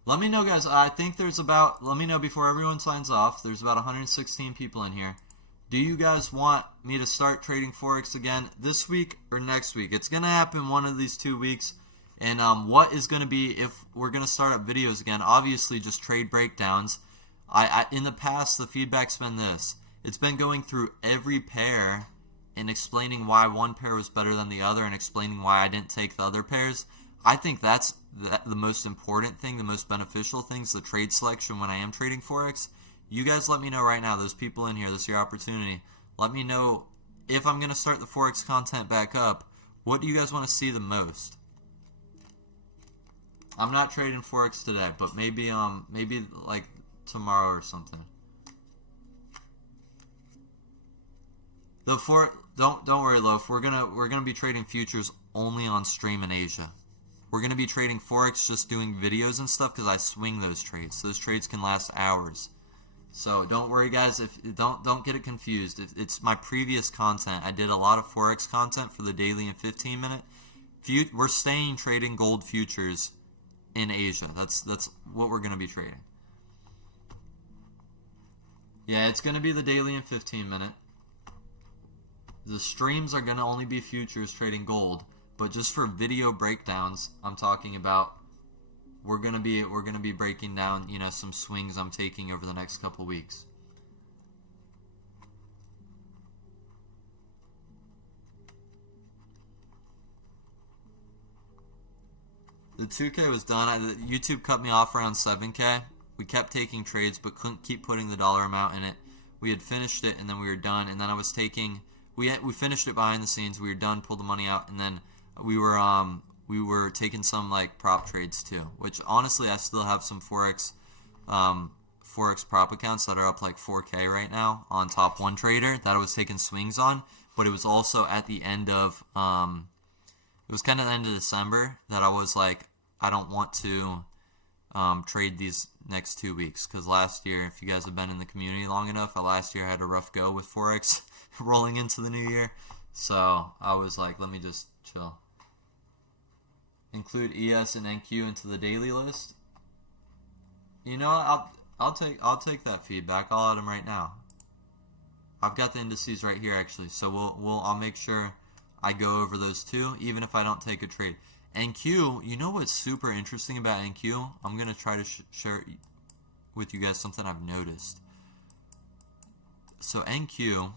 Let me know, guys. I think there's about, let me know before everyone signs off, there's about 116 people in here. Do you guys want me to start trading Forex again this week or next week? It's gonna happen one of these 2 weeks. And what is going to be, if we're going to start up videos again, obviously just trade breakdowns. In the past, the feedback's been this. It's been going through every pair and explaining why one pair was better than the other and explaining why I didn't take the other pairs. I think that's the most important thing, the most beneficial thing is the trade selection when I am trading Forex. You guys let me know right now, those people in here, this is your opportunity. Let me know if I'm going to start the Forex content back up. What do you guys want to see the most? I'm not trading Forex today, but maybe like tomorrow or something. Don't worry, Loaf. We're gonna be trading futures only on stream in Asia. We're gonna be trading Forex, just doing videos and stuff, because I swing those trades. Those trades can last hours. So don't worry, guys. Don't get it confused. It's my previous content. I did a lot of Forex content for the daily and 15-minute. We're staying trading gold futures in Asia. That's what we're going to be trading. Yeah, it's going to be the daily and 15-minute. The streams are going to only be futures trading gold, but just for video breakdowns, I'm talking about we're going to be breaking down, you know, some swings I'm taking over the next couple weeks. The 2K was done. YouTube cut me off around 7K. We kept taking trades, but couldn't keep putting the dollar amount in it. We had finished it, and then we were done. And then I was taking. We finished it behind the scenes. We were done, pulled the money out, and then we were taking some like prop trades too. Which honestly, I still have some Forex prop accounts that are up like 4K right now on Top 1 Trader that I was taking swings on. But it was also at the end of it was kind of the end of December that I was like, I don't want to trade these next 2 weeks, because last year, if you guys have been in the community long enough, last year I had a rough go with Forex rolling into the new year. So I was like, let me just chill. Include ES and NQ into the daily list. You know, I'll take that feedback. I'll add them right now. I've got the indices right here actually, so I'll make sure I go over those too, even if I don't take a trade. NQ, you know what's super interesting about NQ? I'm going to try to share with you guys something I've noticed. So NQ,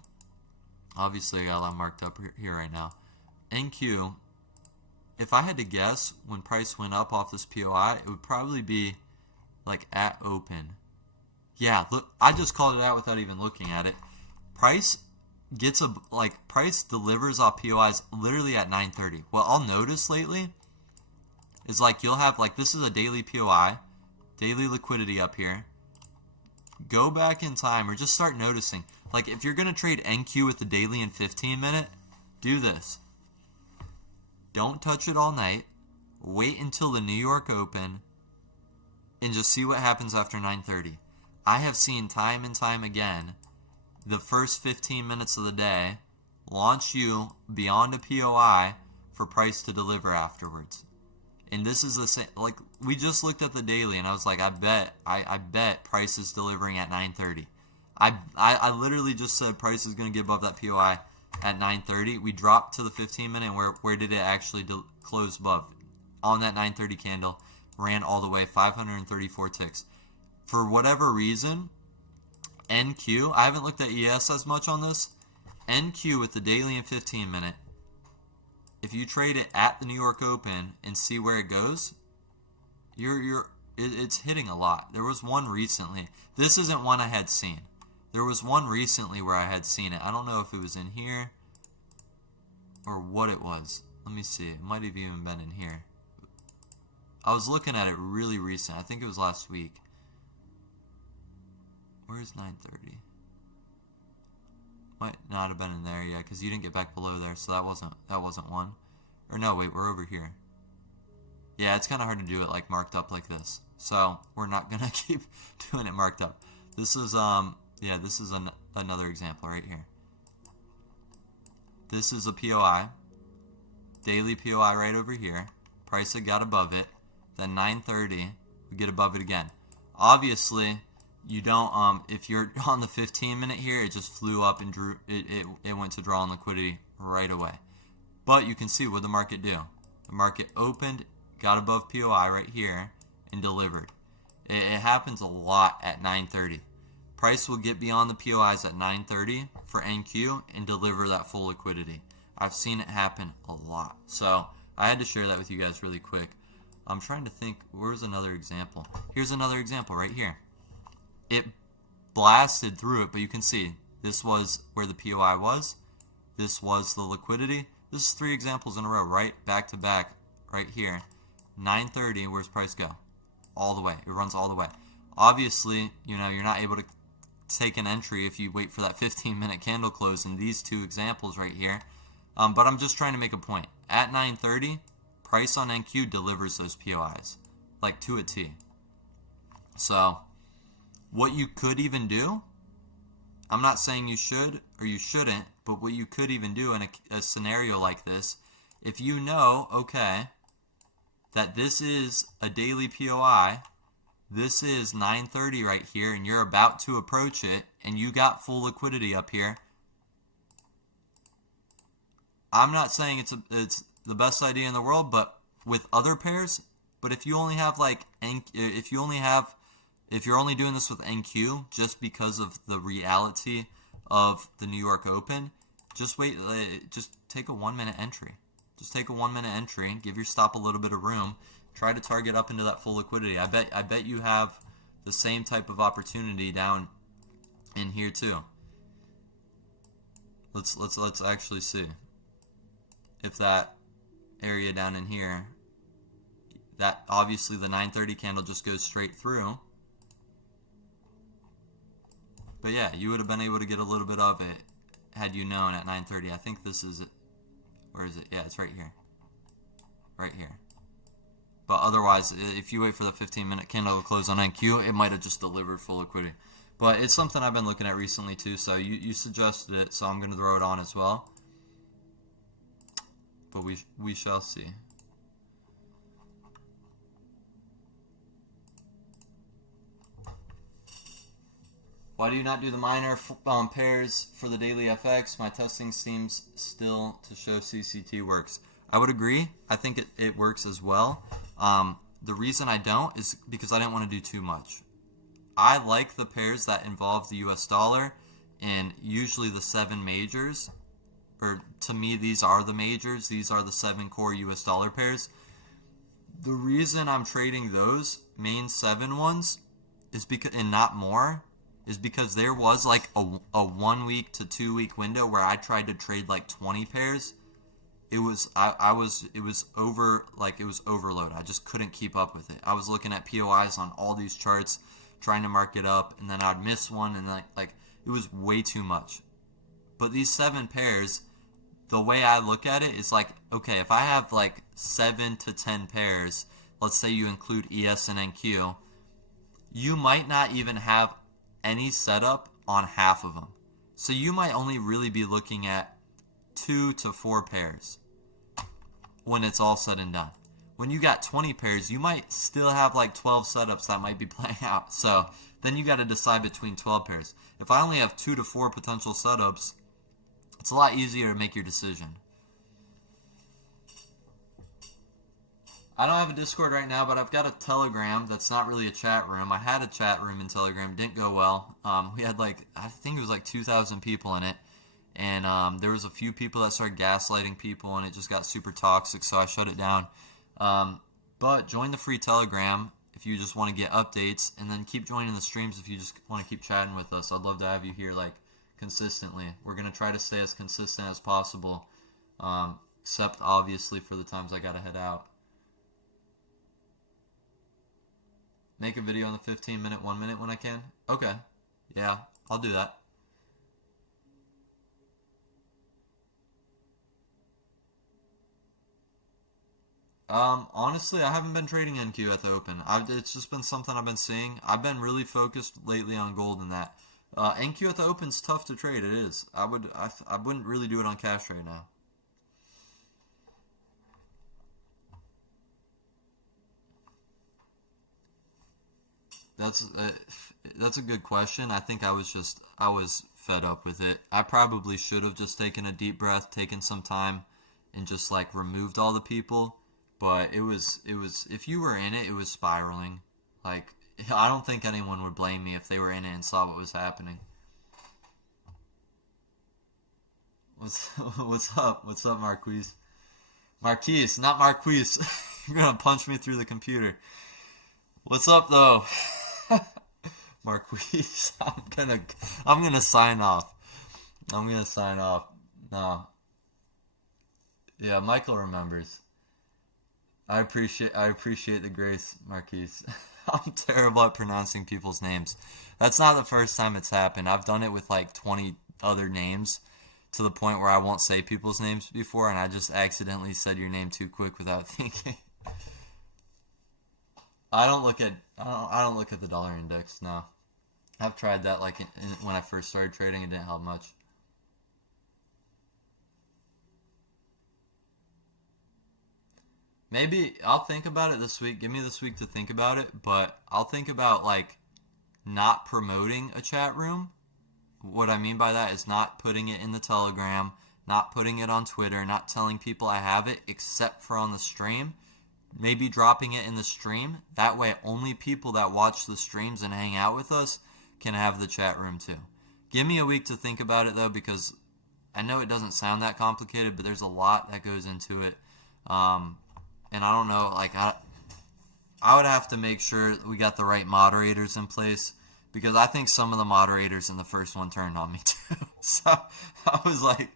obviously I got a lot marked up here right now. NQ, if I had to guess, when price went up off this POI, it would probably be like at open. Yeah, look, I just called it out without even looking at it. Price delivers off POIs literally at 9:30. What I'll notice lately is like you'll have like, this is a daily POI, daily liquidity up here. Go back in time or just start noticing. Like if you're gonna trade NQ with the daily and 15-minute, do this. Don't touch it all night. Wait until the New York Open and just see what happens after 9:30. I have seen time and time again the first 15 minutes of the day launch you beyond a POI for price to deliver afterwards. And this is the same, like we just looked at the daily and I was like, I bet price is delivering at 9:30. I literally just said price is going to get above that POI at 9:30. We dropped to the 15-minute and where did it actually close above? On that 9:30 candle, ran all the way 534 ticks. For whatever reason, NQ, I haven't looked at ES as much on this. NQ with the daily and 15-minute if you trade it at the New York Open and see where it goes, it's hitting a lot. There was one recently. This isn't one I had seen. There was one recently where I had seen it. I don't know if it was in here or what it was. Let me see. It might have even been in here. I was looking at it really recent. I think it was last week. Where's 930? Might not have been in there, yeah, because you didn't get back below there, so that wasn't one. Or no, wait, we're over here. Yeah, it's kind of hard to do it like marked up like this. So we're not gonna keep doing it marked up. This is yeah, this is another example right here. This is a POI, daily POI right over here. Price had got above it. Then 930, we get above it again. Obviously, you don't. If you're on the 15-minute here, it just flew up and drew. It went to draw on liquidity right away. But you can see what the market do. The market opened, got above POI right here, and delivered. It happens a lot at 930. Price will get beyond the POIs at 930 for NQ and deliver that full liquidity. I've seen it happen a lot. So I had to share that with you guys really quick. I'm trying to think, where's another example? Here's another example right here. It blasted through it, but you can see this was where the POI was. This was the liquidity. This is 3 examples in a row, right? Back to back, right here. 930, where's price go? All the way. It runs all the way. Obviously, you know, you're not able to take an entry if you wait for that 15-minute candle close in these 2 examples right here. But I'm just trying to make a point. At 930, price on NQ delivers those POIs, like to a T. So what you could even do, I'm not saying you should or you shouldn't, but what you could even do in a scenario like this, if you know, okay, that this is a daily POI, this is 930 right here, and you're about to approach it, and you got full liquidity up here. I'm not saying it's the best idea in the world, but with other pairs. But if you only have if you're only doing this with NQ just because of the reality of the New York Open, just wait. Just take a 1-minute entry. Just take a 1-minute entry. Give your stop a little bit of room. Try to target up into that full liquidity. I bet you have the same type of opportunity down in here too. Let's actually see if that area down in here, that obviously the 930 candle just goes straight through. But yeah, you would have been able to get a little bit of it had you known at 930. I think this is it. Where is it? Yeah, it's right here. Right here. But otherwise, if you wait for the 15-minute candle to close on NQ, it might have just delivered full liquidity. But it's something I've been looking at recently too, so you suggested it, so I'm going to throw it on as well. But we shall see. Why do you not do the minor pairs for the daily FX? My testing seems still to show CCT works. I would agree. I think it works as well. The reason I don't is because I didn't want to do too much. I like the pairs that involve the US dollar and usually the 7 majors. Or to me, these are the majors. These are the 7 core US dollar pairs. The reason I'm trading those main 7 ones is because, and not more, is because there was like a 1 week to 2 week window where I tried to trade like 20 pairs. It was overload. I just couldn't keep up with it. I was looking at POIs on all these charts, trying to mark it up, and then I'd miss one, and like it was way too much. But these 7 pairs, the way I look at it is like, okay, if I have like 7 to 10 pairs, let's say you include ES and NQ, you might not even have any setup on half of them. So you might only really be looking at 2 to 4 pairs when it's all said and done. When you got 20 pairs, you might still have like 12 setups that might be playing out. So then you got to decide between 12 pairs. If I only have 2 to 4 potential setups, it's a lot easier to make your decision. I don't have a Discord right now, but I've got a Telegram that's not really a chat room. I had a chat room in Telegram, didn't go well. We had like, I think it was like 2,000 people in it, and there was a few people that started gaslighting people, and it just got super toxic, so I shut it down. But join the free Telegram if you just want to get updates, and then keep joining the streams if you just want to keep chatting with us. I'd love to have you here like consistently. We're going to try to stay as consistent as possible, except obviously for the times I got to head out. Make a video on the 15-minute, 1 minute when I can? Okay. Yeah, I'll do that. Honestly, I haven't been trading NQ at the open. It's just been something I've been seeing. I've been really focused lately on gold and that. NQ at the open's tough to trade. It is. I wouldn't really do it on cash right now. That's a good question. I think I was fed up with it. I probably should have just taken a deep breath, taken some time, and just like removed all the people. But it was if you were in it, it was spiraling. Like, I don't think anyone would blame me if they were in it and saw what was happening. What's up? What's up, Marquise? Marquise, not Marquise. You're gonna punch me through the computer. What's up, though? Marquise, I'm gonna sign off. I'm gonna sign off. No. Yeah, Michael remembers. I appreciate the grace, Marquise. I'm terrible at pronouncing people's names. That's not the first time it's happened. I've done it with like 20 other names to the point where I won't say people's names before, and I just accidentally said your name too quick without thinking. I don't look at the dollar index. No, I've tried that like when I first started trading. It didn't help much. Maybe I'll think about it this week. Give me this week to think about it, but I'll think about like not promoting a chat room. What I mean by that is not putting it in the Telegram, not putting it on Twitter, not telling people I have it except for on the stream. Maybe dropping it in the stream. That way only people that watch the streams and hang out with us can have the chat room too. Give me a week to think about it though, because I know it doesn't sound that complicated, but there's a lot that goes into it. And I don't know, like I would have to make sure we got the right moderators in place, because I think some of the moderators in the first one turned on me too. So I was like,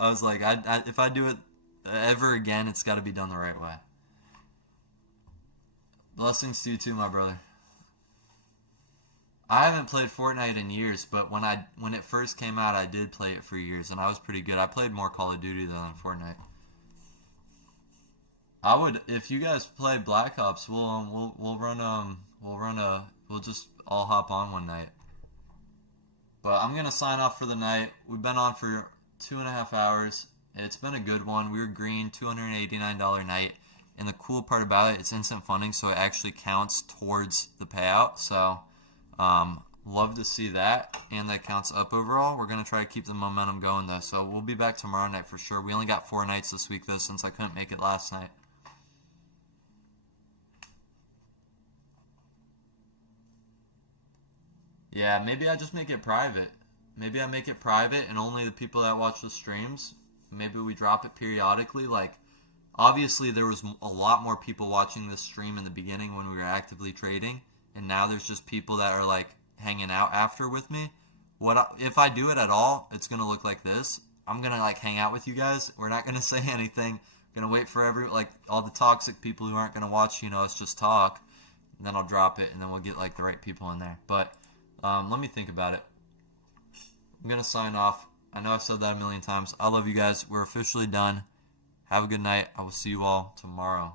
if I do it ever again, it's got to be done the right way. Blessings to you too, my brother. I haven't played Fortnite in years, but when it first came out, I did play it for years, and I was pretty good. I played more Call of Duty than Fortnite. I would, if you guys play Black Ops, we'll just all hop on one night. But I'm gonna sign off for the night. We've been on for 2.5 hours. It's been a good one. We were green, $289 night. And the cool part about it, it's instant funding, so it actually counts towards the payout. So, love to see that, and that counts up overall. We're going to try to keep the momentum going, though. So, we'll be back tomorrow night for sure. We only got 4 nights this week, though, since I couldn't make it last night. Yeah, maybe I just make it private. Maybe I make it private, and only the people that watch the streams. Maybe we drop it periodically, like... Obviously, there was a lot more people watching this stream in the beginning when we were actively trading, and now there's just people that are like hanging out after with me. If I do it at all, it's gonna look like this. I'm gonna like hang out with you guys. We're not gonna say anything. I'm gonna wait for all the toxic people who aren't gonna watch, us just talk. And then I'll drop it, and then we'll get like the right people in there. But let me think about it. I'm gonna sign off. I know I've said that a million times. I love you guys. We're officially done. Have a good night. I will see you all tomorrow.